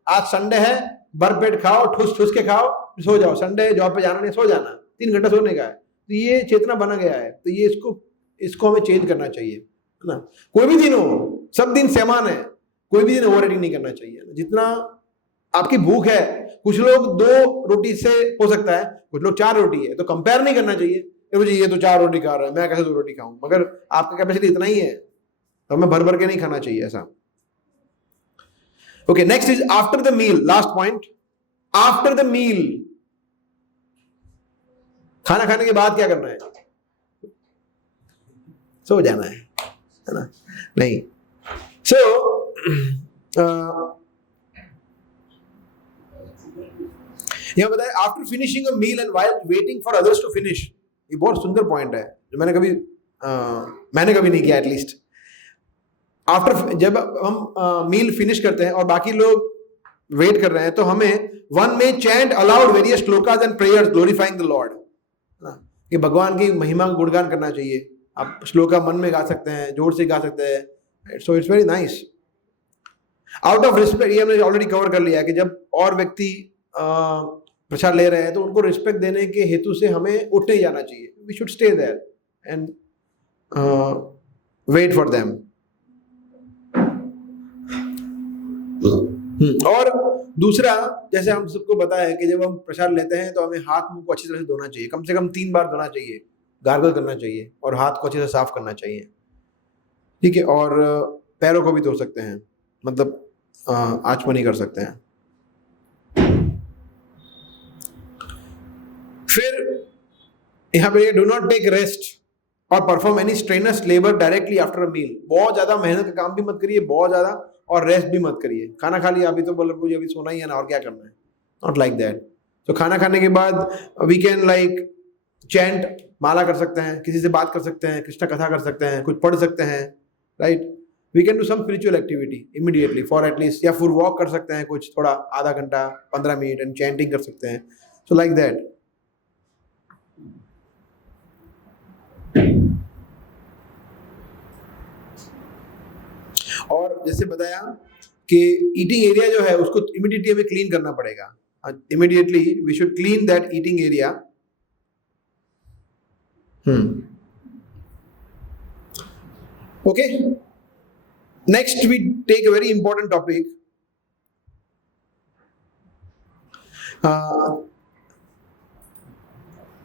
आज संडे है, भरपेट खाओ, ठूस ठूस के खाओ, सो जाओ, संडे है, जॉब पे जाना नहीं, सो जाना, 3 घंटा सोने का है। तो ये चेतना बना गया है, तो ये इसको हमें चेंज करना चाहिए, है ना। कोई भी दिन हो, सब दिन समान है, कोई भी दिन ओवर ईटिंग नहीं करना चाहिए। जितना आपकी भूख है, कुछ लोग 2 रोटी से हो सकता है, कुछ लोग 4 रोटी है, तो कंपेयर नहीं करना चाहिए। ये तो 4 रोटी खा रहा है, मैं कैसे 2 रोटी खाऊं, मगर आपका कैपेसिटी इतना ही है, तो हमें भर भर के नहीं खाना चाहिए ऐसा। Okay, next is after the meal, last point, after the meal, खाना खाने के बाद क्या करना है? सो जाना है ना, नहीं। सो यहां बताया after finishing a meal and while waiting for others to finish. ये बहुत सुंदर पॉइंट है जो मैंने कभी नहीं किया, एटलीस्ट। आफ्टर, जब हम मील फिनिश करते हैं और बाकी लोग वेट कर रहे हैं, तो हमें वन में chant allowed various shlokas and prayers glorifying the Lord, कि भगवान की महिमा का गुणगान करना चाहिए आप श्लोका मन में गा सकते हैं, जोर से गा सकते हैं, so it's very nice. Out of respect, ये हमने ऑलरेडी कवर कर लिया कि जब और व्यक्ति प्रसाद ले रहे हैं तो उनको रिस्पेक्ट देने के हेतु से हमें उठ नहीं जाना चाहिए, we should stay there and wait for them. और दूसरा, जैसे हम सबको पता है कि जब हम प्रसाद लेते हैं तो हमें हाथ मुंह को अच्छी तरह से धोना चाहिए, कम से कम 3 बार धोना चाहिए, गार्गल करना चाहिए और हाथ को अच्छे से साफ करना चाहिए, ठीक है। और पैरों को भी धो सकते हैं, मतलब आचमनी कर सकते हैं। फिर यहाँ पे डू नॉट टेक रेस्ट और perform any strenuous labour directly after a meal. बहुत ज्यादा मेहनत का काम भी मत करिए, बहुत ज्यादा, और रेस्ट भी मत करिए। खाना खा लिया अभी तो बोलो मुझे अभी सोना ही है ना, और क्या करना है, नॉट लाइक दैट। तो खाना खाने के बाद वी कैन लाइक चैंट, माला कर सकते हैं, किसी से बात कर सकते हैं, कृष्ण कथा कर सकते हैं, कुछ पढ़ सकते हैं, right. We can do some spiritual activity immediately for at least, या फिर वॉक कर सकते हैं कुछ थोड़ा, आधा घंटा 15 मिनट, एंड चैंटिंग कर सकते हैं, सो लाइक दैट। और जैसे बताया कि ईटिंग एरिया जो है उसको इमीडिएटली हमें क्लीन करना पड़ेगा, immediately we should clean that eating area. Okay, next we take a very important topic,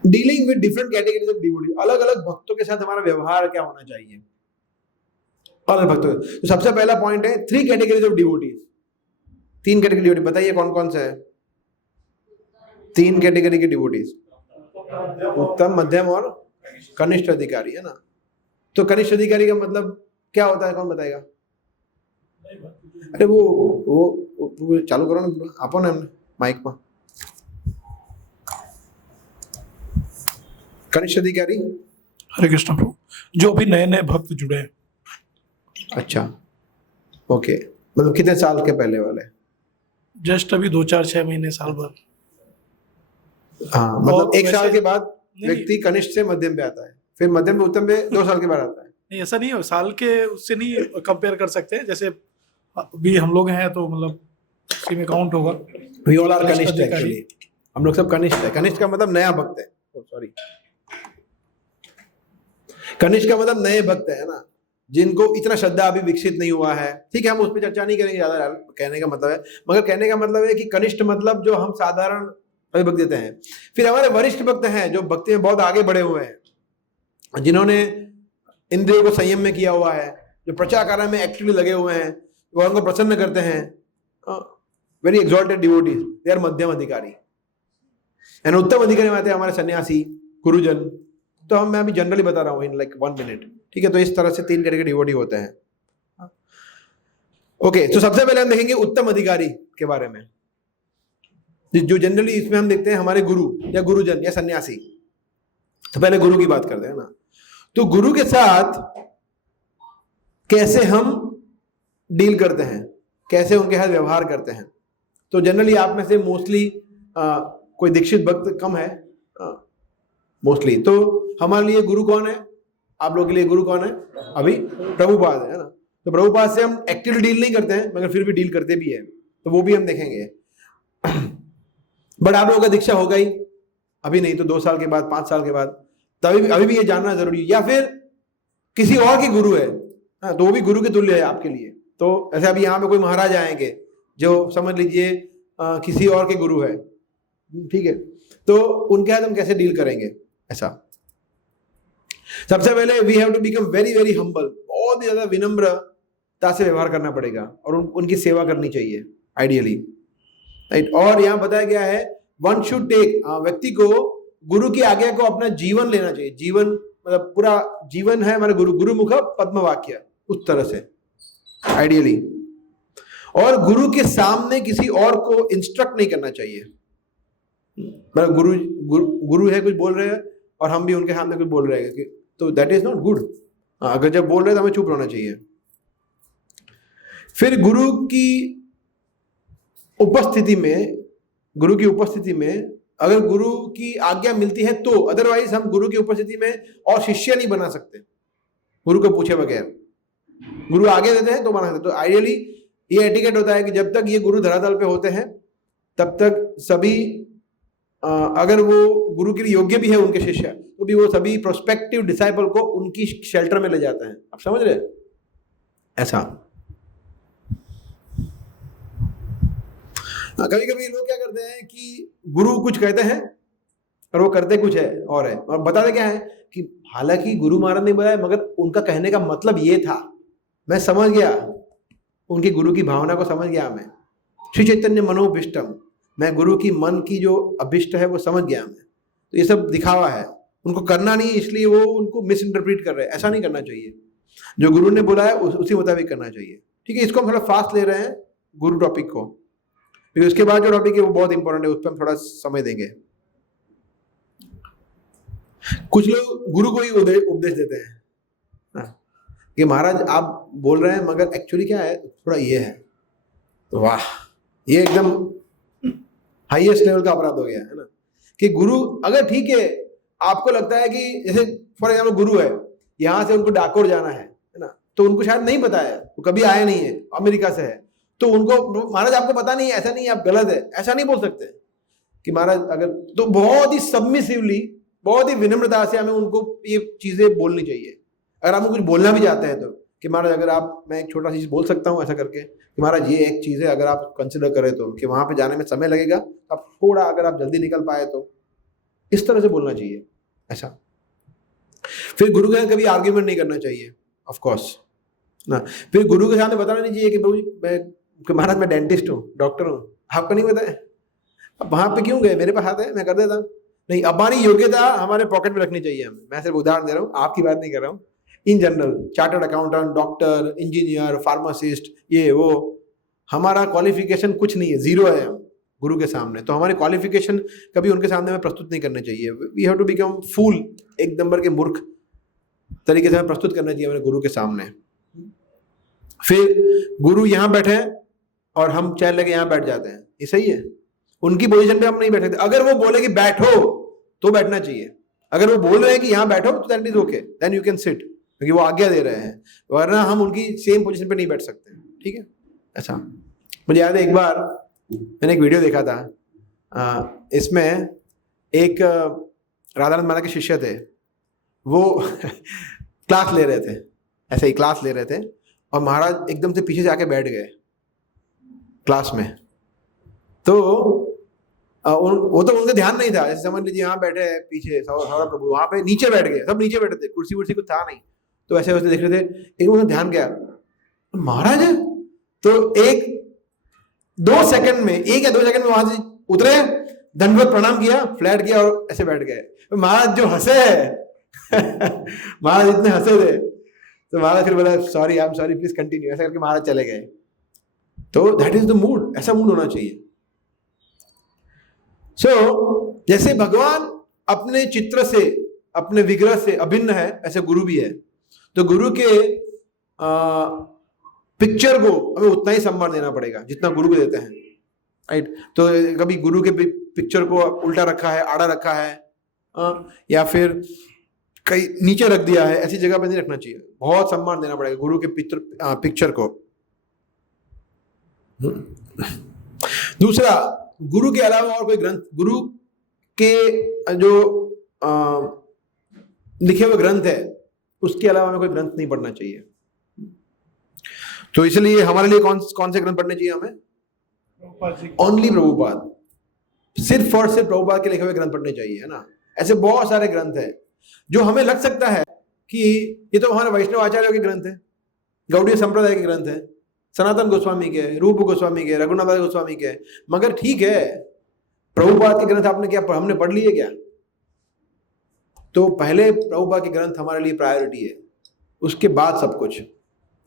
dealing with different categories of devotee. अलग अलग भक्तों के साथ हमारा व्यवहार क्या होना चाहिए, अलग भक्तों। तो सबसे पहला पॉइंट है 3 categories of devotees. 3 category devotee, बताइए कौन कौन से है 3 कैटेगरी के डिवोटीज? उत्तम, मध्यम और कनिष्ठ अधिकारी, है ना। तो कनिष्ठ अधिकारी का मतलब क्या होता है, कौन बताएगा? अरे वो चालू करो ना, आपो ना माइक पर। कनिष्ठ अधिकारी, हरे कृष्ण प्रभु, जो भी नए नए भक्त जुड़े हैं। अच्छा, ओके, मतलब कितने साल के पहले वाले? जस्ट अभी 2-4-6 महीने, साल भर। हाँ, मतलब और 1 साल के बाद नहीं, व्यक्ति कनिष्ठ से मध्यम पे आता है, फिर मध्यम पे उत्तम पे 2 साल के बाद आता है। नहीं ऐसा नहीं है, साल के उससे नहीं कंपेयर कर सकते। जैसे अभी हम लोग हैं तो मतलब उसी में काउंट होगा। We all are कनिष्ठ अधिकारी। एक्चुअली, हम लोग सब कनिष्ठ है। कनिष्ठ का मतलब नया भक्त है, सॉरी, कनिष्ठ का मतलब नए भक्त है ना, जिनको इतना श्रद्धा अभी विकसित नहीं हुआ है। ठीक है, हम उस पर चर्चा नहीं करेंगे ज्यादा, कहने का मतलब है, मगर कहने का मतलब है कि कनिष्ठ मतलब जो हम साधारण भक्त देते हैं। फिर हमारे वरिष्ठ भक्त हैं जो भक्ति में बहुत आगे बढ़े हुए हैं, जिन्होंने इंद्रियों को संयम में किया हुआ है, जो प्रचार कार्य में एक्टिवली लगे हुए हैं, वो उनको प्रसन्न करते हैं। Very exalted devotees, they are मध्यम अधिकारी। एंड उत्तम अधिकारी में आते हैं हमारे सन्यासी, गुरुजन। तो मैं अभी जनरली बता रहा हूँ इन लाइक 1 मिनट, ठीक है। तो इस तरह से 3 कैटेगरी डिवोटी होते हैं। ओके, तो सबसे पहले हम देखेंगे उत्तम अधिकारी के बारे में, जो जनरली इसमें हम देखते हैं हमारे गुरु या गुरुजन या सन्यासी। तो पहले गुरु की बात करते हैं ना। तो गुरु के साथ कैसे हम डील करते हैं, कैसे उनके साथ व्यवहार करते हैं। तो जनरली आप में से मोस्टली कोई दीक्षित भक्त कम है मोस्टली। तो हमारे लिए गुरु कौन है, आप लोगों के लिए गुरु कौन है? अभी प्रभुपाद है ना। तो प्रभुपाद से हम एक्टिवली डील नहीं करते हैं, मगर फिर भी डील करते भी है, तो वो भी हम देखेंगे। बट आप लोगों का दीक्षा होगा ही, अभी नहीं तो 2 साल के बाद, 5 साल के बाद, तभी अभी भी ये जानना जरूरी है। या फिर किसी और के गुरु है, तो वो भी गुरु के तुल्य है आपके लिए। तो ऐसे अभी यहाँ पे कोई महाराज आएंगे जो समझ लीजिए किसी और के गुरु है, ठीक है। तो उनके साथ हम कैसे डील करेंगे, ऐसा। सबसे पहले we have to become very very humble, बहुत ही ज्यादा विनम्रता से व्यवहार करना पड़ेगा और उनकी सेवा करनी चाहिए आइडियली, राइट। और यहाँ बताया गया है वन शुड टेक, व्यक्ति को गुरु की आज्ञा को अपना जीवन लेना चाहिए। जीवन मतलब पूरा जीवन है हमारे गुरु, गुरुमुख पद्म वाक्य, उस तरह से आइडियली। और गुरु के सामने किसी और को इंस्ट्रक्ट नहीं करना चाहिए। मतलब गुरु है, कुछ बोल रहे हैं और हम भी उनके सामने कुछ बोल रहे हैं, तो दैट इज नॉट गुड। अगर जब बोल रहे हैं तो हमें चुप रहना चाहिए। फिर गुरु की उपस्थिति में अगर गुरु की आज्ञा मिलती है तो, अदरवाइज हम गुरु की उपस्थिति में और शिष्य नहीं बना सकते। गुरु को पूछे बगैर। गुरु आगे देते हैं तो मना करते। तो आइडियली ये एटिकेट होता है कि जब तक ये गुरु धरातल पे होते हैं तब तक सभी अगर वो गुरु के लिए योग्य भी है उनके शिष्य, तो भी वो सभी प्रोस्पेक्टिव डिसाइपल को उनकी शेल्टर में ले जाते हैं। आप समझ रहे हैं? ऐसा कभी कभी लोग क्या करते हैं कि गुरु कुछ कहते हैं और वो करते कुछ है और बताते क्या है कि हालांकि गुरु महाराज ने बताया मगर उनका कहने का मतलब ये था, मैं समझ गया, उनकी गुरु की भावना को समझ गया मैं। श्री चैतन्य मनोभिष्टम, मैं गुरु की मन की जो अभिष्ट है वो समझ गया मैं। तो ये सब दिखावा है, उनको करना नहीं, इसलिए वो उनको मिस इंटरप्रीट कर रहे हैं। ऐसा नहीं करना चाहिए, जो गुरु ने बोला है उसी मुताबिक करना चाहिए। ठीक है, इसको हम थोड़ा फास्ट ले रहे हैं गुरु टॉपिक को, क्योंकि उसके बाद जो टॉपिक है वो बहुत इंपॉर्टेंट है, उस पर हम थोड़ा समय देंगे। कुछ लोग गुरु को ही उपदेश देते हैं कि महाराज आप बोल रहे हैं मगर एक्चुअली क्या है, थोड़ा ये है। तो वाह, ये एकदम हाईएस्ट लेवल का अपराध हो गया है ना। कि गुरु अगर ठीक है, आपको लगता है कि जैसे फॉर एग्जाम्पल गुरु है, यहाँ से उनको डाकोर जाना है ना, तो उनको शायद नहीं पता है, वो कभी आए नहीं है, अमेरिका से है, तो उनको महाराज आपको पता नहीं है, ऐसा नहीं है, आप गलत है, ऐसा नहीं बोल सकते कि महाराज अगर, तो बहुत ही सबमिसिवली, बहुत ही विनम्रता से हमें उनको ये चीजें बोलनी चाहिए। अगर हम कुछ बोलना भी चाहते हैं तो कि महाराज अगर आप, मैं एक छोटा सी चीज बोल सकता हूँ ऐसा करके कि महाराज ये एक चीज है, अगर आप कंसिडर करें तो कि वहां पे जाने में समय लगेगा, आप थोड़ा अगर आप जल्दी निकल पाए तो, इस तरह से बोलना चाहिए ऐसा। फिर गुरु के साथ कभी आर्ग्यूमेंट नहीं करना चाहिए ऑफ कोर्स ना। फिर गुरु के सामने बताना नहीं चाहिए कि प्रभु जी महाराज मैं डेंटिस्ट हूँ, डॉक्टर हूँ, आपको नहीं पता है, अब वहां पे क्यों गए, मेरे पास हाथ है, मैं कर देता हूँ। नहीं, हमारी योग्यता हमारे पॉकेट में रखनी चाहिए हमें। मैं सिर्फ उदाहरण दे रहा हूँ, आपकी बात नहीं कर रहा हूँ। In general chartered accountant, doctor, engineer, pharmacist, ये वो, हमारा क्वालिफिकेशन कुछ नहीं है, जीरो है हम गुरु के सामने। तो हमारी क्वालिफिकेशन कभी उनके सामने में प्रस्तुत नहीं करनी चाहिए। वी हैव टू बिकम फूल, एक नंबर के मूर्ख तरीके से हमें प्रस्तुत करना चाहिए अपने गुरु के सामने। फिर गुरु यहाँ बैठे और हम चैन लगे यहाँ बैठ जाते हैं, ये सही है? उनकी पोजीशन पे हम नहीं बैठ सकते। अगर वो बोले कि बैठो तो बैठना चाहिए। अगर वो बोल रहे हैं कि यहाँ बैठो तो that is okay, then you can sit, क्योंकि वो आज्ञा दे रहे हैं, वरना हम उनकी सेम पोजीशन पे नहीं बैठ सकते। ठीक है, अच्छा। मुझे याद है एक बार मैंने एक वीडियो देखा था, इसमें एक राधानंद महाराज के शिष्य थे, वो क्लास ले रहे थे, ऐसे ही क्लास ले रहे थे, और महाराज एकदम से पीछे से आके बैठ गए क्लास में। तो वो तो उनका ध्यान नहीं था, जैसे समझ लीजिए यहाँ बैठे हैं पीछे सौरभ प्रभु, वहां पे नीचे बैठ गए, सब नीचे बैठे थे, कुर्सी वुर्सी कुछ था नहीं, तो ऐसे वैसे देख रहे थे। एक उनका ध्यान गया, महाराज है, तो एक 2 सेकंड में, 1 या 2 सेकंड में वहां से उतरे, दंडवत प्रणाम किया, फ्लैट किया और ऐसे बैठ गए। तो महाराज जो हंसे महाराज इतने हंसे थे, तो महाराज फिर बोला sorry, I am sorry, please continue, ऐसा करके महाराज चले गए। तो दैट इज द मूड, ऐसा मूड होना चाहिए। जैसे भगवान अपने चित्र से, अपने विग्रह से अभिन्न है, ऐसे गुरु भी है। तो गुरु के पिक्चर को हमें उतना ही सम्मान देना पड़ेगा जितना गुरु को देते हैं, राइट। तो कभी गुरु के पिक्चर को उल्टा रखा है, आड़ा रखा है, या फिर कहीं नीचे रख दिया है, ऐसी जगह पे नहीं रखना चाहिए। बहुत सम्मान देना पड़ेगा गुरु के पिक्चर को। दूसरा, गुरु के अलावा और कोई ग्रंथ, गुरु के जो लिखे हुए ग्रंथ है उसके अलावा हमें कोई ग्रंथ नहीं पढ़ना चाहिए। तो इसलिए हमारे लिए कौन से ग्रंथ पढ़ने चाहिए हमें? ओनली प्रभुपाद, सिर्फ और सिर्फ प्रभुपाद के लिखे हुए ग्रंथ पढ़ने चाहिए, है ना। ऐसे बहुत सारे ग्रंथ है जो हमें लग सकता है कि ये तो हमारे वैष्णव आचार्यों के ग्रंथ है, गौड़ीय संप्रदाय के ग्रंथ है, सनातन गोस्वामी के, रूप गोस्वामी के, रघुनाथ गोस्वामी के, मगर ठीक है, प्रभुपाद के ग्रंथ आपने क्या हमने पढ़ लिए क्या? तो पहले प्रभुपाद के ग्रंथ हमारे लिए प्रायोरिटी है, उसके बाद सब कुछ,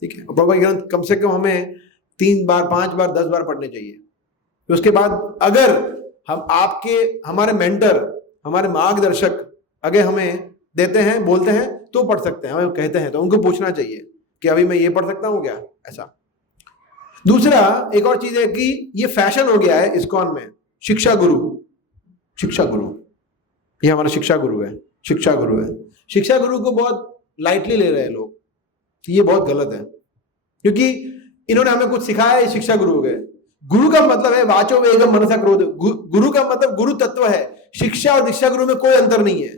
ठीक है। और प्रभुपाद के ग्रंथ कम से कम हमें 3 बार, 5 बार, 10 बार पढ़ने चाहिए। उसके बाद अगर हम हमारे मेंटर, हमारे मार्गदर्शक अगर हमें देते हैं, बोलते हैं तो पढ़ सकते हैं, हमें कहते हैं तो उनको पूछना चाहिए कि अभी मैं ये पढ़ सकता हूँ क्या, ऐसा। दूसरा, एक और चीज है कि ये फैशन हो गया है इस्कॉन में, शिक्षा गुरु, शिक्षा गुरु, ये हमारा शिक्षा गुरु है, शिक्षा गुरु है। शिक्षा गुरु को बहुत लाइटली ले रहे हैं लोग, ये बहुत गलत है, क्योंकि इन्होंने हमें कुछ सिखाया, ये शिक्षा गुरु हो गए। गुरु का मतलब है वाचो वेगम मनसा क्रोध। गुरु का मतलब गुरु तत्व है। शिक्षा और दीक्षा गुरु में कोई अंतर नहीं है।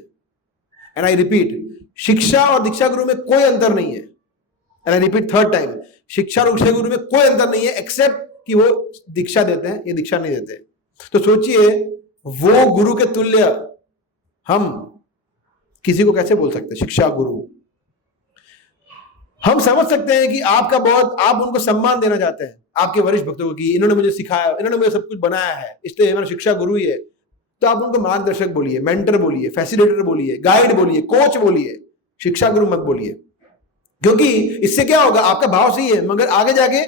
एंड आई रिपीट, शिक्षा और दीक्षा गुरु में कोई अंतर नहीं है। And I repeat third time, शिक्षा और दीक्षा गुरु में कोई अंतर नहीं है, एक्सेप्ट कि वो दीक्षा देते हैं, ये दीक्षा नहीं देते। तो सोचिए, वो गुरु के तुल्य हम किसी को कैसे बोल सकते हैं, शिक्षा गुरु। हम समझ सकते हैं कि आपका बहुत, आप उनको सम्मान देना चाहते हैं, आपके वरिष्ठ भक्तों को, कि इन्होंने मुझे सिखाया, इन्होंने मुझे सब कुछ बनाया है, इसलिए मेरा शिक्षा गुरु ही है। तो आप उनको मार्गदर्शक बोलिए, मेंटर बोलिए, फैसिलिटेटर बोलिए, गाइड बोलिए, कोच बोलिए, शिक्षा गुरु मत बोलिए। क्योंकि इससे क्या होगा, आपका भाव सही है, मगर आगे जाके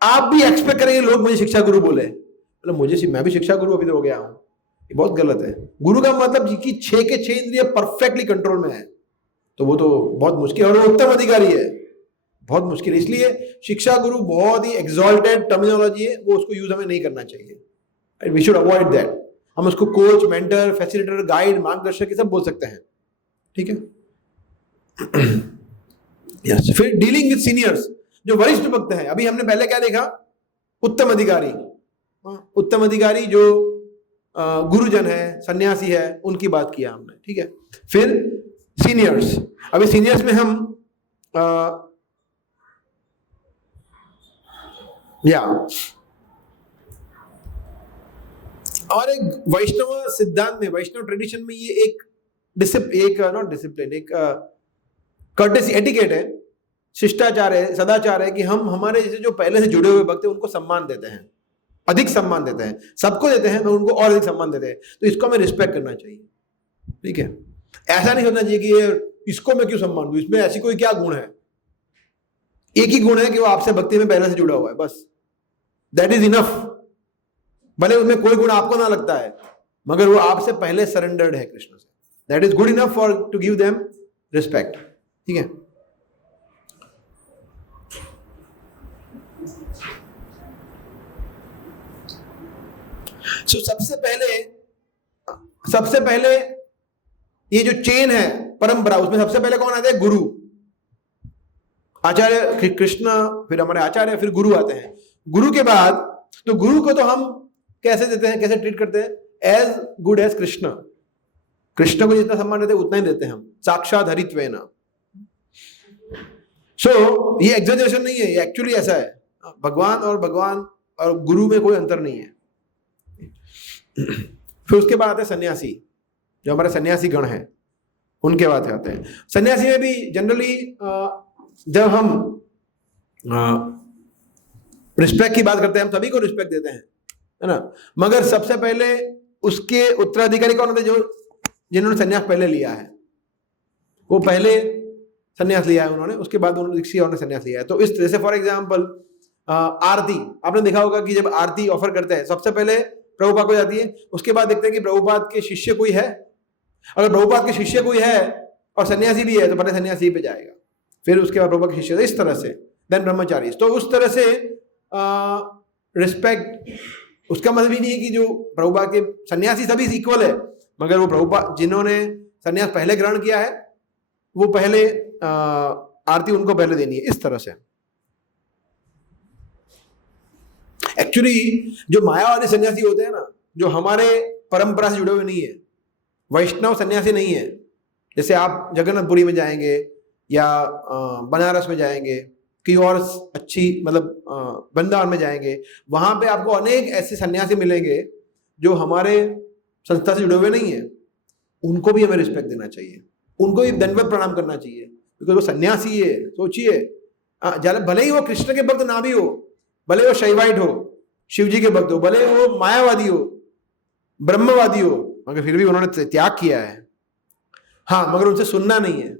आप भी एक्सपेक्ट करेंगे लोग मुझे शिक्षा गुरु बोले, मतलब मुझे, मैं भी शिक्षा गुरु अभी तो हो गया हूं। ये बहुत गलत है। गुरु का मतलब जिनकी 6 के 6 इंद्रिय परफेक्टली कंट्रोल में है, तो वो तो बहुत मुश्किल, और वो उत्तम अधिकारी है, बहुत मुश्किल। इसलिए शिक्षा गुरु बहुत ही एक्सॉल्टेड टर्मिनोलॉजी है, वो उसको यूज हमें नहीं करना चाहिए। We should avoid that. हम उसको कोच, मेंटर, फैसिलिटेटर, गाइड, मार्गदर्शक ये सब बोल सकते हैं, ठीक है। yes. फिर डीलिंग विद सीनियर्स, जो वरिष्ठ भक्त हैं। अभी हमने पहले क्या देखा, उत्तम अधिकारी। उत्तम अधिकारी जो गुरुजन है, सन्यासी है, उनकी बात किया हमने, ठीक है। फिर सीनियर्स, अभी सीनियर्स में हम और एक वैष्णव सिद्धांत में, वैष्णव ट्रेडिशन में ये एक नॉट डिसिप्लिन, एक कर्टेसी, एटिकेट है, शिष्टाचार है, सदाचार है कि हम हमारे जैसे जो पहले से जुड़े हुए भक्त हैं उनको सम्मान देते हैं, अधिक सम्मान देते हैं। सबको देते हैं, मगर उनको और अधिक सम्मान देते हैं। तो इसको हमें रिस्पेक्ट करना चाहिए, ठीक है। ऐसा नहीं सोचना चाहिए कि ये इसको मैं क्यों सम्मान दूं, इसमें ऐसी कोई क्या गुण है। एक ही गुण है कि वो आपसे भक्ति में पहले से जुड़ा हुआ है, बस, दैट इज इनफ। भले उसमें कोई गुण आपको ना लगता है, मगर वो आपसे पहले सरेंडर्ड है कृष्ण से, that is good enough for to give them respect, ठीक है। So, सबसे पहले ये जो चेन है परंपरा, उसमें सबसे पहले कौन आते हैं, गुरु, आचार्य कृष्ण, फिर हमारे आचार्य, फिर गुरु आते हैं। गुरु के बाद, तो गुरु को तो हम कैसे देते हैं, कैसे ट्रीट करते हैं, as good as Krishna. Krishna को जितना सम्मान देते हैं उतना ही देते हैं हम, साक्षात हरित्वेन। सो ये एग्जैजरेशन नहीं है, ये एक्चुअली ऐसा है। भगवान और गुरु में कोई अंतर नहीं है। फिर उसके बाद आते हैं सन्यासी, जो हमारे सन्यासी गण हैं, उनके बाद आते हैं। सन्यासी में भी जनरली जब हम रिस्पेक्ट की बात करते हैं, हम सभी को रिस्पेक्ट देते हैं, है ना। मगर सबसे पहले उसके उत्तराधिकारी कौन होते हैं, जो जिन्होंने सन्यास पहले लिया है, वो पहले सन्यास लिया है उन्होंने, उसके बाद उन्होंने किसी और ने सन्यास लिया है। तो इस तरह से फॉर एग्जाम्पल आरती, आपने देखा होगा कि जब आरती ऑफर करते हैं, सबसे पहले प्रभुपाद को जाती है, उसके बाद देखते हैं कि प्रभुपाद के शिष्य कोई है। अगर प्रभुपाद के शिष्य कोई है और सन्यासी भी है, तो पहले सन्यासी पे जाएगा, फिर उसके बाद प्रभुपाद के शिष्य, इस तरह से, देन ब्रह्मचारी। तो उस तरह से रिस्पेक्ट, उसका मतलब ही नहीं है कि जो प्रभुपाद के सन्यासी सभी इक्वल है, मगर वो प्रभुपाद जिन्होंने सन्यास पहले ग्रहण किया है, वो पहले आरती उनको पहले देनी है, इस तरह से। एक्चुअली जो मायावादी सन्यासी होते हैं ना, जो हमारे परंपरा से जुड़े हुए नहीं है, वैष्णव सन्यासी नहीं है। जैसे आप जगन्नाथपुरी में जाएंगे या बनारस में जाएंगे, कहीं और अच्छी, मतलब वृंदावन में जाएंगे, वहां पे आपको अनेक ऐसे सन्यासी मिलेंगे जो हमारे संस्था से जुड़े हुए नहीं है। उनको भी हमें रिस्पेक्ट देना चाहिए, उनको भी दंडवत प्रणाम करना चाहिए, क्योंकि वो सन्यासी है। सोचिए, भले ही वो कृष्ण के भक्त ना भी हो, भले वो शैवाइट हो, शिव जी के भक्त हो, भले वो मायावादी हो, ब्रह्मवादी हो, मगर फिर भी उन्होंने त्याग किया है। हाँ, मगर उनसे सुनना नहीं है,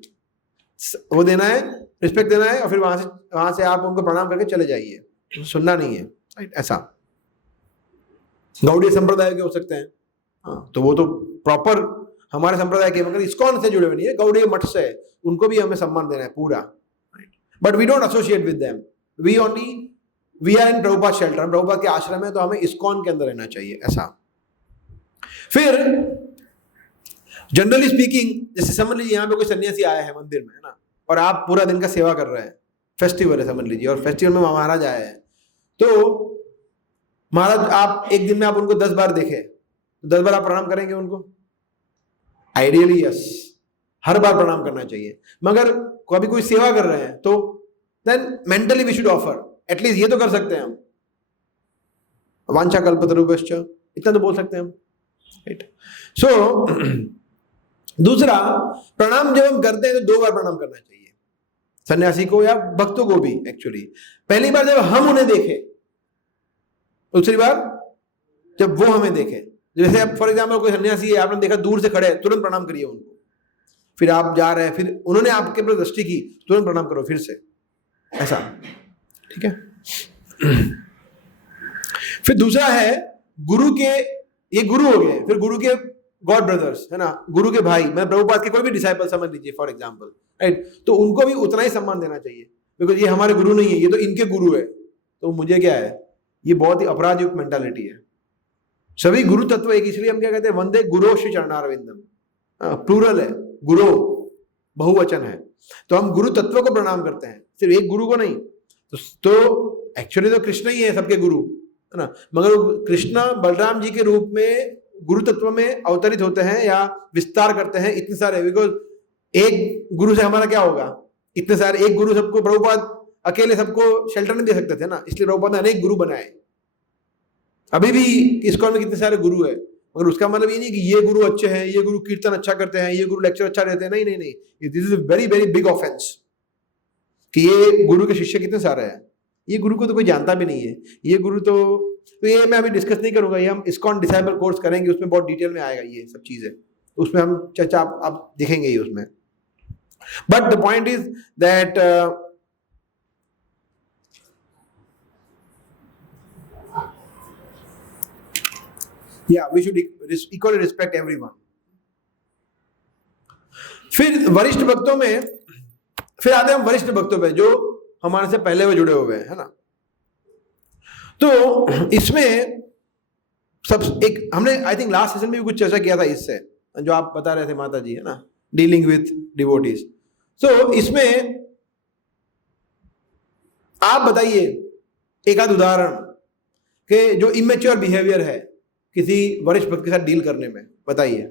वो देना है, रिस्पेक्ट देना है, और फिर वहां से आप उनको प्रणाम करके चले जाइए, सुनना नहीं है, राइट। ऐसा गौड़ीय संप्रदाय के हो सकते हैं, हाँ, तो वो तो प्रॉपर हमारे संप्रदाय के, मगर इस्कॉन से जुड़े हुए नहीं है, गौड़ीय मठ से, उनको भी हमें सम्मान देना है पूरा, right. But we don't associate with them, we are in Prabhupada shelter, हम प्रभुपाद के आश्रम है, तो हमें इस्कॉन के अंदर रहना चाहिए, ऐसा। फिर जनरली स्पीकिंग, जैसे समझ लीजिए यहाँ पे कोई सन्यासी आया है मंदिर में, है ना, और आप पूरा दिन का सेवा कर रहे हैं, फेस्टिवल है समझ लीजिए, और फेस्टिवल में महाराज आए हैं, तो महाराज आप एक दिन में आप उनको 10 बार देखे, 10 बार आप प्रणाम करेंगे उनको? आइडियली यस, हर बार प्रणाम करना चाहिए। मगर कभी कोई सेवा कर रहे हैं तो then mentally we should offer, at least ये तो कर सकते हैं हम, वांछा कल्पतरुभ्यश्च, इतना तो बोल सकते हैं हम, राइट? सो दूसरा, प्रणाम जब हम करते हैं तो 2 बार प्रणाम करना चाहिए, सन्यासी को या भक्तों को भी। एक्चुअली पहली बार जब हम उन्हें देखें, दूसरी बार जब वो हमें देखें। जैसे आप फॉर एग्जाम्पल कोई सन्यासी है, आपने देखा दूर से खड़े हैं, तुरंत प्रणाम करिए उनको। फिर आप जा रहे हैं, फिर उन्होंने आपके ऊपर दृष्टि की, तुरंत प्रणाम करो फिर से, ऐसा, ठीक है? फिर दूसरा है गुरु के, ये गुरु हो गए, फिर गुरु के गॉड ब्रदर्स है ना, गुरु के भाई, मैं प्रभुपाद के कोई भी डिसाइपल समझ लीजिए फॉर एग्जाम्पल, राइट? तो उनको भी उतना ही सम्मान देना चाहिए, बिकॉज ये हमारे गुरु नहीं है, ये तो इनके गुरु है, तो मुझे क्या है? ये बहुत ही अपराध युक्त मेंटालिटी है। सभी गुरु तत्व एक, इसलिए हम क्या कहते हैं, वंदे गुरो श्री चरणारविंदम, प्लूरल है, गुरु बहुवचन है, तो हम गुरु तत्व को प्रणाम करते हैं, सिर्फ एक गुरु को नहीं। तो एक्चुअली तो कृष्ण ही है सबके गुरु, है ना, मगर कृष्ण बलराम जी के रूप में गुरु तत्व में अवतरित होते हैं या विस्तार करते हैं इतने सारे, बिकॉज एक गुरु से हमारा क्या होगा? इतने सारे, एक गुरु सबको, प्रभुपाद अकेले सबको शेल्टर नहीं दे सकते थे ना, इसलिए प्रभुपाद ने अनेक गुरु बनाए। अभी भी इस्कॉन में कितने सारे गुरु है, मगर उसका मतलब ये नहीं कि ये गुरु अच्छे हैं, ये गुरु कीर्तन अच्छा करते हैं, ये गुरु लेक्चर अच्छा रहते हैं, नहीं नहीं नहीं, this is a very very big offence कि ये गुरु के शिष्य कितने सारे हैं, ये गुरु को तो कोई जानता भी नहीं है, ये गुरु तो ये मैं अभी डिस्कस नहीं करूंगा, ये हम इस्कॉन डिसाइपल कोर्स करेंगे, उसमें बहुत डिटेल में आएगा ये सब चीजें, उसमें हम चर्चा आप देखेंगे ही उसमें। But the point is that we should equally respect everyone. फिर वरिष्ठ भक्तों में, फिर आते हैं हम वरिष्ठ भक्तों पे जो हमारे से पहले वो जुड़े हुए हैं, है ना। तो इसमें सब एक हमने आई थिंक लास्ट सेशन में भी कुछ चर्चा किया था इससे, जो आप बता रहे थे माता जी, है ना, डीलिंग विथ डिवोटीज। तो इसमें आप बताइए एक आध उदाहरण के जो इमेच्योर बिहेवियर है किसी वरिष्ठ भक्त के साथ डील करने में, बताइए।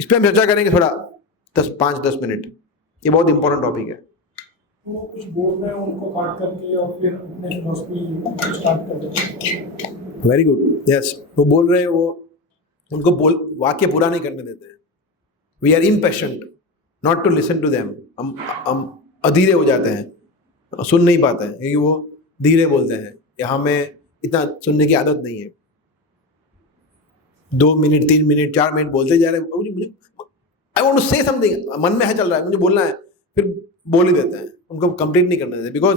इस पे हम चर्चा करेंगे थोड़ा 5-10 मिनट, ये बहुत इंपॉर्टेंट टॉपिक है। वो कुछ बोल रहे हैं उनको काट करके और फिर अपने फिलॉसफी स्टार्ट कर देते हैं। वेरी गुड, यस, वो बोल रहे हैं, वो उनको वाक्य पूरा नहीं करने देते हैं। We are impatient not to listen to them, हम अधीरे हो जाते हैं, सुन नहीं पाते हैं क्योंकि वो धीरे बोलते हैं या हमें इतना सुनने की आदत नहीं है। 2 मिनट 3 मिनट 4 मिनट बोलते जा रहे हैं, मुझे I want to say something, मन में है चल रहा है, मुझे बोलना है, फिर बोल ही देते हैं, उनको कंप्लीट नहीं करने देते, बिकॉज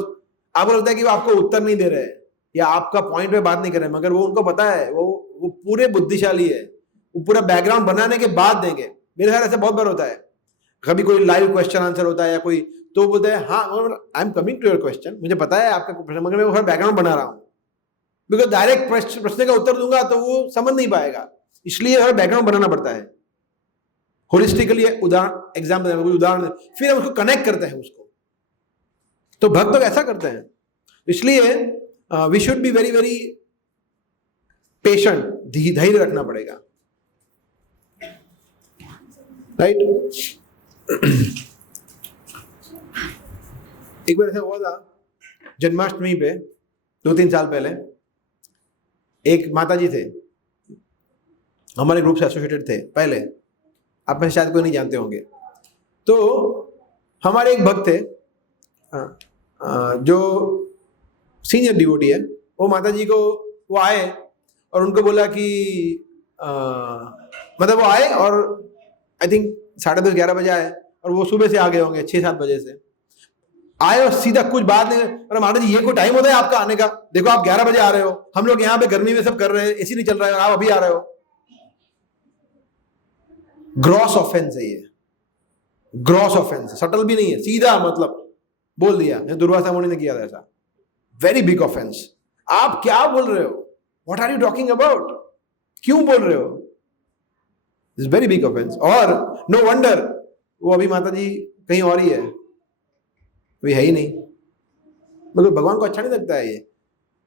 आपको लगता है कि वो आपको उत्तर नहीं दे रहे हैं या आपका पॉइंट पे बात नहीं कर रहे हैं, मगर वो उनको पता है, वो पूरे बुद्धिशाली है, वो पूरा बैकग्राउंड बनाने के बाद देंगे। मेरे ख्याल ऐसा बहुत बार होता है, कभी कोई लाइव क्वेश्चन आंसर होता है या कोई, तो बोलते हैं हाँ I am coming to your question, मुझे पता है आपका प्रश्न, मगर मैं वो बैकग्राउंड बना रहा हूँ, बिकॉज डायरेक्ट प्रश्न का उत्तर दूंगा तो वो समझ नहीं पाएगा, इसलिए हर बैकग्राउंड बनाना पड़ता है। होलिस्टिकली उदाहरण एग्जाम्पल उदाहरण, फिर हम उसको कनेक्ट करते हैं उसको, तो भक्त लोग ऐसा करते हैं। इसलिए we should be very very patient, धैर्य रखना पड़ेगा, राइट। एक बार ऐसा हुआ था जन्माष्टमी पे 2-3 साल पहले, एक माता जी थे, हमारे ग्रुप से एसोसिएटेड थे पहले, आप में शायद कोई नहीं जानते होंगे। तो हमारे एक भक्त थे जो सीनियर डिवोटी है, वो माता जी को वो आए और उनको बोला कि मतलब वो आए और आई थिंक 10:30-11 बजे आए और वो सुबह से आ गए होंगे 6-7 बजे से आए और सीधा कुछ बात नहीं। अरे माता जी ये कोई टाइम होता है आपका आने का, देखो आप 11 बजे आ रहे हो, हम लोग यहाँ पे गर्मी में सब कर रहे हैं, एसी नहीं चल रहा है और आप अभी आ रहे हो। ग्रॉस ऑफेंस है ये, ग्रॉस ऑफेंस, सटल भी नहीं है, सीधा मतलब बोल दिया, दुर्वासा मुनि ने किया था ऐसा, वेरी बिग ऑफेंस। आप क्या बोल रहे हो, what are you talking about, क्यों बोल रहे हो, इज वेरी बिग ऑफेंस। और नो वंडर वो अभी माता जी कहीं और ही है, वे है ही नहीं। मतलब भगवान को अच्छा नहीं लगता है ये,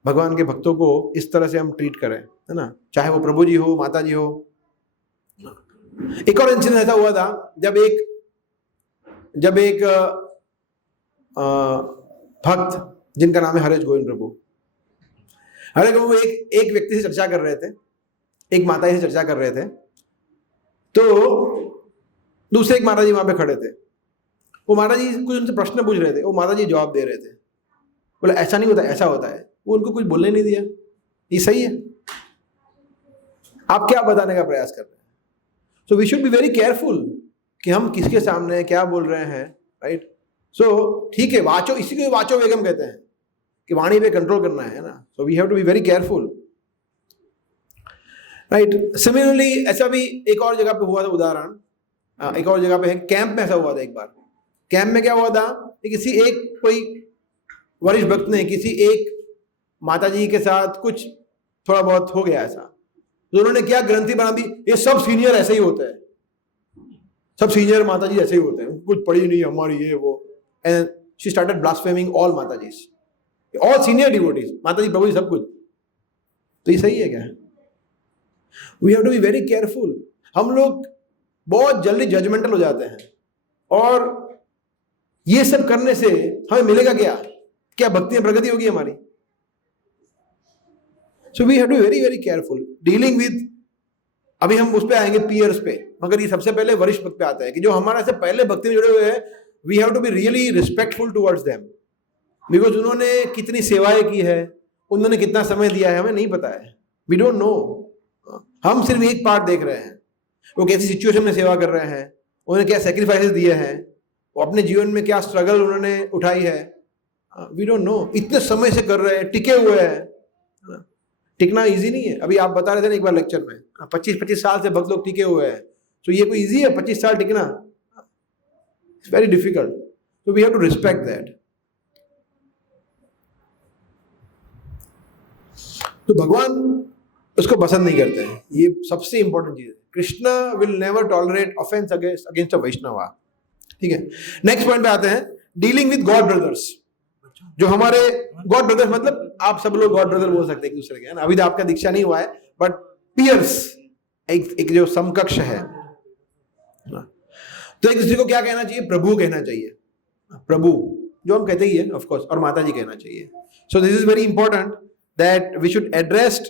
भगवान के भक्तों को इस तरह से हम ट्रीट करें, है ना, चाहे वो प्रभु जी हो, माता जी हो। एक और इंसिडेंट ऐसा हुआ था जब एक भक्त जिनका नाम है हरेश गोविंद प्रभु, हरेश प्रभु एक व्यक्ति से चर्चा कर रहे थे, एक माता जी से चर्चा कर रहे थे, तो दूसरे एक माता जी वहां पे खड़े थे। वो माता जी कुछ उनसे प्रश्न पूछ रहे थे, वो माता जी जवाब दे रहे थे, बोले ऐसा नहीं होता, ऐसा होता है। वो उनको कुछ बोलने नहीं दिया, ये सही है, आप क्या बताने का प्रयास कर रहे हैं? So we should be very careful कि हम किसके सामने क्या बोल रहे हैं, राइट। सो ठीक है, वाचो, इसी को वाचो वेगम कहते हैं कि वाणी पे कंट्रोल करना है ना। So we have to be very careful, right. Similarly ऐसा भी एक और जगह पे हुआ था उदाहरण, एक और जगह पे है, कैंप में ऐसा हुआ था एक बार। कैंप में क्या हुआ था कि किसी एक कोई वरिष्ठ भक्त ने किसी एक माता जी के साथ कुछ थोड़ा बहुत हो गया ऐसा, तो उन्होंने क्या ग्रंथि बना दी, ये सब सीनियर ऐसे ही होते हैं, सब सीनियर माता जी ऐसे ही होते हैं, कुछ पढ़ी नहीं हमारी ये वो। एंड शी स्टार्टेड ब्लास्फेमिंग ऑल माता जी, ऑल सीनियर डिवोटीज, माता जी प्रभु जी सब कुछ। तो ये सही है क्या? We have to be very careful. हम लोग बहुत जल्दी जजमेंटल हो जाते हैं, और ये सब करने से हमें मिलेगा क्या? क्या भक्ति में प्रगति होगी हमारी? So we have to very very careful dealing with, अभी हम उस पे आएंगे पीयर्स पे, मगर ये सबसे पहले वरिष्ठ भक्त पे आता है कि जो हमारे से पहले भक्ति में जुड़े हुए हैं, we have to be really respectful towards them, because उन्होंने कितनी सेवाएं की है, उन्होंने कितना समय दिया है, हमें नहीं पता है, वी डोंट नो। हम सिर्फ एक पार्ट देख रहे हैं, वो कैसी सिचुएशन में सेवा कर रहे हैं, उन्होंने क्या सेक्रीफाइसेस दिए हैं, वो अपने जीवन में क्या स्ट्रगल उन्होंने उठाई है, वी डोंट नो। इतने समय से कर रहे हैं, टिके हुए हैं। टिकना इजी नहीं है। अभी आप बता रहे थे ना एक बार लेक्चर में, 25-25 साल से भक्त लोग टिके हुए हैं, तो ये कोई इजी है 25 साल टिकना? It's very difficult. So we have to respect that. तो भगवान उसको पसंद नहीं करते हैं, ये सबसे इंपॉर्टेंट चीज है। Krishna will never tolerate offence against a Vaishnava. ठीक है, नेक्स्ट पॉइंट पे आते हैं, डीलिंग विद गॉड ब्रदर्स। जो हमारे गॉड ब्रदर्स, मतलब आप सब लोग गॉड ब्रदर बोल सकते हैं एक दूसरे के, है ना। अभी तो आपका दीक्षा नहीं हुआ है, बट पियर्स एक जो समकक्ष है, तो एक दूसरे को क्या कहना चाहिए? प्रभु कहना चाहिए, प्रभु, जो हम कहते ही है ऑफ कोर्स, और माता जी कहना चाहिए। So this is very important that we should address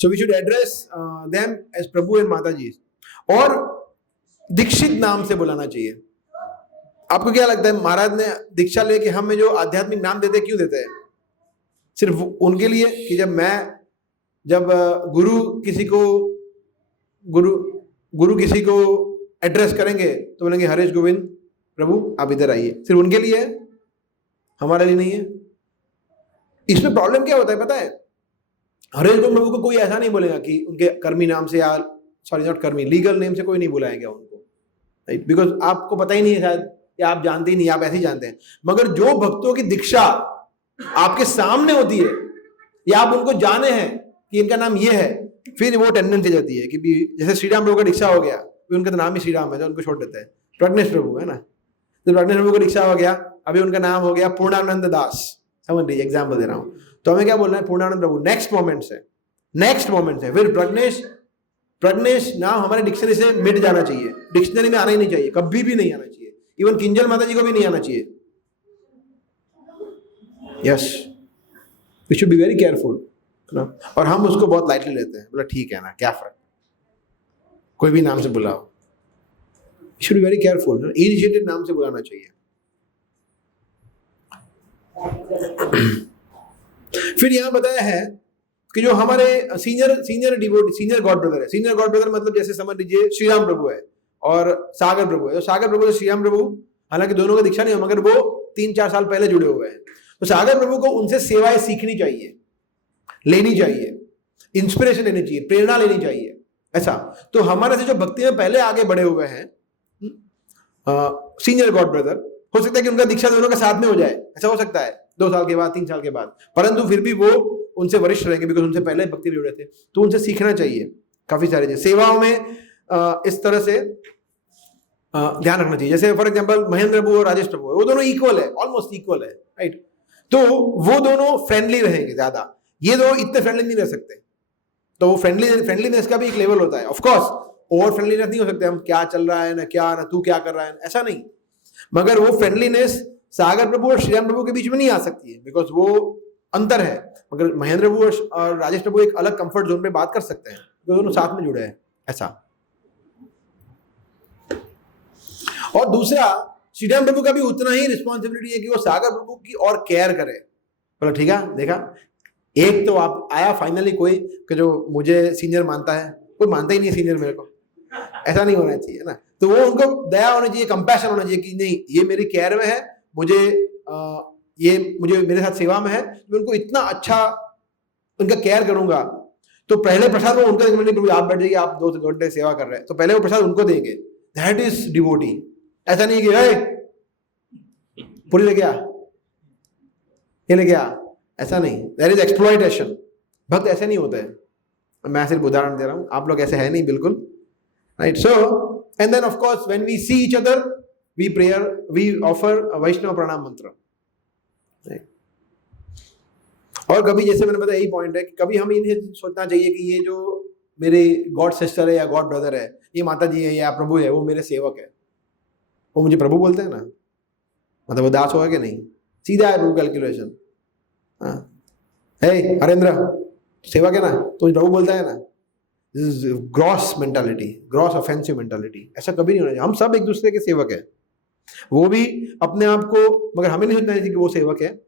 so we should address them as Prabhu and Mata जी। और दीक्षित नाम से बुलाना चाहिए। आपको क्या लगता है, महाराज ने दीक्षा लेके हमें जो आध्यात्मिक नाम देते, क्यों देते हैं? सिर्फ उनके लिए कि जब गुरु किसी को एड्रेस करेंगे तो बोलेंगे हरेश गोविंद प्रभु आप इधर आइए, सिर्फ उनके लिए है, हमारे लिए नहीं है। इसमें प्रॉब्लम क्या होता है पता है? हरेश गोविंद प्रभु को कोई ऐसा नहीं बोलेगा कि उनके कर्मी नाम से, या सॉरी नॉट कर्मी, लीगल नेम से कोई नहीं बुलाएगा उनको, राइट? बिकॉज आपको पता ही नहीं है शायद, या आप जानते ही नहीं, आप ऐसे ही जानते हैं। मगर जो भक्तों की दीक्षा आपके सामने होती है, या आप उनको जाने हैं कि इनका नाम ये है, फिर वो टेंडेंसी जाती है कि जैसे श्री राम प्रभु का दीक्षा हो गया, उनका तो नाम ही श्री राम है, तो उनको छोड़ देते हैं। प्रज्ञेश प्रभु है ना, तो प्रज्ञेश प्रभु का दीक्षा हो गया, अभी उनका नाम हो गया पूर्णानंद दास, समझ लीजिए, एग्जाम्पल दे रहा हूँ। तो हमें क्या बोलना है? पूर्णानंद प्रभु। नेक्स्ट मोमेंट से फिर प्रज्ञेश नाम हमारे डिक्शनरी से मिट जाना चाहिए, डिक्शनरी में आना ही नहीं चाहिए, कभी भी नहीं आना चाहिए, इवन किंजल माता जी को भी नहीं आना चाहिए। Yes, we should be very careful ना। और हम उसको बहुत लाइटली लेते हैं, बोला ठीक है ना, क्या फर्क, कोई भी नाम से बुलाओ। We should be very careful, initiated नाम से बुलाना चाहिए। फिर यहां बताया है कि जो हमारे सीनियर गॉड ब्रदर है, सीनियर गॉड ब्रदर मतलब जैसे समझ लीजिए श्री राम प्रभु है और सागर प्रभु है। तो सागर प्रभु और श्री राम प्रभु, हालांकि दोनों का दीक्षा नहीं है, मगर वो 3-4 साल पहले जुड़े हुए हैं। तो सागर प्रभु को उनसे सेवाएं सीखनी चाहिए, लेनी चाहिए, इंस्पिरेशन लेनी चाहिए, प्रेरणा लेनी चाहिए, ऐसा। तो हमारे से जो भक्ति में पहले आगे बढ़े हुए हैं सीनियर गॉड ब्रदर, हो सकता है कि उनका दीक्षा दोनों के साथ में हो जाए, ऐसा हो सकता है 2 साल के बाद, 3 साल के बाद, परंतु फिर भी वो उनसे वरिष्ठ रहेंगे, बिकॉज उनसे पहले भक्ति में जुड़े थे, तो उनसे सीखना चाहिए काफी सारे चीज। सेवाओं में इस तरह से ध्यान रखना चाहिए। जैसे फॉर एग्जांपल महेंद्र प्रभु और राजेश प्रभु वो दोनों इक्वल है, ऑलमोस्ट इक्वल है, राइट? तो वो दोनों फ्रेंडली रहेंगे ज्यादा, ये दोनों इतने फ्रेंडली नहीं रह सकते। तो वो फ्रेंडलीनेस का भी एक लेवल होता है। ऑफ कोर्स ओवर फ्रेंडलीनेस नहीं हो सकते, हम क्या चल रहा है ना तू क्या कर रहा है, ऐसा नहीं। मगर वो फ्रेंडलीनेस सागर प्रभु और श्रीराम प्रभु के बीच में नहीं आ सकती है, बिकॉज वो अंतर है। मगर महेंद्र प्रभु और राजेश प्रभु एक अलग कंफर्ट जोन पे बात कर सकते हैं, तो दोनों साथ में जुड़े हैं, ऐसा। और दूसरा, श्रीराम प्रभु का भी उतना ही रिस्पॉन्सिबिलिटी है कि वो सागर प्रभु की और केयर करे। बोला ठीक है, देखा, एक तो आप आया फाइनली कोई कि जो मुझे सीनियर मानता है, कोई मानता ही नहीं सीनियर मेरे को, ऐसा नहीं होना चाहिए ना। तो वो उनको दया होना चाहिए, कंपैशन होना चाहिए कि नहीं ये मेरी केयर में है, मुझे मेरे साथ सेवा में है, मैं उनको इतना अच्छा उनका केयर करूंगा। तो पहले प्रसाद वो उनको देंगे, प्रभु आप बैठ जाइए, आप 2 घंटे सेवा कर रहे हैं, तो पहले वो प्रसाद उनको देंगे। That is devotee. ऐसा नहीं कि पूरी लेके आ, ये लेके आ, ऐसा नहीं। That is exploitation. भक्त ऐसे नहीं होता है। मैं सिर्फ उदाहरण दे रहा हूं, आप लोग ऐसे है नहीं बिल्कुल, right? So and then of course when we see each other we offer Vaishnav pranam mantra. और कभी, जैसे मैंने बताया, यही पॉइंट है कि कभी हम इन्हें सोचना चाहिए कि ये जो मेरे गॉड सिस्टर है या गॉड ब्रदर है, ये माता जी है या प्रभु है, वो मेरे सेवक है, वो मुझे प्रभु बोलते हैं ना, मतलब वो दास होगा कि नहीं? सीधा है प्रभु कैलकुलेशन। हे हरेंद्र, सेवक है ना, तो प्रभु बोलता है ना। This is gross mentality, gross offensive mentality. ऐसा कभी नहीं होना चाहिए। हम सब एक दूसरे के सेवक है, वो भी अपने आप को, मगर हमें नहीं सोचना चाहिए कि वो सेवक है,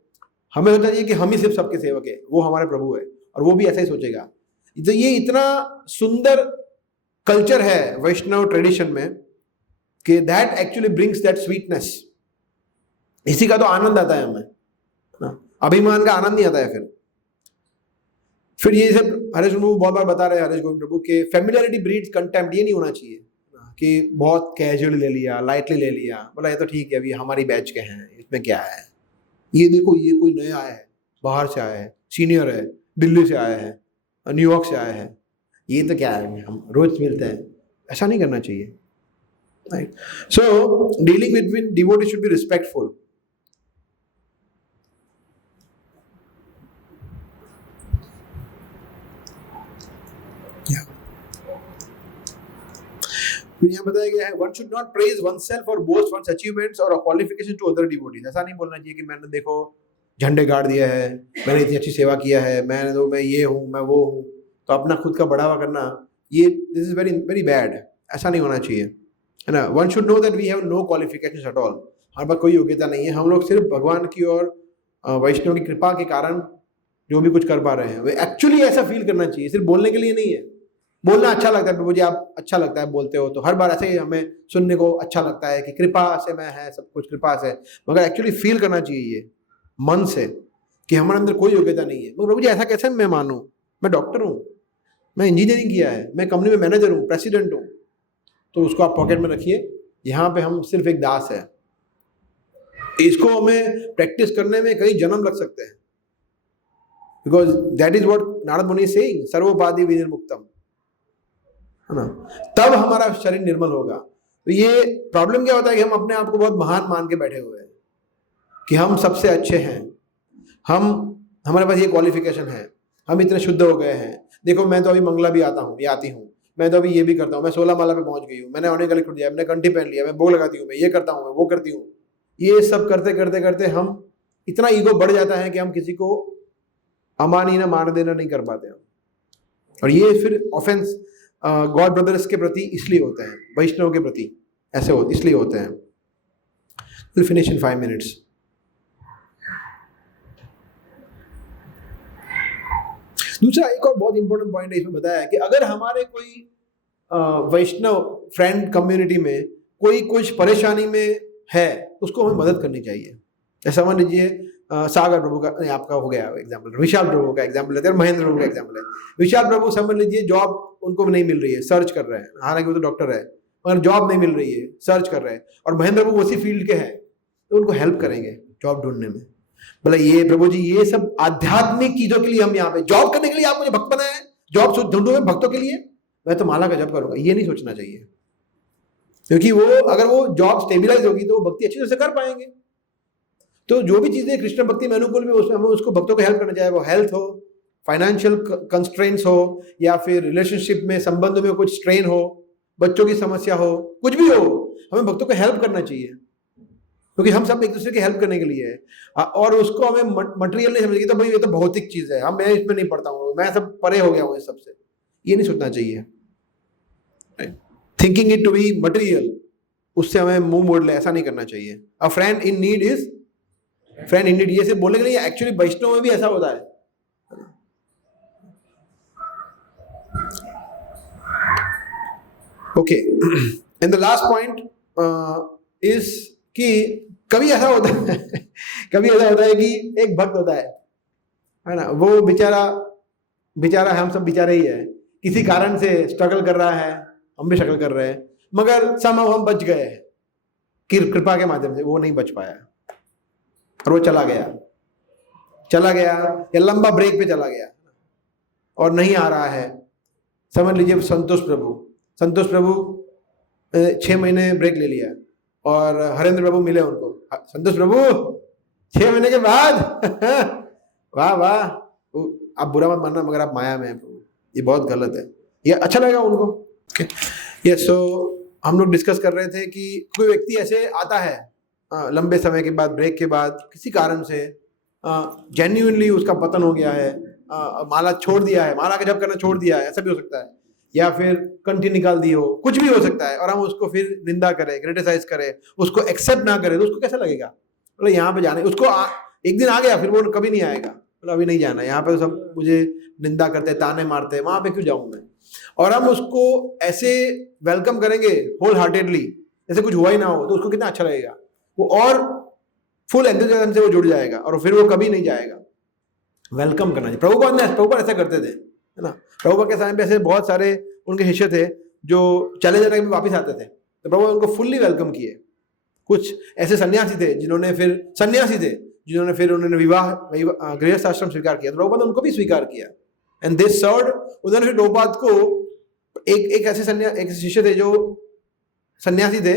हमें सोचना चाहिए कि हम ही सिर्फ सबके सेवक है, वो हमारे प्रभु है, और वो भी ऐसा ही सोचेगा। तो ये इतना सुंदर कल्चर है वैष्णव ट्रेडिशन में कि that actually brings that sweetness. इसी का तो आनंद आता है हमें ना, अभिमान का आनंद नहीं आता है। फिर ये सब हरेश प्रभु बहुत बार बता रहे हैं, हरेश गोविंद प्रभु के फेमिलियरिटी ब्रीड्स कंटेम्प्ट। ये नहीं होना चाहिए कि बहुत कैजुअली ले लिया, लाइटली ले लिया, बोला ये तो ठीक है, अभी हमारी बैच के हैं, इसमें क्या है, ये देखो ये कोई नया आया है, बाहर से आया है, सीनियर है, दिल्ली से आया है, न्यूयॉर्क से आया है, ये तो क्या है, हम रोज मिलते हैं। ऐसा नहीं करना चाहिए, right? So dealing with devotee should be respectful. फिर यहाँ बताया गया है, one should not praise oneself or boast one's achievements or qualification to other devotees। ऐसा नहीं बोलना चाहिए कि मैंने देखो झंडे गाड़ दिया है, मैंने इतनी अच्छी सेवा किया है, मैं ये हूँ, मैं वो हूँ, तो अपना खुद का बढ़ावा करना, ये this is very very bad. ऐसा नहीं होना चाहिए, है ना। One should know that we have no qualifications at all. हमारे पास कोई योग्यता नहीं है, हम लोग सिर्फ भगवान की और वैष्णव की कृपा के कारण जो भी कुछ कर पा रहे हैं, वे एक्चुअली ऐसा फील करना चाहिए, सिर्फ बोलने के लिए नहीं है। बोलना अच्छा लगता है, प्रभु जी आप अच्छा लगता है बोलते हो, तो हर बार ऐसे ही हमें सुनने को अच्छा लगता है कि कृपा से मैं है, सब कुछ कृपा से, मगर एक्चुअली फील करना चाहिए ये मन से कि हमारे अंदर कोई योग्यता नहीं है। मगर प्रभु जी ऐसा कैसे मैं मानूं, मैं डॉक्टर हूँ, मैं इंजीनियरिंग किया है, मैं कंपनी में मैनेजर हूँ, प्रेसिडेंट हूँ। तो उसको आप पॉकेट में रखिए, यहाँ पे हम सिर्फ एक दास है। इसको हमें प्रैक्टिस करने में कई जन्म लग सकते हैं, because that is what Narad मुनि इज सेइंग, सर्वोपाधि विनिर्मुक्तम, है ना। तब हमारा शरीर निर्मल होगा। तो ये प्रॉब्लम क्या होता है कि हम अपने आप को बहुत महान मान के बैठे हुए हैं कि हम सबसे अच्छे हैं, हमारे पास ये क्वालिफिकेशन है, हम इतने शुद्ध हो गए हैं, देखो मैं तो अभी मंगला भी आता हूँ, ये आती हूँ, मैं तो अभी ये भी करता हूँ, मैं 16 माला पे पहुंच गई हूँ, मैंने ऑने गले खुद दिया, मैंने कंठी पहन लिया, मैं भोग लगाती हूँ, मैं ये करता हूँ, मैं वो करती हूँ। ये सब करते करते करते हम इतना ईगो बढ़ जाता है कि हम किसी को अमानी ना मान देना नहीं कर पाते हम। और ये फिर ऑफेंस गॉड ब्रदर्स के प्रति इसलिए होते हैं, वैष्णव के प्रति ऐसे इसलिए होते हैं। Will finish in 5 minutes। दूसरा एक और बहुत इंपॉर्टेंट पॉइंट है इसमें बताया है कि अगर हमारे कोई वैष्णव फ्रेंड कम्युनिटी में कोई कुछ परेशानी में है, उसको हमें मदद करनी चाहिए। जैसे समझ लीजिए सागर प्रभु का, नहीं आपका हो गया एग्जाम्पल, विशाल प्रभु का एग्जाम्पल लेते हैं, महेंद्र प्रभु का एग्जाम्पल है। विशाल प्रभु समझ लीजिए जॉब उनको नहीं मिल रही है, सर्च कर रहे हैं, हालांकि वो तो डॉक्टर है, मगर जॉब नहीं मिल रही है, सर्च कर रहे हैं, और महेंद्र प्रभु उसी फील्ड के हैं, तो उनको हेल्प करेंगे जॉब ढूंढने में। बोला ये प्रभु जी ये सब आध्यात्मिक चीजों के लिए हम यहाँ पे, जॉब करने के लिए आप मुझे भक्त बनाए हैं, जॉब ढूंढूंगे भक्तों के लिए, मैं तो माला का जप करूंगा, ये नहीं सोचना चाहिए। क्योंकि वो अगर वो जॉब स्टेबिलाइज होगी तो वो भक्ति अच्छी तरह से कर पाएंगे। तो जो भी चीजें कृष्ण भक्ति में अनुकूल में उसमें हमें उसको भक्तों को हेल्प करना चाहिए, वो हेल्थ हो, फाइनेंशियल कंस्ट्रेंट्स हो, या फिर रिलेशनशिप में संबंध में कुछ स्ट्रेन हो, बच्चों की समस्या हो, कुछ भी हो, हमें भक्तों को हेल्प करना चाहिए, क्योंकि हम सब एक दूसरे की हेल्प करने के लिए है। और उसको हमें मटेरियल नहीं समझेगी तो भाई ये तो भौतिक चीज है, हम मैं इसमें नहीं पढ़ता हूँ, मैं सब परे हो गया हूँ इस सबसे, ये नहीं सोचना चाहिए। Thinking it to be material, उससे हमें मुंह मोड़ ले, ऐसा नहीं करना चाहिए। A friend in need is friend in need, ये सिर्फ बोलने के लिए, एक्चुअली वैष्णव में भी ऐसा होता है। Okay, and the last point is कि कभी ऐसा होता है कभी ऐसा होता है कि एक भक्त होता है ना, वो बेचारा हम सब बेचारे ही है, किसी कारण से स्ट्रगल कर रहा है, हम भी स्ट्रगल कर रहे हैं, मगर somehow हम बच गए हैं कृपा के माध्यम से, वो नहीं बच पाया और वो चला गया या लंबा ब्रेक पे चला गया और नहीं आ रहा है। समझ लीजिए संतोष प्रभु 6 महीने ब्रेक ले लिया और हरेंद्र प्रभु मिले उनको, संतोष प्रभु 6 महीने के बाद वाह वाह, आप बुरा मत मानना मगर आप माया में हैं प्रभु, ये बहुत गलत है, ये अच्छा लगा उनको। यस, सो हम लोग डिस्कस कर रहे थे कि कोई व्यक्ति ऐसे आता है लंबे समय के बाद, ब्रेक के बाद, किसी कारण से जेन्युइनली उसका पतन हो गया है, माला छोड़ दिया है, माला का जप करना छोड़ दिया है, ऐसा भी हो सकता है, या फिर कंठी निकाल दी हो, कुछ भी हो सकता है, और हम उसको फिर निंदा करें, क्रिटिसाइज करें, उसको एक्सेप्ट ना करें, तो उसको कैसा लगेगा? मतलब यहाँ पे जाने, उसको एक दिन आ गया फिर वो कभी नहीं आएगा, मतलब अभी नहीं जाना, यहाँ पे सब मुझे निंदा करते, ताने मारते, वहां पे क्यों जाऊं मैं? और हम उसको ऐसे वेलकम करेंगे होल हार्टेडली, जैसे कुछ हुआ ही ना हो, तो उसको कितना अच्छा लगेगा, वो और फुल एंथुसियाज्म से वो जुड़ जाएगा और फिर वो कभी नहीं जाएगा। वेलकम करना चाहिए। प्रभुपाद ऐसा करते थे, है ना। प्रभुपाद के समय पे ऐसे बहुत सारे उनके शिष्य थे जो चले जाने के बाद वापस आते थे, तो प्रभुपाद उनको फुल्ली वेलकम किए। कुछ ऐसे सन्यासी थे जिन्होंने फिर उन्होंने विवाह गृहस्थ आश्रम स्वीकार किया, तो प्रभुपाद ने उनको भी स्वीकार किया, एंड दे सर्व्ड। उन्होंने फिर प्रभुपाद को एक ऐसे शिष्य थे जो सन्यासी थे,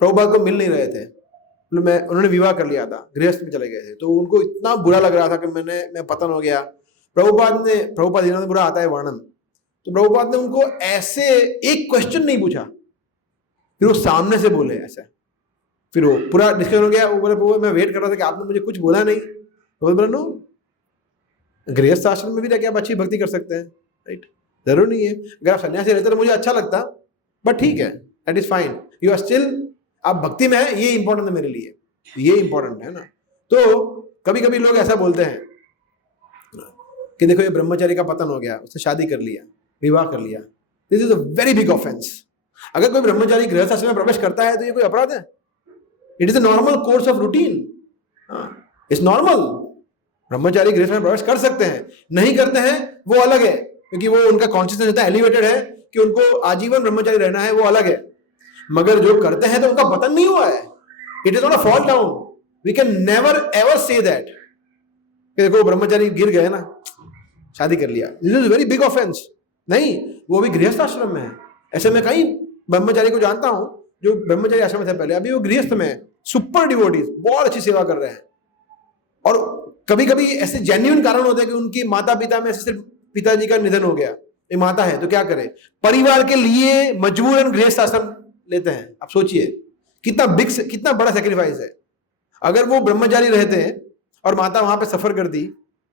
प्रभुपाद को मिल नहीं रहे थे, उन्होंने विवाह कर लिया था, गृहस्थ में चले गए थे, तो उनको इतना बुरा लग रहा था कि मैं पतन हो गया। प्रभुपाद इन्होंने बुरा आता है वर्णन, तो प्रभुपाद ने उनको ऐसे एक क्वेश्चन नहीं पूछा, फिर वो सामने से बोले ऐसा, फिर वो पूरा डिस्कशन हो गया। वो बोले मैं वेट कर रहा था कि आपने मुझे कुछ बोला नहीं। तो बोले नो, गृहस्थ आश्रम में भी रह के आप अच्छी भक्ति कर सकते हैं, राइट, जरूर नहीं है। अगर आप सन्यासी रहते तो मुझे अच्छा लगता, बट ठीक है, that is fine, you are still, आप भक्ति में है, ये इंपॉर्टेंट है मेरे लिए, ये इंपॉर्टेंट है ना। तो कभी कभी लोग ऐसा बोलते हैं कि देखो ये ब्रह्मचारी का पतन हो गया, उसने शादी कर लिया, विवाह कर लिया, this is a very big offence. अगर कोई ब्रह्मचारी गृहस्थ आश्रम में प्रवेश करता है तो ये कोई अपराध है? It is a normal course of routine, it's normal. ब्रह्मचारी गृहस्थ में प्रवेश कर सकते हैं, नहीं करते हैं वो अलग है, क्योंकि वो उनका कॉन्शियसनेस इतना एलिवेटेड है कि उनको आजीवन ब्रह्मचारी रहना है, वो अलग है। मगर जो करते हैं तो उनका पतन नहीं हुआ है, it is not a fall down. We can never ever say that देखो ब्रह्मचारी गिर गए ना, शादी कर लिया, this is very big offence. नहीं, वो भी गृहस्थ आश्रम में है। ऐसे मैं कई ब्रह्मचारी को जानता हूं जो ब्रह्मचारी आश्रम में थे पहले, अभी वो गृहस्थ में है, सुपर डिवोटीज, बहुत अच्छी सेवा कर रहे हैं। और कभी कभी ऐसे जेन्युइन कारण होते हैं कि उनकी माता पिता में सिर्फ पिताजी का निधन हो गया, ये माता है तो क्या करे, परिवार के लिए मजबूरन गृहस्थ आश्रम लेते हैं। आप सोचिए कितना बड़ा सेक्रीफाइस है। अगर वो ब्रह्मचारी रहते हैं और माता वहां पे सफर कर दी,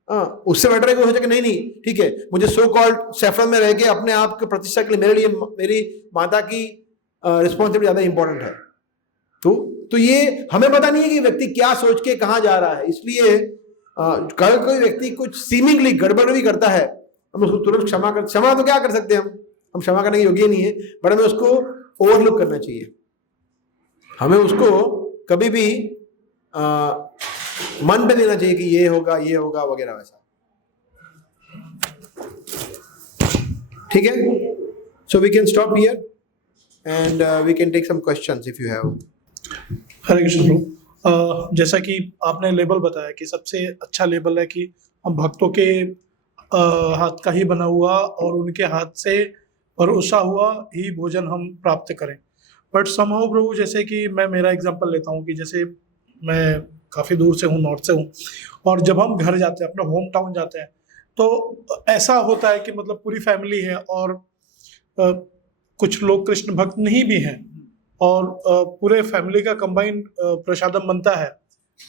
उससे बेटर है कि वो सोचे कि नहीं ठीक है, मुझे सो कॉल्ड सैफरन में रह के अपने आप की प्रतिष्ठा के लिए मेरे लिए मेरी माता की रिस्पॉन्सिबिलिटी ज्यादा इंपॉर्टेंट है। तो ये हमें पता नहीं है कि व्यक्ति क्या सोच के कहाँ जा रहा है। इसलिए कोई व्यक्ति कुछ सीमिंगली गड़बड़ भी करता है, हम उसको तुरंत क्षमा तो क्या कर सकते हैं, हम क्षमा करने के योग्य नहीं है, बट हमें उसको ओवरलुक करना चाहिए। हमें उसको कभी भी मन पे देना चाहिए कि ये होगा वगैरह वैसा, ठीक है। So we can stop here and we can take some questions if you have. Hare Krishna प्रभु। जैसा कि आपने लेबल बताया कि सबसे अच्छा लेबल है कि हम भक्तों के हाथ का ही बना हुआ और उनके हाथ से परोसा हुआ ही भोजन हम प्राप्त करें। बट समहाउ प्रभु, जैसे कि मैं मेरा एग्जांपल लेता हूँ कि जैसे मैं काफ़ी दूर से हूँ, नॉर्थ से हूँ, और जब हम घर जाते हैं, अपने होम टाउन जाते हैं, तो ऐसा होता है कि मतलब पूरी फैमिली है और कुछ लोग कृष्ण भक्त नहीं भी हैं और पूरे फैमिली का कंबाइंड प्रसादम बनता है।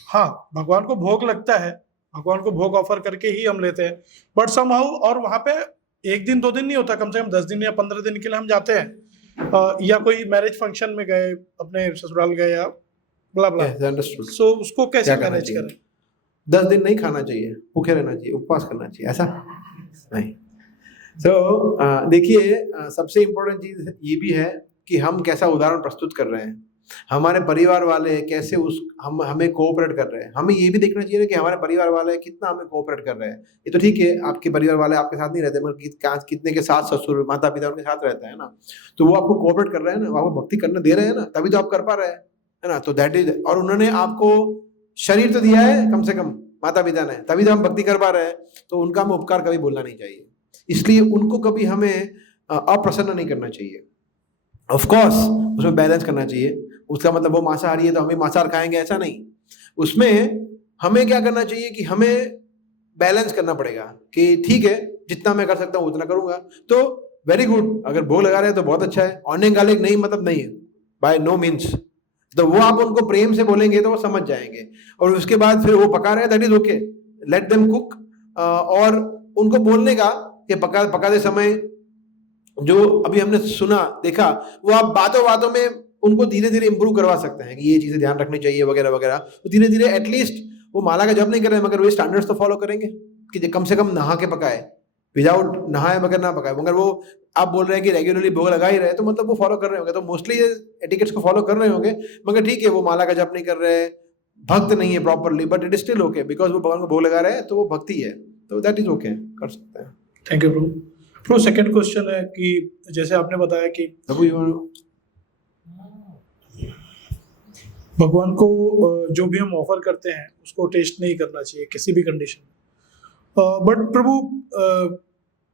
हाँ, भगवान को भोग लगता है, भगवान को भोग ऑफर करके ही हम लेते हैं, बट समहाउ, और वहाँ पे 1 दिन 2 दिन नहीं होता, कम से कम 10 दिन या 15 दिन के लिए हम जाते हैं, या कोई मैरिज फंक्शन में गए, अपने ससुराल गए या ब्ला ब्ला। अंडरस्टूड। सो उसको कैसे क्या करना मैनेज चाहिए? करें? 10 दिन नहीं खाना चाहिए, भूखे रहना चाहिए, उपवास करना चाहिए, ऐसा नहीं। तो देखिए, सबसे इम्पोर्टेंट चीज ये भी है कि हम कैसा उदाहरण प्रस्तुत कर रहे हैं, हमारे परिवार वाले कैसे हमें कोऑपरेट कर रहे हैं। हमें ये भी देखना चाहिए कि हमारे परिवार वाले कितना हमें कोऑपरेट कर रहे हैं। ये तो ठीक है, आपके परिवार वाले आपके साथ नहीं रहते, मगर कितने के साथ ससुर माता पिता उनके साथ रहते हैं ना, तो वो आपको कोऑपरेट कर रहे हैं ना, वो आपको भक्ति करने दे रहे हैं ना, तभी तो आप कर पा रहे हैं, है ना। तो दैट इज, और उन्होंने आपको शरीर तो दिया है कम से कम, माता पिता ने, तभी तो हम भक्ति कर पा रहे हैं। तो उनका हम उपकार कभी भूलना नहीं चाहिए, इसलिए उनको कभी हमें अप्रसन्न नहीं करना चाहिए। ऑफ कोर्स उसमें बैलेंस करना चाहिए, उसका मतलब वो मांसाहारी है तो हमें मांसाहार खाएंगे, ऐसा नहीं। उसमें हमें क्या करना चाहिए कि हमें बैलेंस करना पड़ेगा कि ठीक है, जितना मैं कर सकता हूँ उतना करूंगा, तो वेरी गुड। अगर भोग लगा रहे हैं तो बहुत अच्छा है, ऑने गालिक नहीं मतलब नहीं, बाय नो मीन्स। तो वो आप उनको प्रेम से बोलेंगे तो वो समझ जाएंगे, और उसके बाद फिर वो पका रहे हैं, that is okay, let them cook. और उनको बोलने का कि पकाते समय जो अभी हमने सुना देखा, वो आप बातों बातों में उनको धीरे धीरे इंप्रूव करवा सकते हैं कि ये चीजें ध्यान रखनी चाहिए वगैरह वगैरह। तो धीरे धीरे एटलीस्ट वो माला का जप नहीं कर रहे हैं, मगर वो स्टैंडर्ड्स तो फॉलो करेंगे कि कम से कम नहा के पकाए, विदाउट नहाए मगर ना पकाए। मगर वो आप बोल रहे हैं कि रेगुलरली भोग लगा ही रहे, तो मतलब वो फॉलो कर रहे होंगे, तो मोस्टली ये एटिकेट्स को फॉलो कर रहे होंगे। मगर ठीक है, वो माला का जप नहीं कर रहे, भक्त नहीं है properly, but it is still okay, because वो भगवान को भोग लगा रहे हैं तो वो भक्ति है, तो दैट इज ओके, कर सकते हैं। Thank you Prabhu. Prabhu, second question है कि जैसे आपने बताया कि भगवान को जो भी हम ऑफर करते हैं उसको टेस्ट नहीं करना चाहिए किसी भी कंडीशन में, बट प्रभु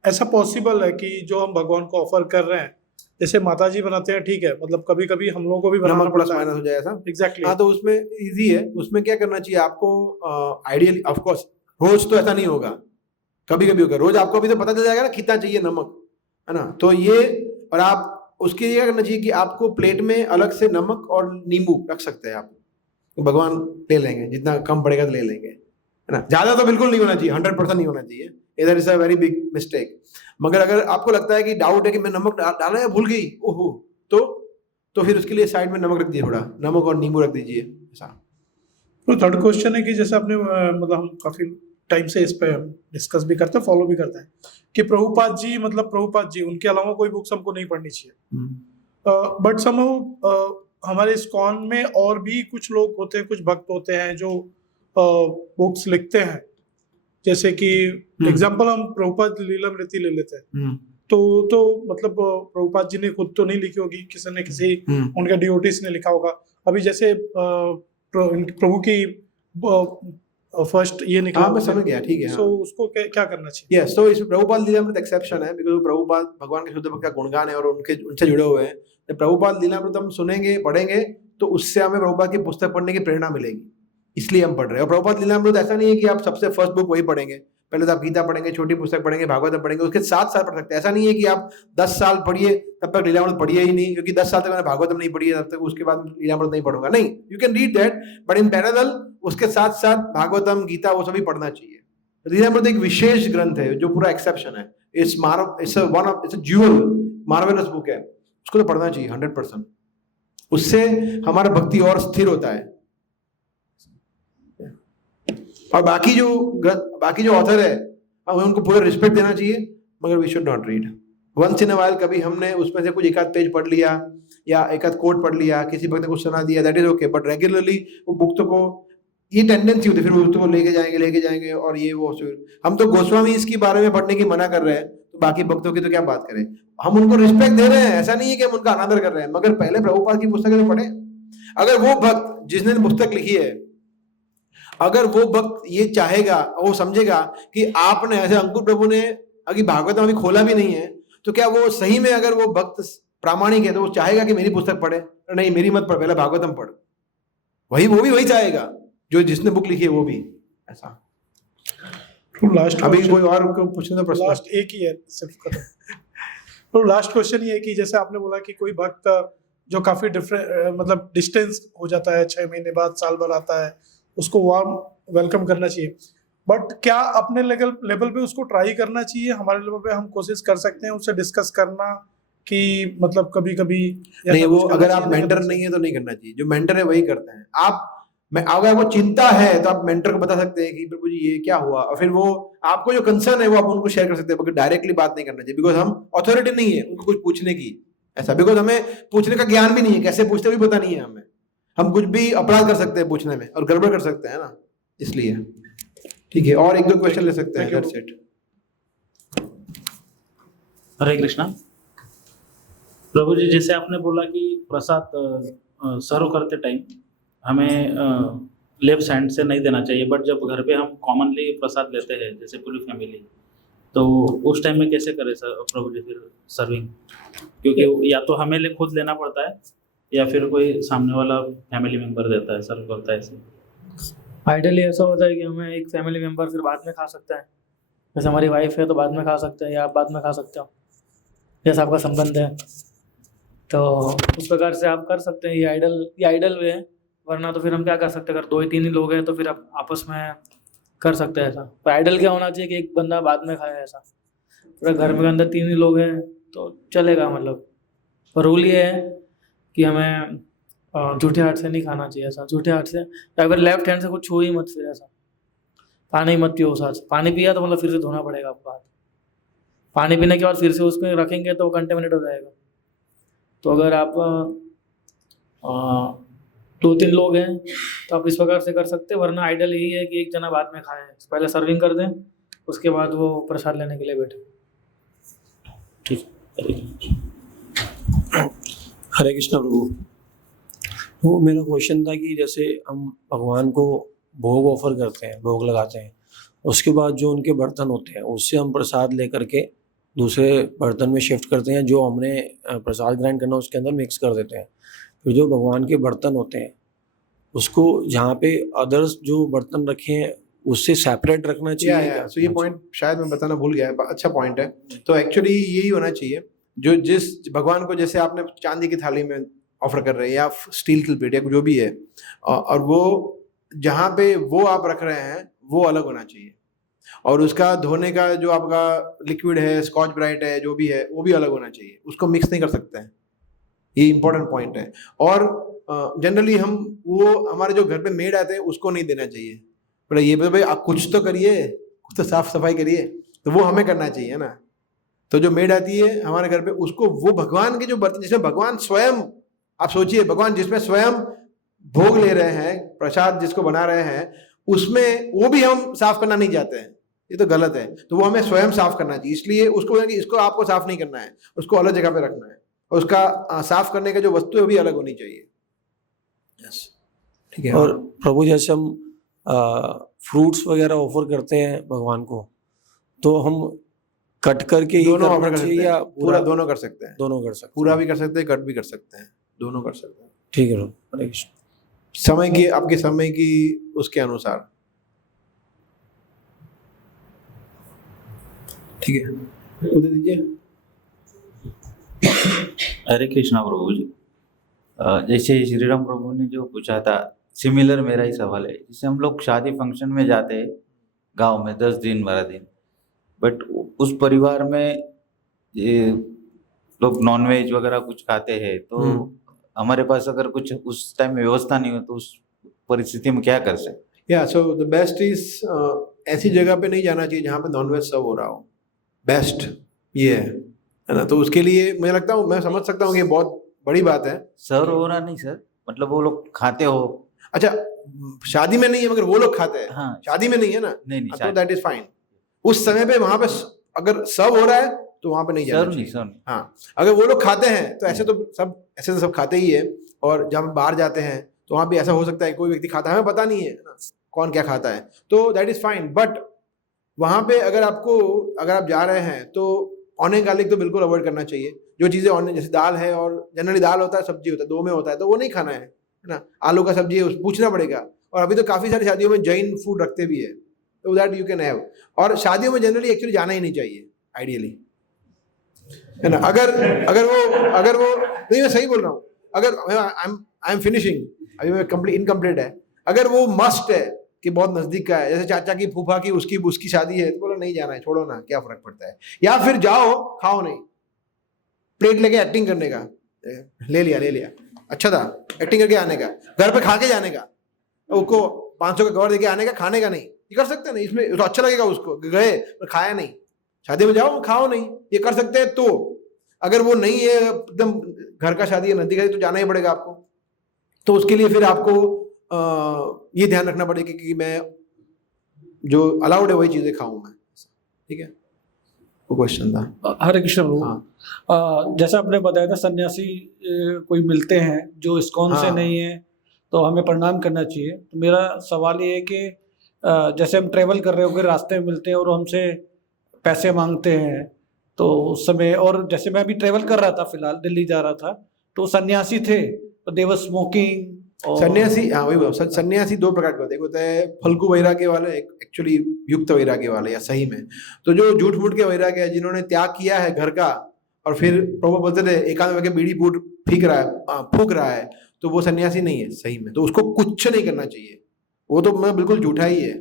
ऐसा पॉसिबल है कि जो हम भगवान को ऑफर कर रहे हैं, जैसे माता जी बनाते हैं, ठीक है, मतलब कभी कभी हम लोगों को भी बनाना नमक प्लस पड़ता है। माइनस हो जाए ऐसा, एग्जैक्टली। हाँ, तो उसमें इजी है। उसमें क्या करना चाहिए आपको, आइडियली ऑफ कोर्स रोज तो ऐसा नहीं होगा, कभी कभी होगा। रोज आपको भी तो पता चल जाएगा ना कितना चाहिए नमक, है ना। तो ये, और आप उसके लिए क्या करना चाहिए कि आपको प्लेट में अलग से नमक और नींबू रख सकते हैं आप, तो भगवान ले लेंगे, जितना कम पड़ेगा तो ले लेंगे, है ना। ज्यादा तो बिल्कुल नहीं होना चाहिए, 100% नहीं होना चाहिए, इधर is a very big mistake. मगर अगर आपको लगता है कि डाउट है कि मैं नमक डाला या भूल गई, ओहो, तो फिर उसके लिए साइड में नमक रख दीजिए, थोड़ा नमक और नींबू रख दीजिए, ऐसा। तो थर्ड क्वेश्चन है कि जैसे आपने मतलब हम काफी टाइम से इस पे डिस्कस भी करते हैं, फॉलो भी करते हैं कि प्रभुपाद जी उनके अलावा कोई बुक्स हमको नहीं पढ़नी चाहिए। बट समहाउ हमारे इस्कॉन में और भी कुछ लोग होते हैं, कुछ भक्त होते हैं जो बुक्स लिखते हैं, जैसे कि एग्जांपल हम प्रभुपाद लीलामृति ले लेते हैं, तो मतलब प्रभुपाद जी ने खुद तो नहीं लिखी होगी, किसी ने किसी उनके डिवोटीज ने लिखा होगा। अभी जैसे प्रभु की फर्स्ट ये निकला, मैं समझ गया, ठीक है। सो उसको क्या करना चाहिए? यस, तो इसमें प्रभुपाद लीलामृत एक्सेप्शन है, बिकॉज़ प्रभुपाद भगवान के शुद्ध भक्त का गुणगान है और उनसे जुड़े हुए हैं। जब प्रभुपाद लीलामृत हम सुनेंगे, पढ़ेंगे, तो उससे हमें प्रभुपाद की पुस्तक पढ़ने की प्रेरणा मिलेगी, इसलिए हम पढ़ रहे हैं। और प्रभुपाद लीलामृत ऐसा नहीं है कि आप सबसे फर्स्ट बुक वही पढ़ेंगे, पहले तो आप गीता पढ़ेंगे, छोटी पुस्तक पढ़ेंगे, भागवत पढ़ेंगे, उसके 7 साल पढ़ सकते हैं। ऐसा नहीं है कि आप 10 साल पढ़िए तब तक लीलामृत पढ़िए ही नहीं, क्योंकि 10 साल तक मैंने भागवतम नहीं पढ़ी है, तब तक उसके बाद लीलामृत नहीं पढ़ूंगा, नहीं। You can read that, but in parallel उसके साथ साथ भागवतम, गीता, वो सभी पढ़ना चाहिए। लीलामृत एक विशेष ग्रंथ है जो पूरा एक्सेप्शन है, it's a jewel marvellous book है, उसको तो पढ़ना चाहिए 100%। उससे हमारा भक्ति और स्थिर होता है। और बाकी जो ऑथर है, हमें उनको पूरा रिस्पेक्ट देना चाहिए, मगर we should not read once in a while. कभी हमने उसमें से कुछ एक आध पेज पढ़ लिया या एक आध कोट पढ़ लिया, किसी भक्त ने कुछ सुना दिया, that is okay, but regularly वो बुक को, ये टेंडेंसी होती है फिर बुक को लेके जाएंगे और ये वो। हम तो गोस्वामी इसके बारे में पढ़ने की मना कर रहे हैं, तो बाकी भक्तों की तो क्या बात करें। हम उनको रिस्पेक्ट दे रहे हैं, ऐसा नहीं है कि हम उनका अनादर कर रहे हैं, मगर पहले प्रभुपाद की पुस्तकें तो पढ़े, अगर वो भक्त जिसने पुस्तक लिखी है, अगर वो भक्त ये चाहेगा, वो समझेगा कि आपने ऐसे अंकुर प्रभु ने अभी भागवतम अभी खोला भी नहीं है, तो क्या वो सही में अगर वो भक्त प्रामाणिक है तो वो चाहेगा कि मेरी पुस्तक पढ़े? नहीं, मेरी मत पढ़, पहले भागवतम पढ़। वो भी वही चाहेगा जो जिसने बुक लिखी है, वो भी ऐसा। तो लास्ट अभी कोई और को पूछने तो प्रश्न? लास्ट एक ही है सिर्फ खत्म। तो लास्ट क्वेश्चन ये है कि जैसे आपने बोला कि कोई भक्त जो काफी डिफरेंट मतलब डिस्टेंस हो जाता है, 6 महीने बाद, साल भर आता है, उसको वार्म वेलकम करना चाहिए, बट क्या अपने लेवल पे उसको ट्राई करना चाहिए? हमारे लेवल पे हम कोशिश कर सकते हैं उससे डिस्कस करना कि मतलब कभी कभी नहीं, वो अगर आप मेंटर नहीं है तो नहीं करना चाहिए। जो मेंटर है वही करते हैं। अगर वो चिंता है तो आप मेंटर को बता सकते हैं कि प्रभु जी ये क्या हुआ, और फिर वो आपको जो कंसर्न है वो आप उनको शेयर कर सकते हैं, बल्कि डायरेक्टली बात नहीं करना चाहिए, बिकॉज हम अथॉरिटी नहीं है उनको कुछ पूछने की, ऐसा, बिकॉज हमें पूछने का ज्ञान भी नहीं है, कैसे पूछते भी पता नहीं है हमें। हम कुछ भी अपराध कर सकते हैं पूछने में और गड़बड़ कर सकते हैं ना, इसलिए। ठीक है, और 1-2 क्वेश्चन ले सकते हैं। That's it. हरे कृष्णा। प्रभु जी, जैसे आपने बोला कि प्रसाद सर्व करते टाइम हमें लेफ्ट हैंड से नहीं देना चाहिए, बट जब घर पे हम कॉमनली प्रसाद लेते हैं जैसे पूरी फैमिली, तो उस टाइम में कैसे करें सर प्रभु जी फिर सर्विंग? क्योंकि या तो हमें खुद लेना पड़ता है या फिर कोई सामने वाला फैमिली मेंबर देता है, सर्व करता है ऐसे। आइडियली ऐसा होता है कि हमें एक फैमिली मेंबर फिर बाद में खा सकता है, जैसे हमारी वाइफ है तो बाद में खा सकते हैं, या आप बाद में खा सकते हो, जैसा आपका संबंध है, तो उस प्रकार से आप कर सकते हैं। ये आइडल वे है, वरना तो फिर हम क्या कर सकते हैं, अगर 2 ही 3 ही लोग हैं तो फिर आप आपस में कर सकते हैं ऐसा। पर आइडल क्या होना चाहिए कि एक बंदा बाद में खाए, ऐसा। पूरा घर में अंदर 3 ही लोग हैं तो चलेगा, मतलब। पर रूल ये है कि हमें जूठे हाथ से नहीं खाना चाहिए, ऐसा। जूठे हाथ से, अगर लेफ्ट हैंड से कुछ छू ही मत, फिर ऐसा। पानी मत पियो उस हाथ से। पानी पिया तो मतलब फिर से धोना पड़ेगा आपको हाथ। पानी पीने के बाद फिर से उसमें रखेंगे तो कंटेमिनेट हो जाएगा। तो अगर आप 2-3 लोग हैं तो आप इस प्रकार से कर सकते हैं, वरना आइडियल यही है कि एक जना बाद में खाए, पहले सर्विंग कर दें, उसके बाद वो प्रसाद लेने के लिए बैठे। ठीक। हरे कृष्णा प्रभु। वो मेरा क्वेश्चन था कि जैसे हम भगवान को भोग ऑफर करते हैं, भोग लगाते हैं, उसके बाद जो उनके बर्तन होते हैं उससे हम प्रसाद लेकर के दूसरे बर्तन में शिफ्ट करते हैं, जो हमने प्रसाद ग्राइंड करना उसके अंदर मिक्स कर देते हैं। फिर जो भगवान के बर्तन होते हैं उसको जहाँ पे अदर्स जो बर्तन रखे हैं उससे सेपरेट रखना चाहिए। तो ये पॉइंट शायद मैं बताना भूल गया, अच्छा पॉइंट है। तो एक्चुअली यही होना चाहिए, जो जिस भगवान को, जैसे आपने चांदी की थाली में ऑफर कर रहे हैं या स्टील की प्लेट या जो भी है, और वो जहाँ पे वो आप रख रहे हैं वो अलग होना चाहिए, और उसका धोने का जो आपका लिक्विड है, स्कॉच ब्राइट है, जो भी है, वो भी अलग होना चाहिए। उसको मिक्स नहीं कर सकते हैं, ये इंपॉर्टेंट पॉइंट है। और जनरली हम वो हमारे जो घर पे मेड आते हैं उसको नहीं देना चाहिए, पर ये भाई आप कुछ तो करिए, कुछ तो साफ सफाई करिए, तो वो हमें करना चाहिए ना। तो जो मेड आती है हमारे घर पे, उसको वो भगवान के जो बर्तन जिसमें भगवान स्वयं, आप सोचिए, भगवान जिसमें स्वयं भोग ले रहे हैं, प्रसाद जिसको बना रहे हैं, उसमें वो भी हम साफ करना नहीं चाहते हैं, ये तो गलत है। तो वो हमें स्वयं साफ करना चाहिए, इसलिए उसको कि इसको आपको साफ नहीं करना है, उसको अलग जगह पे रखना है, और उसका साफ करने का जो वस्तु है वो भी अलग होनी चाहिए। यस, ठीक है। और प्रभु जैसे हम फ्रूट्स वगैरह ऑफर करते हैं भगवान को, तो हम कट करके ही दोनों ऑफर करना कर सकते चाहिए हैं, या पूरा दोनों कर सकते हैं, दोनों कर सकते हैं? पूरा भी कर सकते हैं, कट भी कर सकते हैं, दोनों कर सकते हैं। ठीक है प्रभु, हरे कृष्ण। समय की, आपके समय की उसके अनुसार। ठीक है, उधर दीजिए। हरे कृष्णा प्रभु जी। जैसे श्री राम प्रभु ने जो पूछा था, सिमिलर मेरा ही सवाल है। जैसे हम लोग शादी फंक्शन में जाते हैं गांव में 10 दिन 12 दिन, बट उस परिवार में ये लोग नॉनवेज वगैरह कुछ खाते हैं, तो हमारे पास अगर कुछ उस टाइम में व्यवस्था नहीं हो तो उस परिस्थिति में क्या कर सकते? या सो द बेस्ट इज, ऐसी जगह पे नहीं जाना चाहिए जहाँ पे नॉनवेज सर्व हो रहा हो। बेस्ट ये है ना। तो उसके लिए मुझे लगता है, मैं समझ सकता हूँ कि बहुत बड़ी बात है। सर्व हो रहा नहीं सर, मतलब वो लोग खाते हो। अच्छा, शादी में नहीं है मगर वो लोग खाते हैं। हाँ, शादी में नहीं है ना, नहीं तो दैट इज फाइन। उस समय पे वहां पे अगर सर्व हो रहा है तो वहां पे नहीं जाना सर्व नहीं, चाहिए। सर्व नहीं। हाँ, अगर वो लोग खाते हैं तो ऐसे तो सब खाते ही है, और जब हम बाहर जाते हैं तो वहाँ भी ऐसा हो सकता है कोई व्यक्ति खाता है, हमें पता नहीं है ना कौन क्या खाता है, तो दैट इज फाइन। बट वहाँ पे अगर आप जा रहे हैं तो ऑनियन गार्लिक तो बिल्कुल अवॉइड करना चाहिए। जो चीज़ें ऑनियन जैसे दाल है, और जनरली दाल होता है, सब्जी होता है, दो में होता है, तो वो नहीं खाना है ना। आलू का सब्जी है, पूछना पड़ेगा। और अभी तो काफ़ी सारी शादियों में जैन फूड रखते भी है, तो दैट यू कैन हैव। और शादियों में जनरली एक्चुअली जाना ही नहीं चाहिए आइडियली, है ना। अगर वो नहीं, मैं सही बोल रहा हूँ, अगर आई एम फिनिशिंग, अभी मैं कंप्लीट इनकम्प्लीट है, अगर वो मस्ट है कि बहुत नजदीक का है, जैसे चाचा की फूफा की उसकी शादी है, तो बोला नहीं जाना है, छोड़ो ना, क्या फर्क पड़ता है। या फिर जाओ, खाओ नहीं, प्लेट लेके एक्टिंग करने का, ले लिया, अच्छा था, एक्टिंग करके आने का, घर पे खा के जाने का, उसको 500 का कवर देके आने का, खाने का नहीं, ये कर सकते हैं ना। इसमें तो अच्छा लगेगा उसको, गए पर खाया नहीं। शादी में जाओ, खाओ नहीं, ये कर सकते हैं। तो अगर वो नहीं है, एकदम घर का शादी है, नजदीक है, तो जाना ही पड़ेगा आपको। तो उसके लिए फिर आपको ये ध्यान रखना पड़ेगा कि मैं जो अलाउड है वही चीजें खाऊं मैं, ठीक है। वो क्वेश्चन था। हरे कृष्ण प्रभु। हाँ। जैसा आपने बताया था सन्यासी कोई मिलते हैं जो इस्कॉन से हाँ। नहीं है, तो हमें प्रणाम करना चाहिए। तो मेरा सवाल ये है कि जैसे हम ट्रेवल कर रहे होकर रास्ते में मिलते हैं और हमसे पैसे मांगते हैं, तो उस समय, और जैसे मैं अभी ट्रेवल कर रहा था, फिलहाल दिल्ली जा रहा था, तो सन्यासी थे, तो दे वर स्मोकिंग। सन्यासी, हाँ वही सन्यासी दो प्रकार के होते हैं। एक होता है फल्गु वैराग्य वाले, एक्चुअली युक्त वैराग्य वाले, या सही में तो जो झूठ मूठ के वैराग्य है, जिन्होंने त्याग किया है घर का, और फिर प्रभु बोलते थे एकांत में बीड़ी फूक रहा है, तो वो सन्यासी नहीं है सही में, तो उसको कुछ नहीं करना चाहिए। वो तो मैं बिल्कुल झूठा ही है।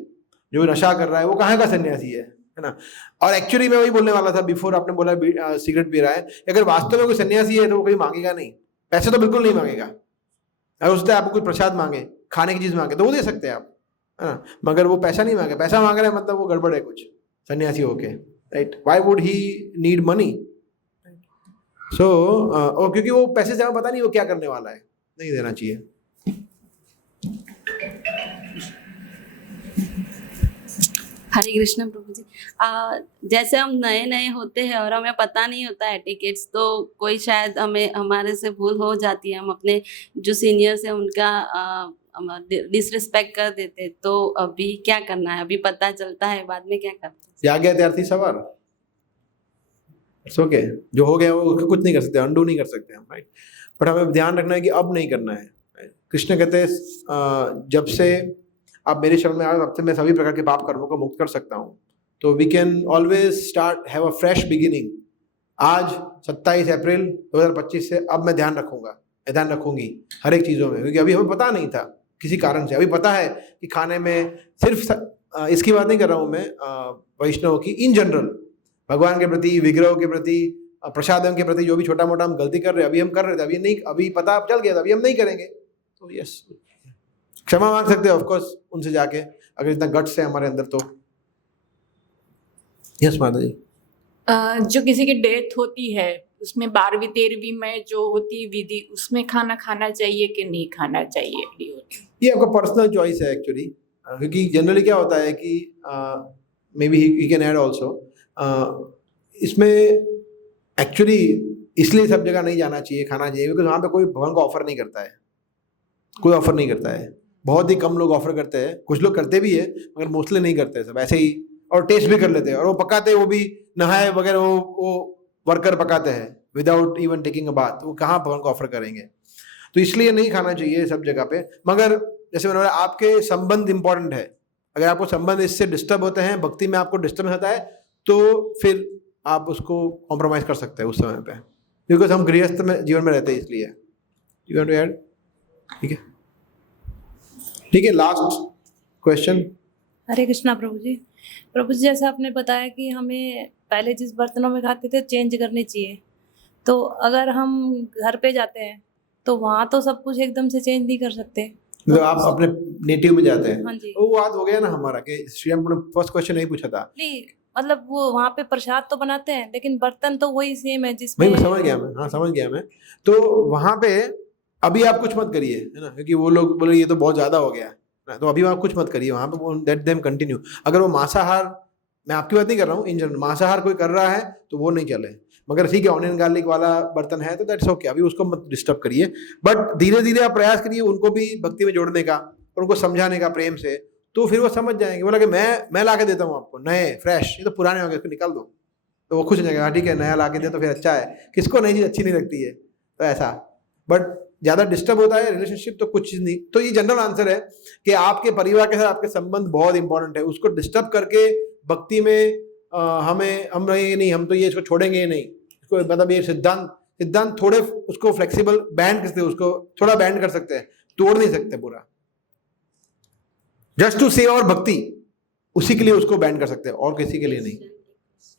जो नशा कर रहा है वो कहाँ का सन्यासी है ना। और एक्चुअली मैं वही बोलने वाला था बिफोर, आपने बोला सिगरेट पी रहा है, अगर वास्तव में कोई सन्यासी है तो वो कहीं मांगेगा नहीं, पैसे तो बिल्कुल नहीं मांगेगा। अगर उससे आपको कुछ प्रसाद मांगे, खाने की चीज मांगे, तो वो दे सकते हैं आप, है ना। मगर वो पैसा नहीं मांगे, पैसा मांग रहा है मतलब वो गड़बड़ है कुछ, सन्यासी होके, right. Why would he need money? So और क्योंकि वो पैसे से पता नहीं वो क्या करने वाला है, नहीं देना चाहिए। हरे कृष्ण प्रभु जी। जैसे हम नए नए होते हैं और हमें पता नहीं होता है एटिकेट्स, तो कोई शायद हमारे से भूल हो जाती है, हम अपने जो सीनियर्स हैं उनका डिसरिस्पेक्ट कर देते, तो अभी क्या करना है? अभी पता चलता है, बाद में क्या करते हैं? या गया त्यार्थी सवार, ओके, जो हो गया वो कुछ नहीं कर सकते, अंडू नहीं कर सकते हम, राइट। बट हमें ध्यान रखना है कि अब नहीं करना है। कृष्ण कहते हैं जब से आप मेरे शरण में आए, तब से मैं सभी प्रकार के पाप कर्मों को मुक्त कर सकता हूँ। तो we can always start, have a fresh beginning. आज 27 अप्रैल 2025 से अब मैं ध्यान रखूंगी हर एक चीज़ों में, क्योंकि अभी हमें पता नहीं था किसी कारण से। अभी पता है कि खाने में सिर्फ इसकी बात नहीं कर रहा हूँ मैं, वैष्णव की, इन जनरल भगवान के प्रति, विग्रह के प्रति, प्रसादम के प्रति जो भी छोटा मोटा हम गलती कर रहे हैं, अभी हम कर रहे थे, अभी नहीं, अभी पता चल गया था, अभी हम नहीं करेंगे। तो यस, क्षमा मांग सकते हैं ऑफ कोर्स उनसे जाके, अगर इतना गट्स है हमारे अंदर तो। यस माता जी। जो किसी की डेथ होती है, उसमें 12वीं 13वीं में जो होती है विधि, उसमें खाना खाना चाहिए कि नहीं खाना चाहिए? ये आपका पर्सनल चॉइस है एक्चुअली, क्योंकि जनरली क्या होता है कि may be he can add also, इसमें एक्चुअली इसलिए सब जगह नहीं जाना चाहिए, खाना चाहिए, क्योंकि वहाँ पे कोई भगवान को ऑफर नहीं करता है, कोई ऑफर नहीं करता है। बहुत ही कम लोग ऑफर करते हैं, कुछ लोग करते भी है मगर मोस्टली नहीं करते, सब ऐसे ही, और टेस्ट भी कर लेते हैं, और वो पकाते हैं, वो भी नहाए वगैरह, वो वर्कर पकाते हैं without even taking a bath, वो कहाँ भगवान को ऑफर करेंगे। तो इसलिए नहीं खाना चाहिए सब जगह पे। मगर जैसे मैंने बोला, आपके संबंध इंपॉर्टेंट है। अगर आपको संबंध इससे डिस्टर्ब होते हैं, भक्ति में आपको डिस्टर्ब होता है, तो फिर आप उसको कॉम्प्रोमाइज कर सकते हैं उस समय पे, बिकॉज हम गृहस्थ में जीवन में रहते हैं, इसलिए। You want to add? ठीक है, लास्ट क्वेश्चन। हरे कृष्णा प्रभु जी। प्रभु जी, जैसे आपने बताया कि हमें पहले जिस बर्तनों में खाते थे चेंज करनी चाहिए, तो अगर हम घर पे जाते हैं तो वहाँ तो सब कुछ एकदम से चेंज नहीं कर सकते। मतलब आप अपने नेटिव में जाते हैं? हाँ जी। वो बात हो गया ना हमारा, कि श्री राम ने फर्स्ट क्वेश्चन नहीं पूछा था। नहीं, मतलब वो वहाँ पे प्रसाद तो बनाते हैं, लेकिन बर्तन तो वही सेम है जिसमें। मैं समझ गया, मैं हाँ समझ गया मैं। तो वहाँ पे अभी आप कुछ मत करिए, है ना, क्योंकि वो लोग बोले ये तो बहुत ज्यादा हो गया, तो अभी आप कुछ मत करिए वहाँ पे, लेट देम कंटिन्यू। अगर वो मांसाहार, मैं आपकी बात नहीं कर रहा हूँ, इन जनरल मांसाहार कोई कर रहा है तो वो नहीं चले। मगर ठीक है, ऑनियन गार्लिक वाला बर्तन है तो दैट्स ओके, अभी उसको मत डिस्टर्ब करिए। बट धीरे धीरे आप प्रयास करिए उनको भी भक्ति में जोड़ने का और उनको समझाने का प्रेम से, तो फिर वो समझ जाएंगे। बोला कि मैं ला के देता हूँ आपको नए फ्रेश, ये तो पुराने हो गए, इसको निकाल दो, तो वो खुश हो जाएगा, हाँ ठीक है नया ला के दे तो फिर अच्छा है, किसको नई चीज़ अच्छी नहीं लगती है, तो ऐसा। बट ज़्यादा डिस्टर्ब होता है रिलेशनशिप तो कुछ चीज़ नहीं। तो ये जनरल आंसर है कि आपके परिवार के साथ आपके संबंध बहुत इंपॉर्टेंट है, उसको डिस्टर्ब करके भक्ति में हम नहीं, हम तो ये इसको छोड़ेंगे नहीं, इसको मतलब ये सिद्धांत थोड़े उसको फ्लेक्सिबल बैंड करते हैं, उसको थोड़ा बैंड कर सकते हैं, तोड़ नहीं सकते पूरा। जस्ट टू सेव और भक्ति, उसी के लिए उसको बैंड कर सकते हैं और किसी के लिए नहीं।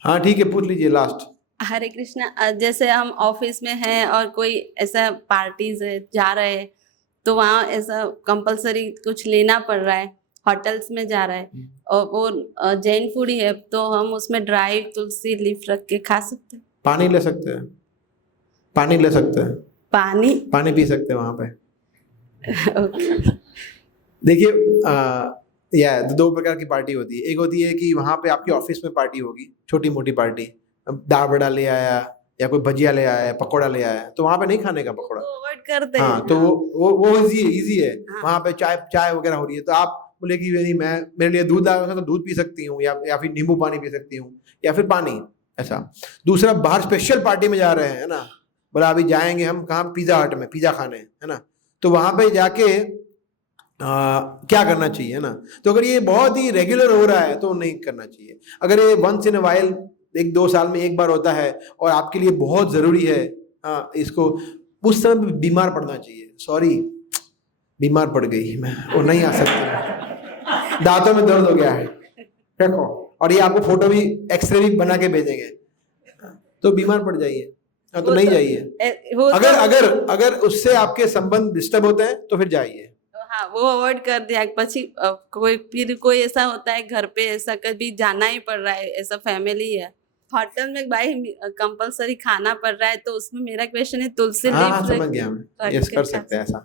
हाँ ठीक है, पूछ लीजिए लास्ट। हरे कृष्णा, जैसे हम ऑफिस में हैं और कोई ऐसा पार्टीज है जा रहे हैं, तो वहाँ ऐसा कंपलसरी कुछ लेना पड़ रहा है, होटल्स में जा रहा है और वो जैन फूड ही है, तो हम उसमें ड्राई तुलसी लीफ रख के खा सकते हैं? पानी ले सकते हैं, पानी ले सकते हैं, पानी पी सकते हैं वहाँ पे। ओके। देखिए या दो प्रकार की पार्टी होती है। एक होती है कि वहाँ पे आपकी ऑफिस में पार्टी होगी, छोटी मोटी पार्टी, दाल बड़ा ले आया या कोई भजिया ले आया, पकौड़ा ले आया, तो वहाँ पे नहीं खाने का पकौड़ा, अवॉइड करते हैं। हाँ, तो वो इजी है। वहाँ पे चाय वगैरह हो रही है, तो आप बोले कि नहीं मैं मेरे लिए दूध लाया तो दूध पी सकती हूँ, या फिर नींबू पानी पी सकती हूँ, या फिर पानी, ऐसा। दूसरा, बाहर स्पेशल पार्टी में जा रहे हैं, है ना, बोला अभी जाएंगे हम कहाँ, पिज़्ज़ा हट में पिज़्ज़ा खाने, है ना, तो वहाँ पे जाके क्या करना चाहिए, है ना। तो अगर ये बहुत ही रेगुलर हो रहा है तो नहीं करना चाहिए। अगर ये वंस इन अ वाइल, 1-2 साल में एक बार होता है और आपके लिए बहुत ज़रूरी है, इसको उस समय बीमार पड़ना चाहिए। सॉरी, बीमार पड़ गई मैं, वो नहीं आ सकती, दांतों में दर्द हो गया है, देखो, और ये आपको फोटो भी एक्सरे भी बना के भेजेंगे, तो बीमार पड़ जाइए, तो नहीं जाइए। अगर उससे आपके संबंध डिस्टर्ब होते हैं तो फिर जाइए। हाँ, वो अवॉइड कर दिया। पछि कोई ऐसा होता है घर पे, ऐसा कभी जाना ही पड़ रहा है, ऐसा फैमिली है, होटल में भाई कंपलसरी खाना पड़ रहा है, तो उसमें मेरा क्वेश्चन है तुलसी हाँ, समझ गया मैं, यस कर सकते हैं, ऐसा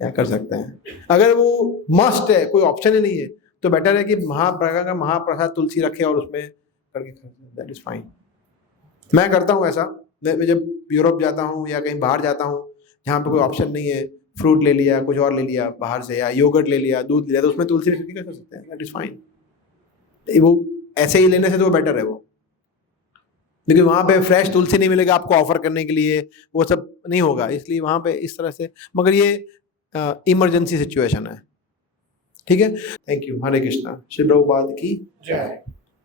क्या कर सकते हैं। अगर वो मस्ट है, कोई ऑप्शन ही नहीं है, तो बेटर है कि महाप्रसाद तुलसी रखे और उसमें करके, दैट इज फाइन। मैं करता हूँ ऐसा, मैं जब यूरोप जाता हूँ या कहीं बाहर जाता हूँ जहाँ पे कोई ऑप्शन नहीं है, फ्रूट ले लिया, कुछ और ले लिया बाहर से, या योगर्ट ले लिया, दूध ले लिया, तो उसमें तुलसी कर सकते हैं, दैट इज फाइन। वो ऐसे ही लेने से तो बेटर है वो, क्योंकि वहाँ पे फ्रेश तुलसी नहीं मिलेगा आपको ऑफर करने के लिए, वो सब नहीं होगा, इसलिए वहाँ पे इस तरह से। मगर ये इमरजेंसी सिचुएशन है, ठीक है। Thank you. हरे कृष्णा। श्री प्रभुपाद की जय।